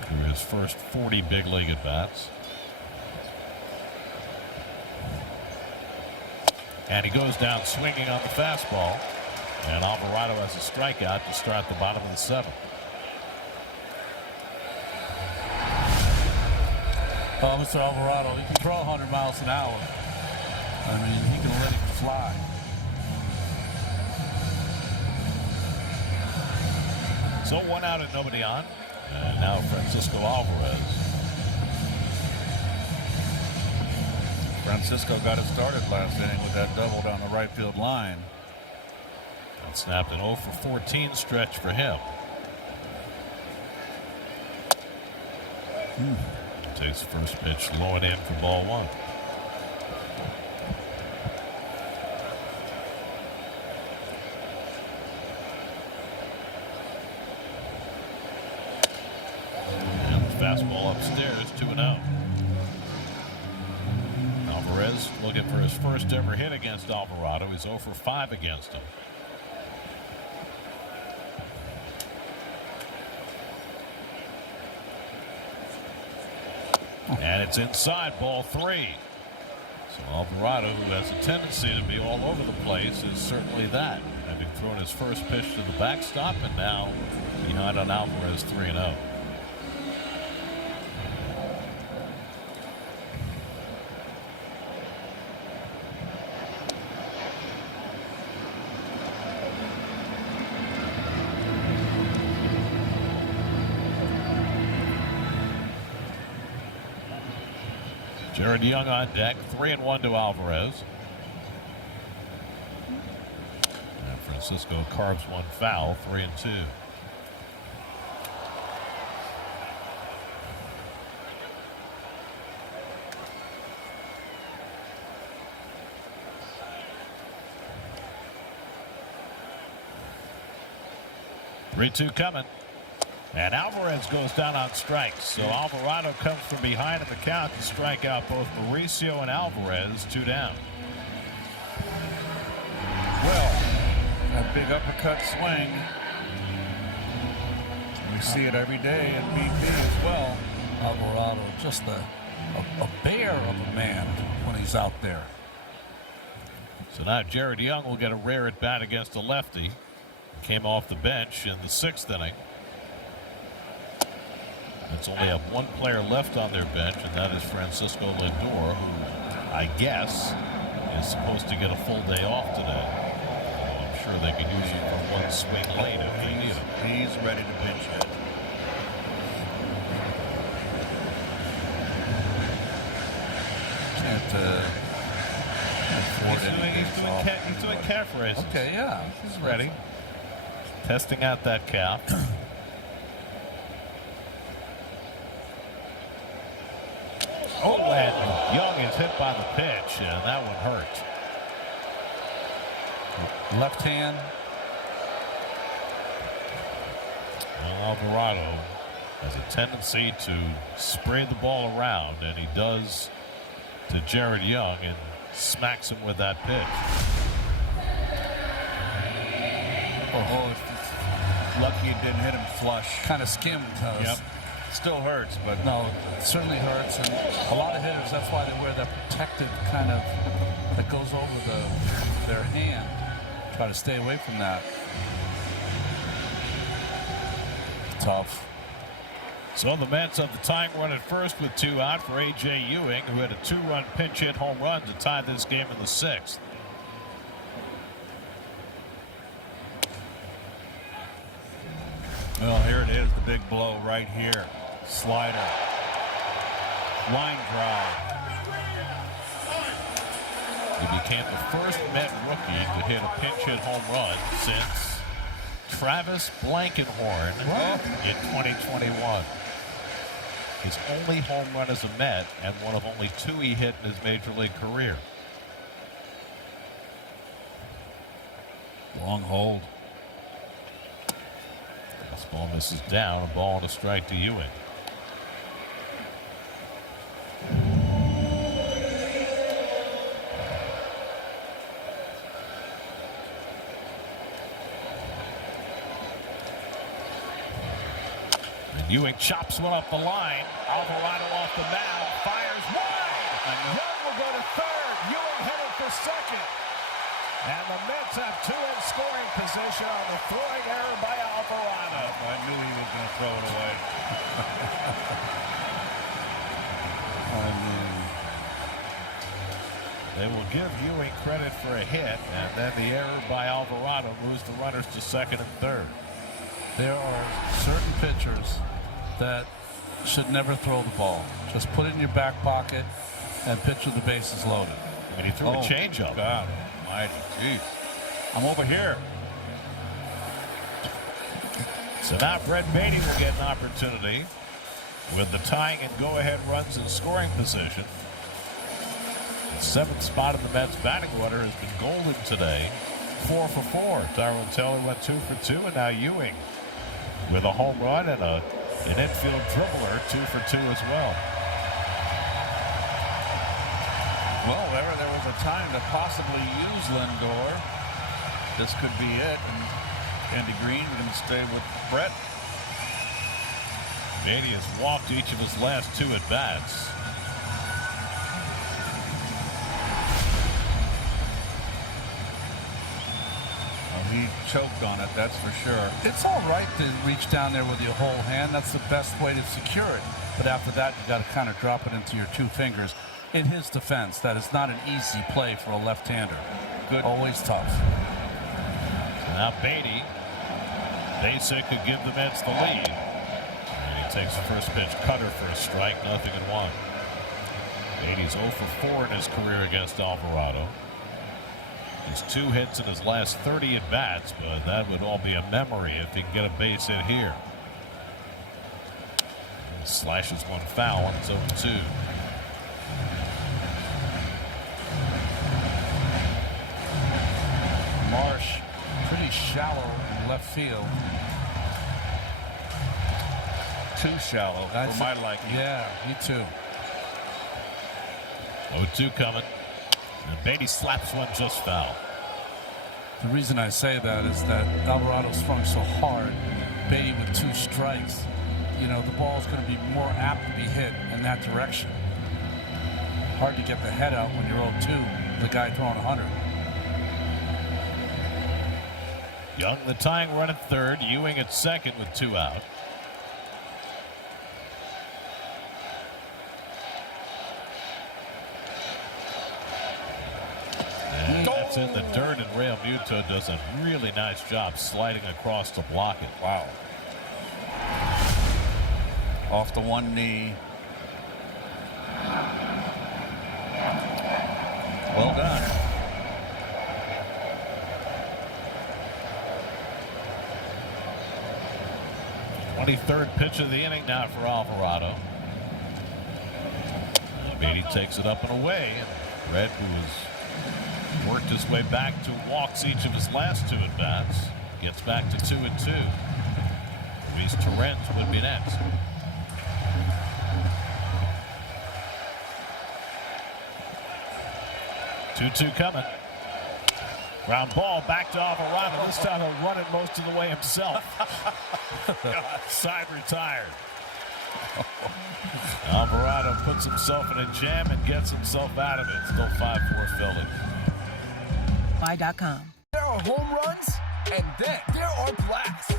through his first 40 big league at-bats. And he goes down swinging on the fastball. And Alvarado has a strikeout to start the bottom of the 7th. Oh, Mr. Alvarado, he can throw 100 miles an hour. I mean, he can let it fly. So 1 out and nobody on. And now Francisco Alvarez. Francisco got it started last inning with that double down the right field line. And snapped an 0 for 14 stretch for him. Takes the first pitch low and in for ball 1. Fastball upstairs, 2-0. Alvarez looking for his first ever hit against Alvarado. He's 0 for 5 against him. And it's inside, ball 3. So Alvarado, who has a tendency to be all over the place, is certainly that. Having thrown his first pitch to the backstop and now behind on Alvarez 3-0. Jared Young on deck, 3-1 to Alvarez. And Francisco carves one foul, 3-2. Three-two coming. And Alvarez goes down on strikes. So Alvarado comes from behind in the count to strike out both Mauricio and Alvarez, 2 down. Well, that big uppercut swing. We see it every day at BP as well. Alvarado, just a bear of a man when he's out there. So now Jared Young will get a rare at bat against a lefty. Came off the bench in the 6th inning. It's only have one player left on their bench, and that is Francisco Lindor, who I guess is supposed to get a full day off today. I'm sure they could use him for one swing late if they need him. He's ready to pitch it. He's doing calf raises. Okay, yeah. He's ready. Testing out that calf. Oh, and Young is hit by the pitch, and that one hurt. Left hand. Well, Alvarado has a tendency to spray the ball around, and he does to Jared Young and smacks him with that pitch. Oh, it's lucky it didn't hit him flush. Kind of skimmed. Yep. Still hurts, but no, it certainly hurts. And a lot of hitters, that's why they wear that protective kind of that goes over their hand. Try to stay away from that. Tough. So the Mets have the tying run at first with 2 out for A.J. Ewing, who had a 2-run pinch hit home run to tie this game in the 6th. Well, here it is, the big blow right here. Slider. Line drive. He became the first Met rookie to hit a pinch hit home run since Travis Blankenhorn in 2021. His only home run as a Met, and one of only 2 he hit in his major league career. Long hold. This ball misses down, a ball and a strike to Ewing. And Ewing chops one up the line. Alvarado off the mound, fires wide. Young will go to third. Ewing headed for second. And the Mets have 2 in scoring position on the throwing error by Alvarado. I knew he was going to throw it away. They will give Ewing credit for a hit, and then the error by Alvarado moves the runners to second and third. There are certain pitchers that should never throw the ball. Just put it in your back pocket and pitch with the bases loaded. I mean, he threw a changeup. God almighty, jeez. I'm over here. So now Brett Beatty will get an opportunity with the tying and go-ahead runs in scoring position. The 7th spot in the Mets batting order has been golden today. 4 for 4. Tyrone Taylor went 2 for 2, and now Ewing with a home run and an infield dribbler, 2 for 2 as well. Well, there was a time to possibly use Lindor. This could be it, and Andy Green going to stay with Brett. Beatty has walked each of his last 2 at-bats. choked on it, that's for sure. It's all right to reach down there with your whole hand. That's the best way to secure it. But after that, you got to kind of drop it into your 2 fingers. In his defense, that is not an easy play for a left-hander. Good. Always tough. Now Beatty. Basic could give the Mets the lead. And he takes the first pitch cutter for a strike, 0-1. Beatty's 0 for 4 in his career against Alvarado. He's 2 hits in his last 30 at-bats, but that would all be a memory if he can get a base hit here. He slashes one foul, and it's 0-2. Marsh, pretty shallow in left field. Too shallow for my liking. Yeah, me too. 0-2 coming. And Beatty slaps one just foul. The reason I say that is that Alvarado swung so hard. Beatty with 2 strikes. You know, the ball's going to be more apt to be hit in that direction. Hard to get the head out when you're 0-2. The guy throwing 100. Young, the tying run at third. Ewing at second with 2 out. And that's in the dirt, and Real Muto does a really nice job sliding across to block it. Wow. Off the one knee. Well done. 23rd pitch of the inning now for Alvarado. Beatty takes it up and away. And Red, who has worked his way back to walks each of his last 2 at-bats, gets back to 2-2. Luis Torrens would be next. Two coming. Ground ball back to Alvarado. This time he'll run it most of the way himself. Side retired. Alvarado puts himself in a jam and gets himself out of it. Still 5-4 Phillies. Buy.com. There are home runs, and then there are blasts.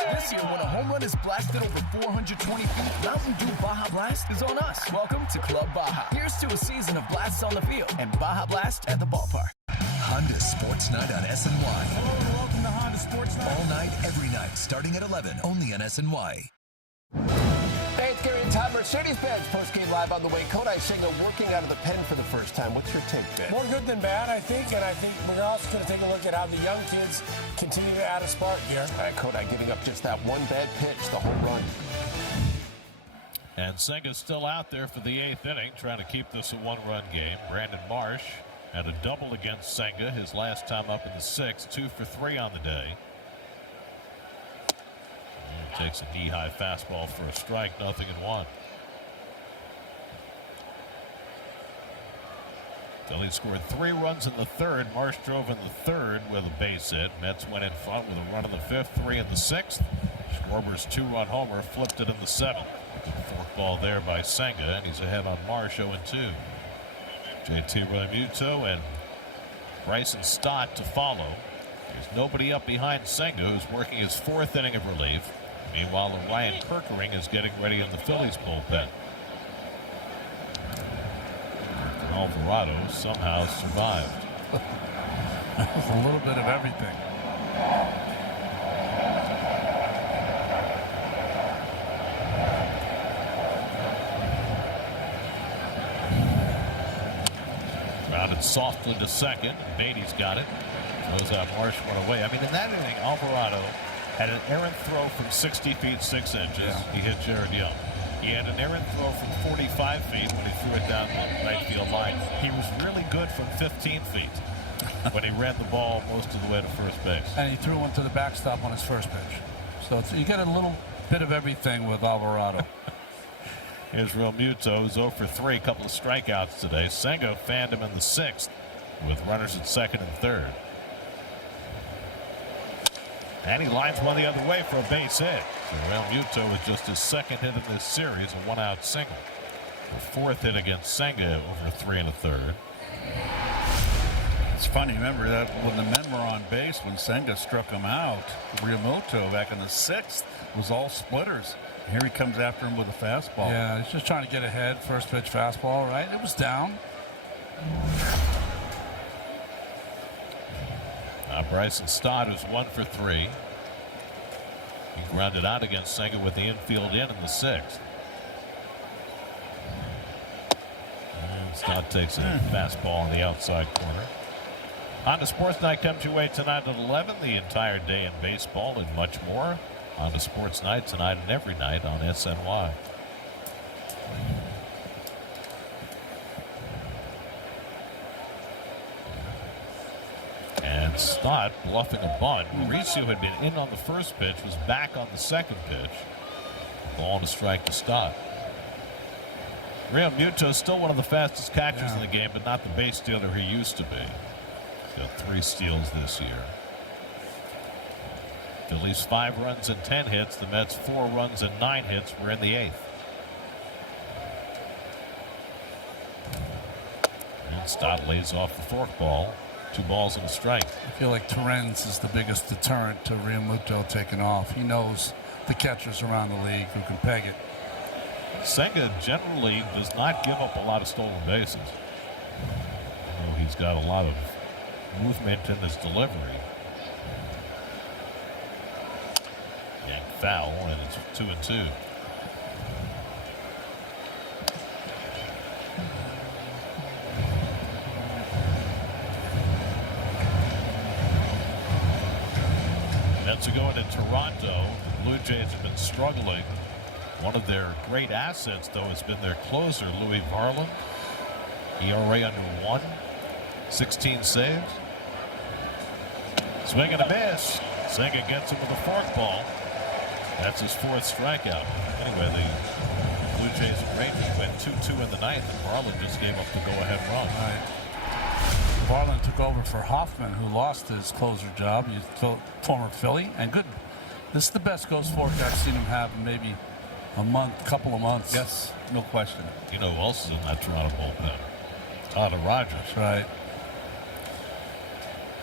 This year, when a home run is blasted over 420 feet, Mountain Dew Baja Blast is on us. Welcome to Club Baja. Here's to a season of blasts on the field and Baja Blast at the ballpark. Honda Sports Night on SNY. Hello and welcome to Honda Sports Night. All night, every night, starting at 11, only on SNY. Hey, it's Gary and Todd, Mercedes-Benz postgame live on the way. Kodai Senga working out of the pen for the first time. What's your take, Ben? More good than bad, I think, and I think we're also going to take a look at how the young kids continue to add a spark here. All right, Kodai giving up just that one bad pitch, the home run. And Senga's still out there for the 8th inning, trying to keep this a 1-run game. Brandon Marsh had a double against Senga his last time up in the 6th, 2 for 3 on the day. Takes a knee-high fastball for a strike, 0-1. Phillies scored 3 runs in the 3rd. Marsh drove in the 3rd with a base hit. Mets went in front with a run in the 5th, 3 in the 6th. Schwarber's 2-run homer flipped it in the 7th. Forkball there by Senga, and he's ahead on Marsh 0-2. JT Realmuto and Bryson Stott to follow. There's nobody up behind Senga, who's working his 4th inning of relief. Meanwhile, Ryan Kirkering is getting ready in the Phillies bullpen. Alvarado somehow survived. A little bit of everything. Grounded softly to second. Beatty's got it. Throws out Marsh, one away. I mean, in that inning, Alvarado had an errant throw from 60 feet 6 inches. Yeah. He hit Jared Young. He had an errant throw from 45 feet when he threw it down the right field line. He was really good from 15 feet when he ran the ball most of the way to first base. And he threw one to the backstop on his first pitch. So you get a little bit of everything with Alvarado. Here's Realmuto, who's 0 for 3, a couple of strikeouts today. Senga fanned him in the 6th with runners at 2nd and 3rd. And he lines one the other way for a base hit. So Realmuto with just his 2nd hit in this series, a 1-out single. The 4th hit against Senga over 3 1/3. It's funny, remember that when the men were on base, when Senga struck him out, Realmuto back in the 6th was all splitters. Here he comes after him with a fastball. Yeah, he's just trying to get ahead. First pitch fastball, right? It was down. Bryson Stott is 1 for 3. He grounded out against Senga with the infield in the 6th. And Stott takes a fastball on the outside corner. Honda Sports Night comes your way tonight at 11. The entire day in baseball and much more. Honda Sports Night tonight and every night on SNY. And Stott bluffing a bunt. Mauricio had been in on the first pitch, was back on the second pitch. Ball to strike to Stott. Realmuto is still one of the fastest catchers in the game, but not the base stealer he used to be. He's got 3 steals this year. Phillies 5 runs and 10 hits. The Mets 4 runs and 9 hits. We're in the 8th. And Stott lays off the forkball. 2 balls and a strike. I feel like Torrens is the biggest deterrent to Realmuto taking off. He knows the catchers around the league who can peg it. Senga generally does not give up a lot of stolen bases. He's got a lot of movement in his delivery. And foul, and it's 2-2. Mets are going to Toronto. The Blue Jays have been struggling. One of their great assets, though, has been their closer, Louis Varland. ERA under 1, 16 saves. Swing and a miss. Senga gets him with a forkball. That's his 4th strikeout. Anyway, the Blue Jays and Rangers went 2-2 in the 9th, and Varland just gave up the go-ahead run. Right. Varland took over for Hoffman, who lost his closer job. He's former Philly, and good. This is the best ghost fork I've seen him have in maybe a couple of months. Yes, no question. You know who else is in that Toronto bullpen? Tyler Rogers. Right.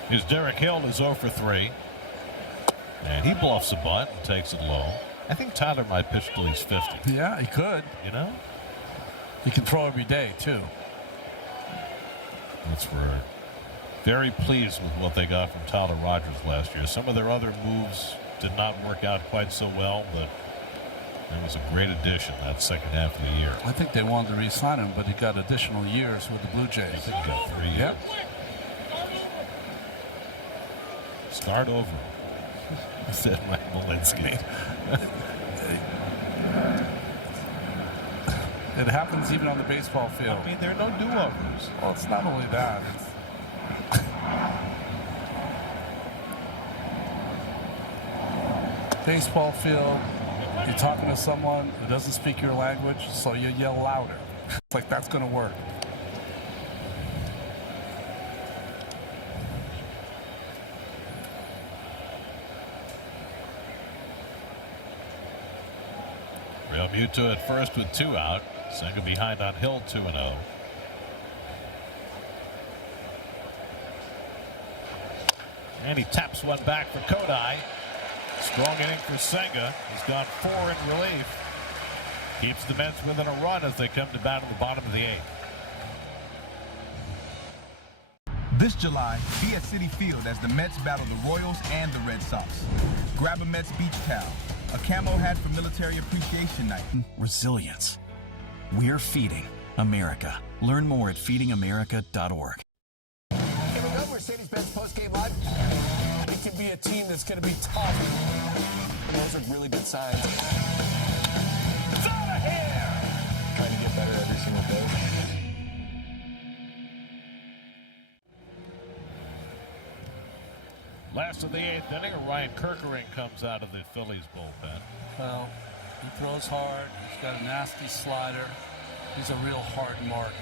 Here's Derek Hill is 0 for 3. And he bluffs a bunt and takes it low. I think Tyler might pitch till he's 50. Yeah, he could. You know? He can throw every day, too. We're very pleased with what they got from Tyler Rogers last year. Some of their other moves did not work out quite so well, but it was a great addition that second half of the year. I think they wanted to re-sign him, but he got additional years with the Blue Jays. I think he got 3 years. Yep. Start over, said Mike Malinsky. It happens even on the baseball field. I mean, there are no do-overs. Well, it's not only that. Baseball field, you're talking to someone who doesn't speak your language, so you yell louder. It's like that's going to work. Realmuto at first with 2 out. Senga behind on Hill 2-0. And he taps one back for Kodai. Strong inning for Senga. He's gone 4 in relief. Keeps the Mets within a run as they come to bat in the bottom of the 8th. This July, be at Citi Field as the Mets battle the Royals and the Red Sox. Grab a Mets beach towel, a camo hat for Military Appreciation Night. Resilience. We're feeding America. Learn more at feedingamerica.org. Here we go, Mercedes-Benz postgame live. It could be a team that's going to be tough. Those are really good signs. It's out of here! Trying to get better every single day. Last of the 8th inning, Ryan Kerkering comes out of the Phillies bullpen. Well, he throws hard. He's got a nasty slider. He's a real hard mark.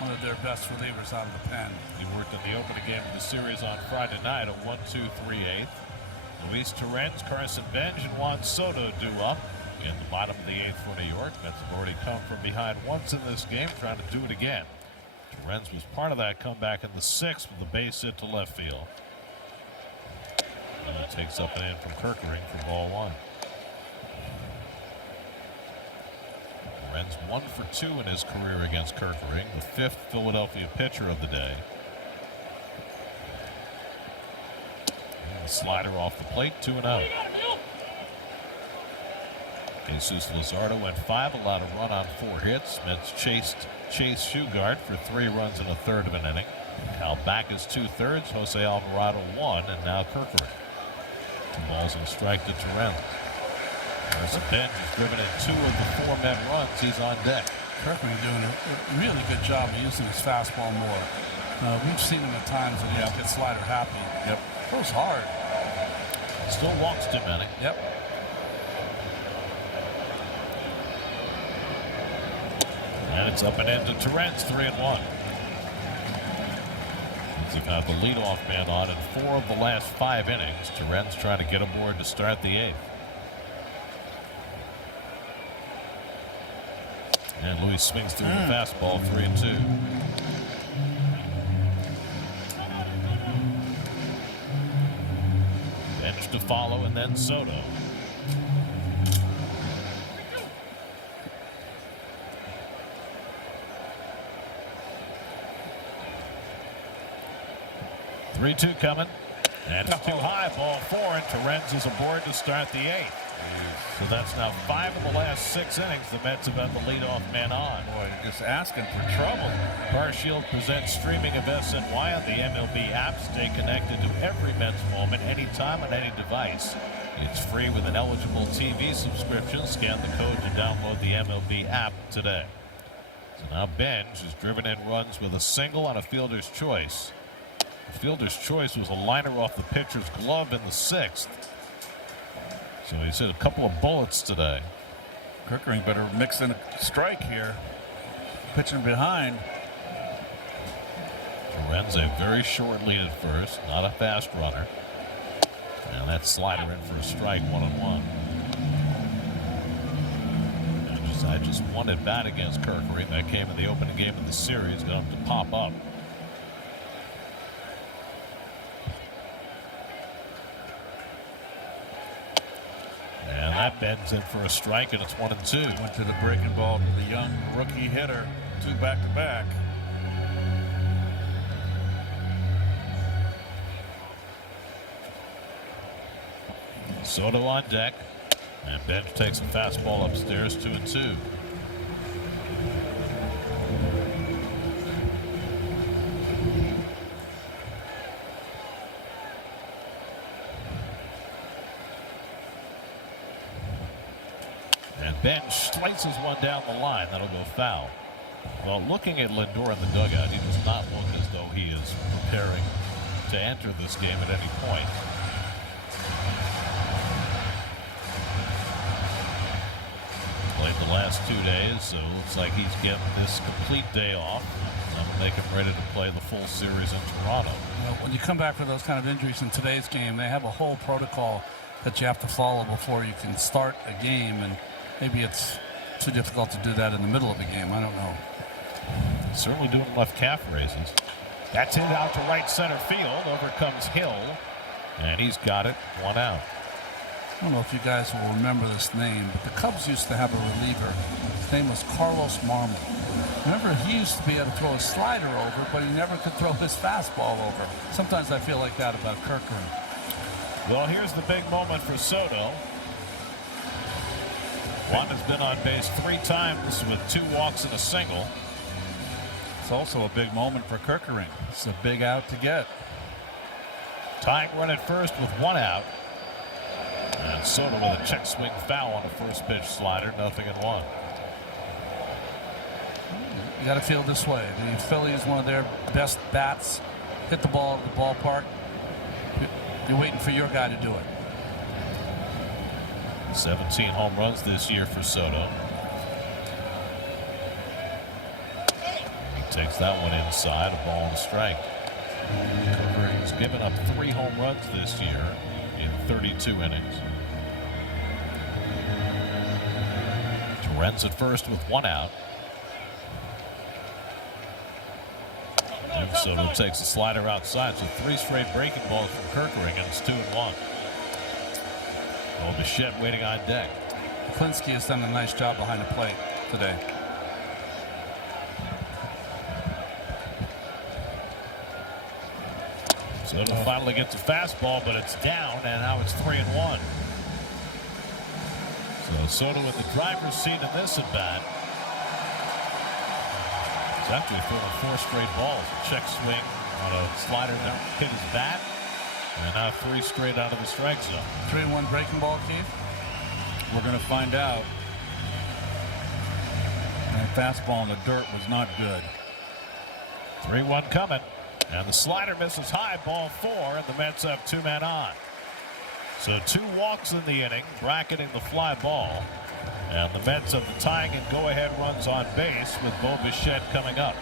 One of their best relievers out of the pen. He worked in the opening game of the series on Friday night, a 1-2-3-8. Luis Torrens, Carson Benj, and Juan Soto due up in the bottom of the 8th for New York. Mets have already come from behind once in this game, trying to do it again. Torrens was part of that comeback in the 6th with a base hit to left field. And it takes up and in from Kerkering for ball 1. Torrens 1 for 2 in his career against Kerkering, the 5th Philadelphia pitcher of the day. And the slider off the plate, 2-0. Jesus Luzardo went 5, allowed a run on 4 hits. Mets chased Chase Shugart for 3 runs in a third of an inning. Cal Backus 2/3, Jose Alvarado 1, and now Kerkering. 2 balls and a strike to Torrens. There's a bench. He's driven in 2 of the 4 Met runs. He's on deck. Kerkering doing a really good job of using his fastball more. We've seen him at times when he gets slider happy. Yep. Goes hard. Still walks too many. Yep. And it's up and into Torrens, 3-1. He's got the leadoff man on in 4 of the last 5 innings. Torrens trying to get aboard to start the 8th. And Luis swings through the fastball, 3-2. Bench to follow, and then Soto. Three-two coming, and it's too high. Ball 4, and Torrens is aboard to start the 8th. So that's now 5 of the last 6 innings. The Mets have had the leadoff man on. Boy, just asking for trouble. Car Shield presents streaming of SNY on the MLB app. Stay connected to every Mets moment, anytime, on any device. It's free with an eligible TV subscription. Scan the code to download the MLB app today. So now Benj has driven in runs with a single on a fielder's choice. The fielder's choice was a liner off the pitcher's glove in the 6th. So he's hit a couple of bullets today. Kerkering better mix in a strike here. Pitching behind. Torrens a very short lead at first, not a fast runner. And that slider in for a strike, 1-1. I just one at bat against Kerkering. That came in the opening game of the series. Got him to pop up. And that bends in for a strike, and it's 1-2. Went to the breaking ball to the young rookie hitter. 2 back-to-back. Soto on deck. And Benj takes a fastball upstairs, 2-2. And Benj slices one down the line. That'll go foul. Well, looking at Lindor in the dugout, he does not look as though he is preparing to enter this game at any point. Played the last 2 days, so it looks like he's getting this complete day off. That'll make him ready to play the full series in Toronto. You know, when you come back from those kind of injuries in today's game, they have a whole protocol that you have to follow before you can start a game, and maybe it's too difficult to do that in the middle of the game. I don't know. Certainly doing left calf raises. That's hit out to right center field. Over comes Hill, and he's got it. 1 out. I don't know if you guys will remember this name, but the Cubs used to have a reliever. His name was Carlos Marmol. Remember, he used to be able to throw a slider over, but he never could throw his fastball over. Sometimes I feel like that about Kerkering. Well, here's the big moment for Soto. Juan has been on base 3 times with 2 walks and a single. It's also a big moment for Kerkering. It's a big out to get. Tying run at first with 1 out. And Soto with a check swing foul on a first pitch slider, 0-1. You got to feel this way. The Phillies, one of their best bats, hit the ball at the ballpark. You're waiting for your guy to do it. 17 home runs this year for Soto. He takes that one inside, a ball and a strike. He's given up 3 home runs this year in 32 innings. Torrens at first with 1 out. And Soto takes the slider outside. So 3 straight breaking balls from Kerkering, and it's 2-1. Bichette waiting on deck. Klinsky has done a nice job behind the plate today. Soto finally gets a fastball, but it's down, and now it's 3-1. So Soto in the driver's seat in this at bat. He's actually throwing 4 straight balls. A check swing on a slider that hit his bat, and now 3 straight out of the strike zone. 3-1 breaking ball, Keith. We're going to find out. That fastball in the dirt was not good. 3-1 coming. And the slider misses high, ball 4, and the Mets have 2 men on. So 2 walks in the inning, bracketing the fly ball. And the Mets have the tying and go-ahead runs on base with Bo Bichette coming up.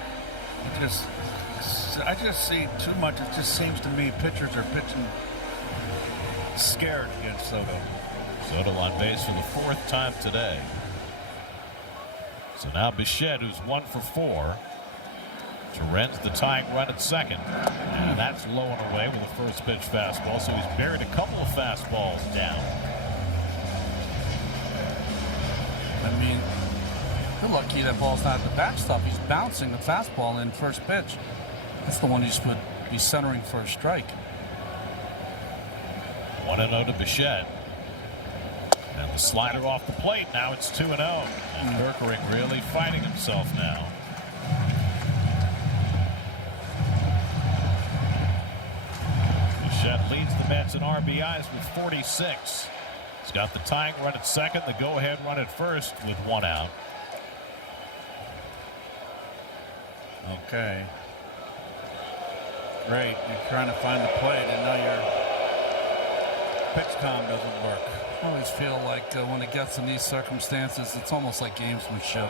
I just see too much. It just seems to me pitchers are pitching scared against Soto. Soto on base for the 4th time today. So now Bichette, who's 1 for 4. Torrens the tying run at second. And that's low and away with a first pitch fastball. So he's buried a couple of fastballs down. I mean, you're lucky that ball's not at the backstop. He's bouncing the fastball in first pitch. That's the one he should be centering for a strike. 1-0 to Bichette. And the slider off the plate. Now it's 2-0. And Kerkering really fighting himself now. Bichette leads the Mets in RBIs with 46. He's got the tying run at second, the go-ahead run at first with 1 out. Okay. Great. You're trying to find the plate, and now your pitch com doesn't work. I always feel like when it gets in these circumstances, it's almost like gamesmanship.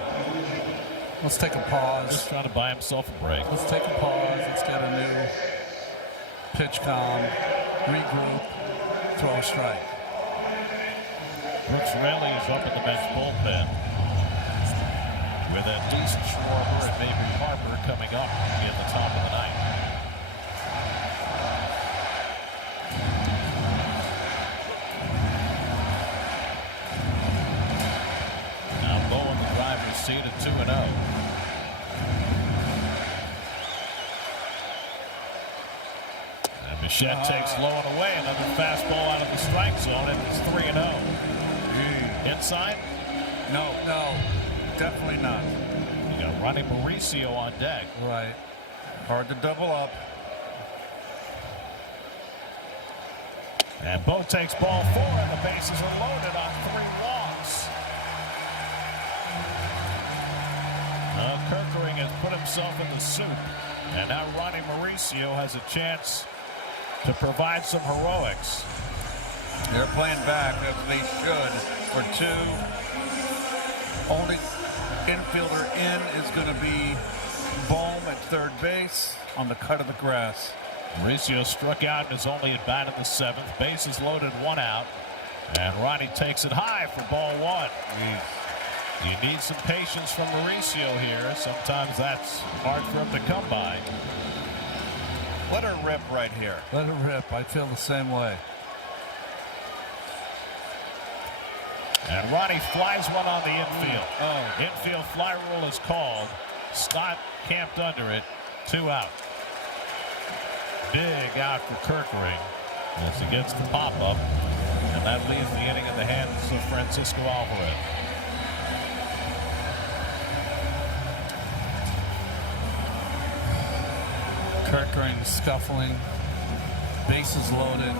Let's take a pause. Just trying to buy himself a break. Let's take a pause. Let's get a new pitch com, regroup, throw a strike. Brooks Raley is up in the Mets bullpen with at least Schwarber and maybe Harper coming up at the top of the ninth. Now low in the driver's seat at 2-0. And Bichette takes low and away. Another fastball out of the strike zone, and it's 3-0. Inside? No, definitely not. You got Ronnie Mauricio on deck. Right. Hard to double up. And Bo takes ball 4, and the bases are loaded on 3 walks. Kerkering has put himself in the soup, and now Ronnie Mauricio has a chance to provide some heroics. They're playing back as they should for 2. Only infielder in is going to be Bohm at third base on the cut of the grass. Mauricio struck out in his only at bat in the 7th. Bases loaded, 1 out. And Ronnie takes it high for ball 1. You need some patience from Mauricio here. Sometimes that's hard for him to come by. Let her rip right here. Let her rip. I feel the same way. And Ronnie flies one on the infield. Infield fly rule is called. Scott camped under it. 2 out. Big out for Kerkering as he gets the pop-up. And that leaves the inning in the hands of Francisco Alvarez. Kerkering scuffling, bases loaded,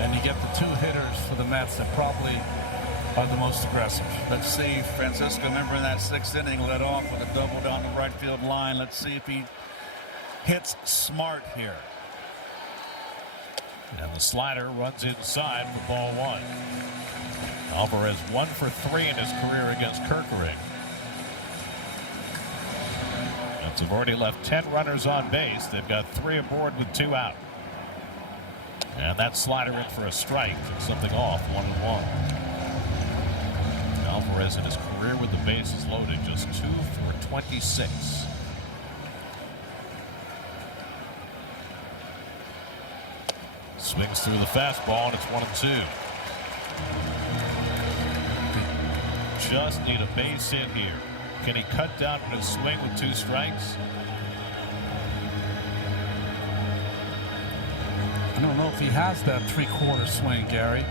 and you get the 2 hitters for the Mets that probably are the most aggressive. Let's see, Francisco, remember in that 6th inning, led off with a double down the right field line. Let's see if he hits smart here. And the slider runs inside for ball 1. Alvarez 1 for 3 in his career against Kerkering. Mets have already left 10 runners on base. They've got 3 aboard with 2 out. And that slider in for a strike. Took something off, 1-1. Alvarez in his career with the bases loaded, just 2 for 26. Swings through the fastball, and it's 1-2. Just need a base hit here. Can he cut down his swing with 2 strikes? I don't know if he has that 3/4 swing, Gary.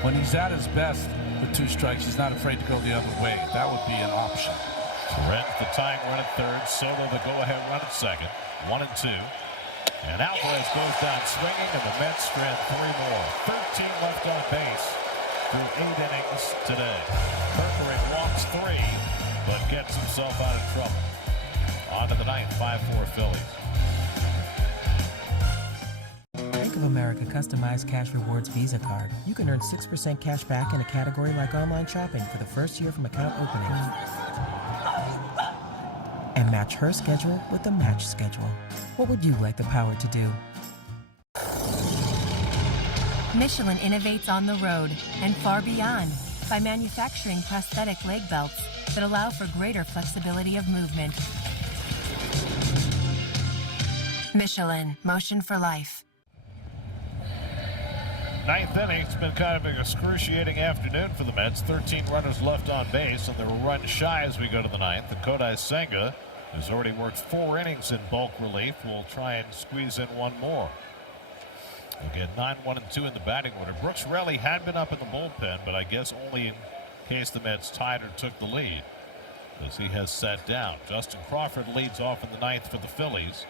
When he's at his best with 2 strikes, he's not afraid to go the other way. That would be an option. Trent, the tying run at third. Soto, the go-ahead run at second. 1-2. And Alvarez goes down swinging, and the Mets strand 3 more. 13 left on base through 8 innings today. Kerkering walks 3, but gets himself out of trouble. On to the 9th, 5-4 Phillies. Bank of America customized cash rewards Visa card. You can earn 6% cash back in a category like online shopping for the first year from account opening. And match her schedule with the match schedule. What would you like the power to do? Michelin innovates on the road and far beyond by manufacturing prosthetic leg belts that allow for greater flexibility of movement. Michelin, motion for life. 9th inning, it's been kind of an excruciating afternoon for the Mets. 13 runners left on base, and they're run shy as we go to the 9th. And Kodai Senga has already worked 4 innings in bulk relief. We'll try and squeeze in 1 more. Again, 9-1-2 in the batting order. Brooks Raley had been up in the bullpen, but I guess only in case the Mets tied or took the lead, as he has sat down. Justin Crawford leads off in the 9th for the Phillies.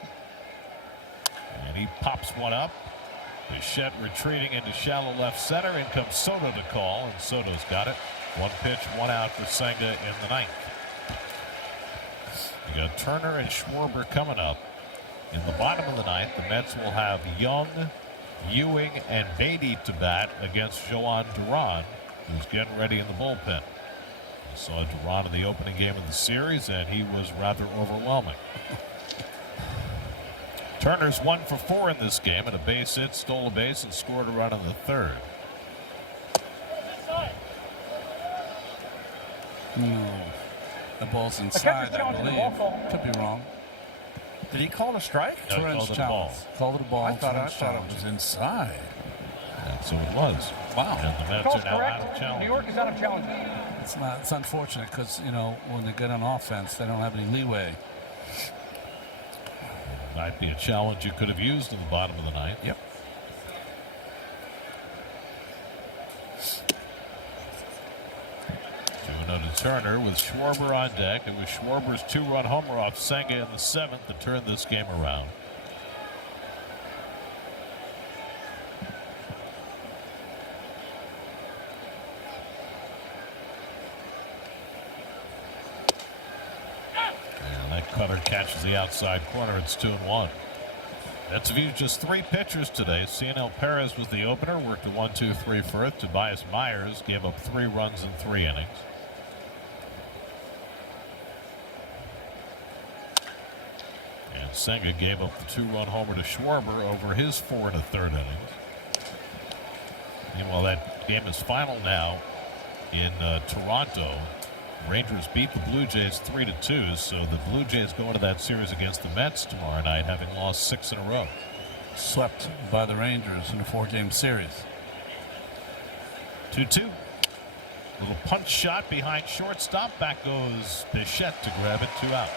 And he pops one up. Bichette retreating into shallow left center. In comes Soto to call, and Soto's got it. 1 pitch, 1 out for Senga in the 9th. You got Turner and Schwarber coming up. In the bottom of the 9th, the Mets will have Young, Ewing, and Beatty to bat against Joan Duran, who's getting ready in the bullpen. We saw Duran in the opening game of the series, and he was rather overwhelming. Turner's 1 for 4 in this game, and a base hit, stole a base, and scored a run in the 3rd. The ball's inside, I believe. Could be wrong. Did he call a strike? No, Torrance challenge. Called it a ball. I thought it was inside. And so it was. Wow. And the Mets are now out of challenge. New York is out of challenge. It's unfortunate because, you know, when they get on offense, they don't have any leeway. Might be a challenge you could have used in the bottom of the 9th. Yep. To Turner with Schwarber on deck. It was Schwarber's 2-run homer off Senga in the 7th to turn this game around. And that cutter catches the outside corner. It's 2-1. Mets have used just 3 pitchers today. Cianel Perez was the opener, worked a 1-2-3 first. Tobias Myers gave up 3 runs in 3 innings. And Senga gave up the 2-run homer to Schwarber over his 4 1/3 innings. Meanwhile, that game is final now in Toronto. Rangers beat the Blue Jays 3-2, so the Blue Jays go into that series against the Mets tomorrow night, having lost 6 in a row. Swept by the Rangers in a 4-game series. 2-2. Little punch shot behind shortstop. Back goes Bichette to grab it. 2 out.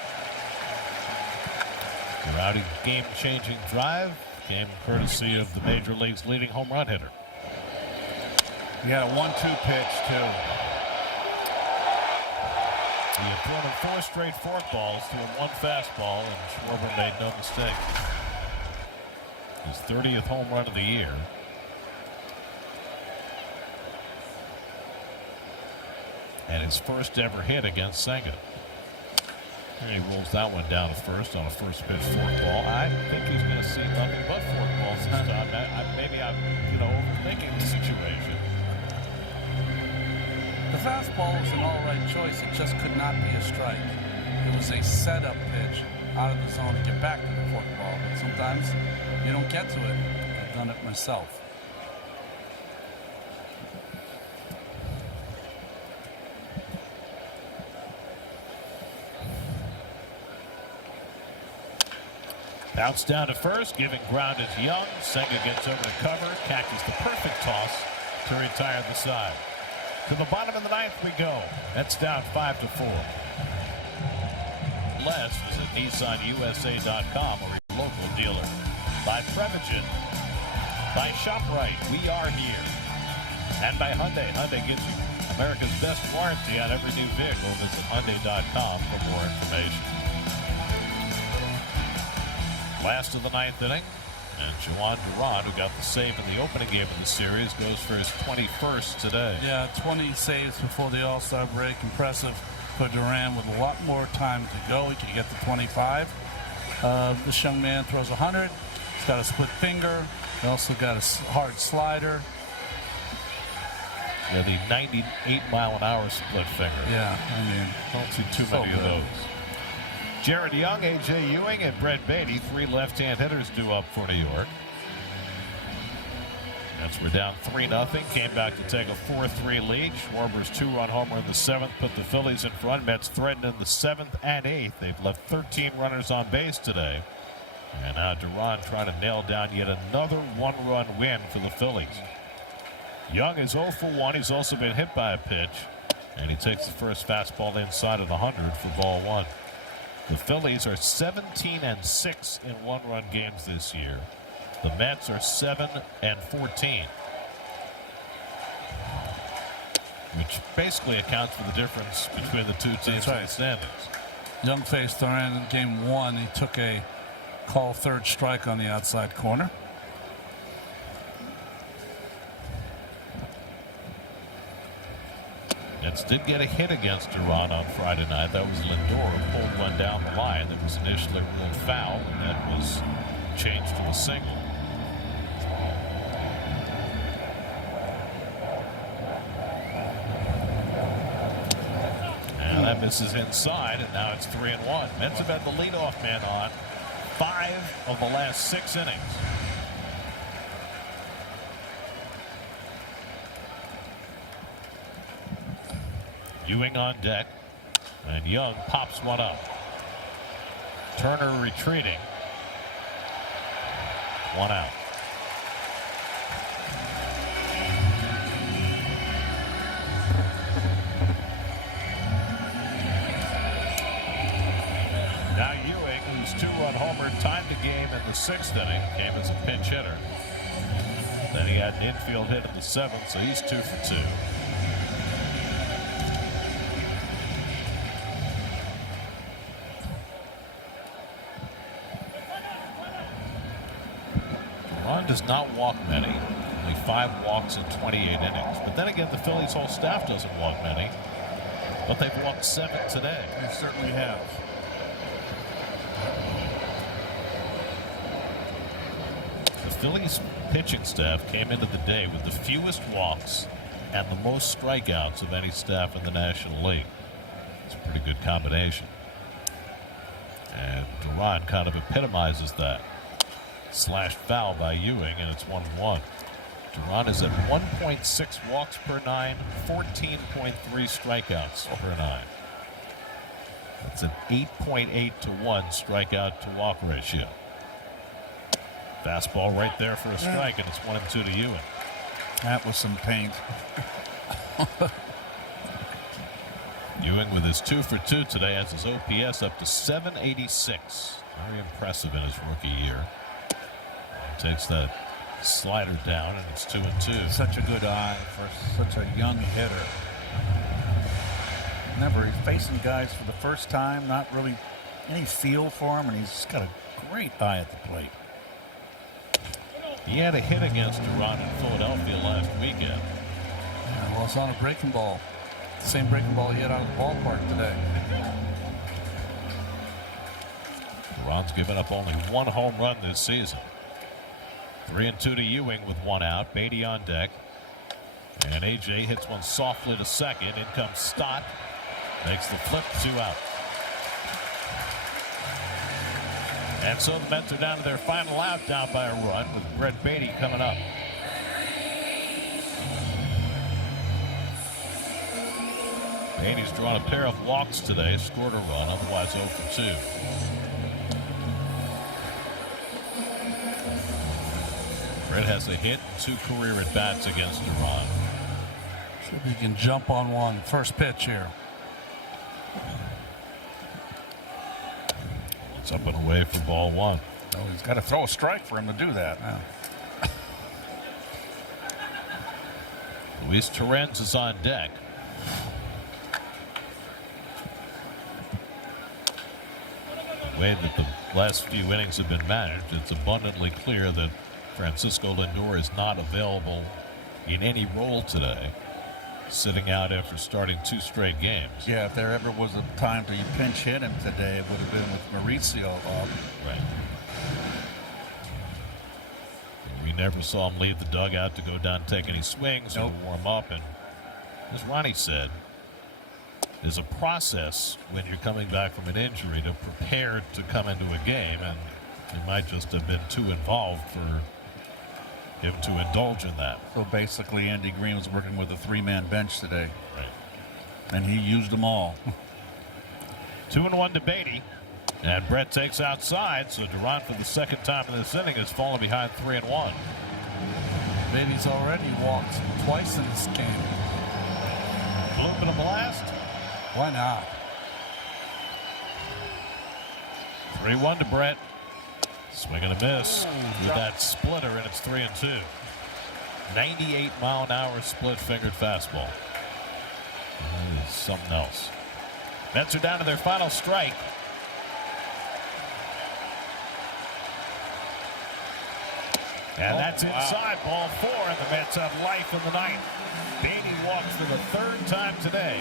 The rowdy game-changing drive came courtesy of the Major League's leading home run hitter. He had a 1-2 pitch, too. He had thrown him 4 straight forkballs, threw him 1 fastball, and Schwarber made no mistake. His 30th home run of the year. And his first ever hit against Senga. And he rolls that one down to first on a first pitch forkball. I think he's going to see nothing but forkballs this time. Maybe I'm overthinking the situation. The fastball was an all-right choice. It just could not be a strike. It was a setup pitch out of the zone to get back to the forkball. But sometimes you don't get to it. I've done it myself. Bounce down to first, giving ground is Young. Senga gets over to cover, catches the perfect toss to retire the side. To the bottom of the ninth we go. That's down 5-4. Less visit NissanUSA.com or your local dealer. By Prevagen. By ShopRite, we are here. And by Hyundai. Hyundai gives you America's best warranty on every new vehicle. Visit Hyundai.com for more information. Last of the ninth inning. And Juan Duran, who got the save in the opening game of the series, goes for his 21st today. Yeah, 20 saves before the All-Star break. Impressive for Duran with a lot more time to go. He can get to 25. This young man throws 100. He's got a split finger. He also got a hard slider. Yeah, the 98-mile-an-hour split finger. Yeah, I mean, don't see too many of those. Jared Young, A.J. Ewing, and Brett Beatty, 3 left-hand hitters due up for New York. Mets were down 3-0, came back to take a 4-3 lead. Schwarber's 2-run homer in the 7th put the Phillies in front. Mets threatened in the 7th and 8th. They've left 13 runners on base today. And now Duran trying to nail down yet another 1-run win for the Phillies. Young is 0 for 1. He's also been hit by a pitch. And he takes the first fastball inside of the 100 for ball 1. The Phillies are 17-6 in 1-run games this year. The Mets are 7-14, which basically accounts for the difference between the two teams in the standings. Young faced Duran in game 1. He took a call third strike on the outside corner. Mets did get a hit against Duran on Friday night. That was Lindor who pulled one down the line that was initially ruled foul, and that was changed to a single. And that misses inside, and now it's 3-1. Mets have had the leadoff man on 5 of the last 6 innings. Ewing on deck, and Young pops one up. Turner retreating. 1 out. Now Ewing, whose 2-run homer tied the game in the 6th inning, came as a pinch hitter. Then he had an infield hit in the 7th, so he's 2 for 2. Does not walk many, only 5 walks in 28 innings. But then again, the Phillies' whole staff doesn't walk many, but they've walked 7 today. They certainly have. The Phillies' pitching staff came into the day with the fewest walks and the most strikeouts of any staff in the National League. It's a pretty good combination. And Duran kind of epitomizes that. Slashed foul by Ewing, and it's 1-1. Duran is at 1.6 walks per 9, 14.3 strikeouts per 9. That's an 8.8 to 1 strikeout to walk ratio. Fastball right there for a strike, and it's 1-2 to Ewing. That was some pain. Ewing with his 2 for 2 today has his OPS up to 786. Very impressive in his rookie year. Takes that slider down, and it's 2-2. Such a good eye for such a young hitter. Never facing guys for the first time, not really any feel for him, and he's got a great eye at the plate. He had a hit against Duran in Philadelphia last weekend. Yeah, well, it's on a breaking ball. Same breaking ball he had out of the ballpark today. Duran's given up only 1 home run this season. 3-2 to Ewing with 1 out. Beatty on deck. And A.J. hits one softly to second. In comes Stott. Makes the flip, 2 out. And so the Mets are down to their final out, down by a run, with Brett Beatty coming up. Beatty's drawn a pair of walks today, scored a run, otherwise 0 for 2. Brett has a hit, 2 career at-bats against Duran. See if he can jump on one. First pitch here. It's up and away for ball 1. Oh, he's got to throw a strike for him to do that. Luis Torrens is on deck. The way that the last few innings have been managed, it's abundantly clear that Francisco Lindor is not available in any role today, sitting out after starting 2 straight games. Yeah, if there ever was a time to pinch hit him today, it would have been with Mauricio off. Right. We never saw him leave the dugout to go down and take any swings or warm up. And as Ronnie said, there's a process when you're coming back from an injury to prepare to come into a game, and he might just have been too involved for him to indulge in that. So basically, Andy Green was working with a 3-man bench today. Right. And he used them all. 2-1 to Beatty. And Brett takes outside, so Duran for the second time in this inning has fallen behind 3-1. Beatty's already walked twice in this game. A little bit of blast. Why not? 3-1 to Brett. Swing and a miss with that splitter, and it's 3-2. 98-mile-an-hour split-fingered fastball. Something else. Mets are down to their final strike. And that's inside, ball 4, and the Mets have life in the ninth. Beatty walks for the 3rd time today.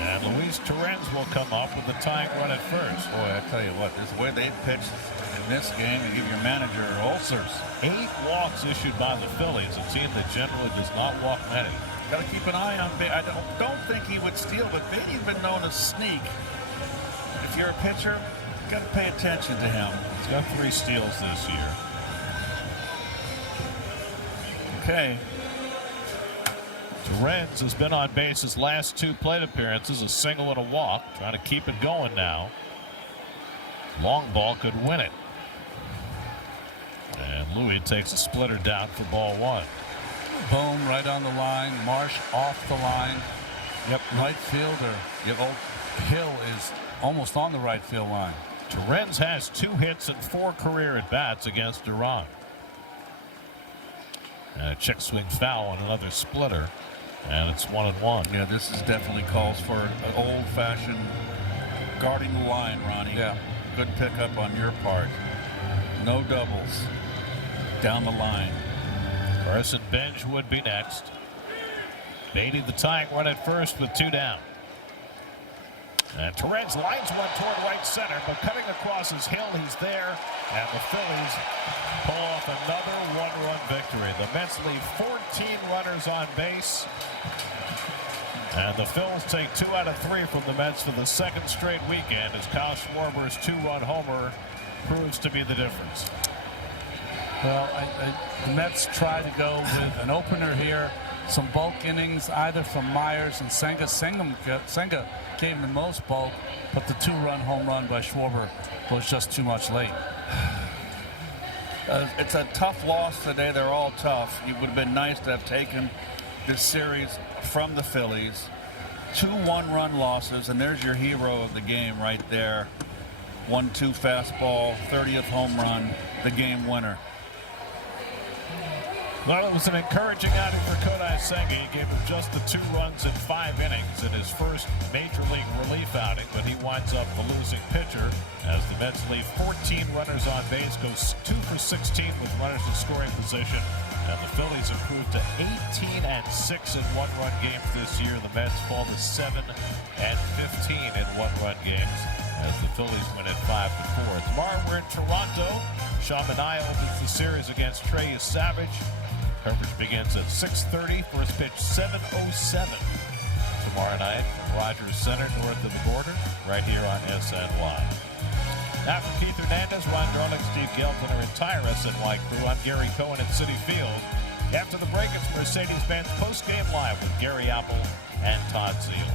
And Luis Torrens will come up with the tying run at first. Boy, I tell you what, this way they pitched in this game and give your manager ulcers. 8 walks issued by the Phillies, a team that generally does not walk many. Got to keep an eye on Beatty. I don't think he would steal, but Beatty's been known to sneak. If you're a pitcher, you got to pay attention to him. He's got 3 steals this year. Okay. Torrens has been on base his last 2 plate appearances, a single and a walk, trying to keep it going now. Long ball could win it. And Louis takes a splitter down for ball 1. Bohm right on the line, Marsh off the line. Yep, right fielder. Hill is almost on the right field line. Torrens has 2 hits and 4 career at-bats against Duran. And a check swing foul on another splitter, and it's 1-1. Yeah, this is definitely calls for an old-fashioned guarding the line, Ronnie. Yeah. Good pickup on your part. No doubles. Down the line. Carson Benj would be next. Beatty the tying run at first with 2 down. And Torrens lines one toward right center, but cutting across his hill, he's there. And the Phillies pull off another 1-run victory. The Mets leave 14 runners on base. And the Phillies take 2 out of 3 from the Mets for the 2nd straight weekend, as Kyle Schwarber's 2-run homer proves to be the difference. Well, the Mets try to go with an opener here. Some bulk innings, either from Myers and Senga. Senga gave him the most bulk, but the 2-run home run by Schwarber was just too much late. It's a tough loss today. They're all tough. It would have been nice to have taken this series from the Phillies. 2 1-run losses, and there's your hero of the game right there. 1-2 fastball, 30th home run, the game winner. Well, it was an encouraging outing for Kodai Senga. He gave him just the 2 runs in 5 innings in his first major league relief outing, but he winds up the losing pitcher as the Mets leave 14 runners on base, goes 2 for 16 with runners in scoring position, and the Phillies improved to 18 and 6 in 1-run games this year. The Mets fall to 7 and 15 in 1-run games as the Phillies win at 5-4. Tomorrow we're in Toronto. Sean Manaea opens the series against Trey Savage. Coverage begins at 6:30. First pitch 7:07 tomorrow night from Rogers Center, north of the border, right here on SNY. Now for Keith Hernandez, Ron Garlick, Steve Gelb, and our entire SNY crew, I'm Gary Cohen at Citi Field. After the break, it's Mercedes-Benz post-game live with Gary Apple and Todd Zeal.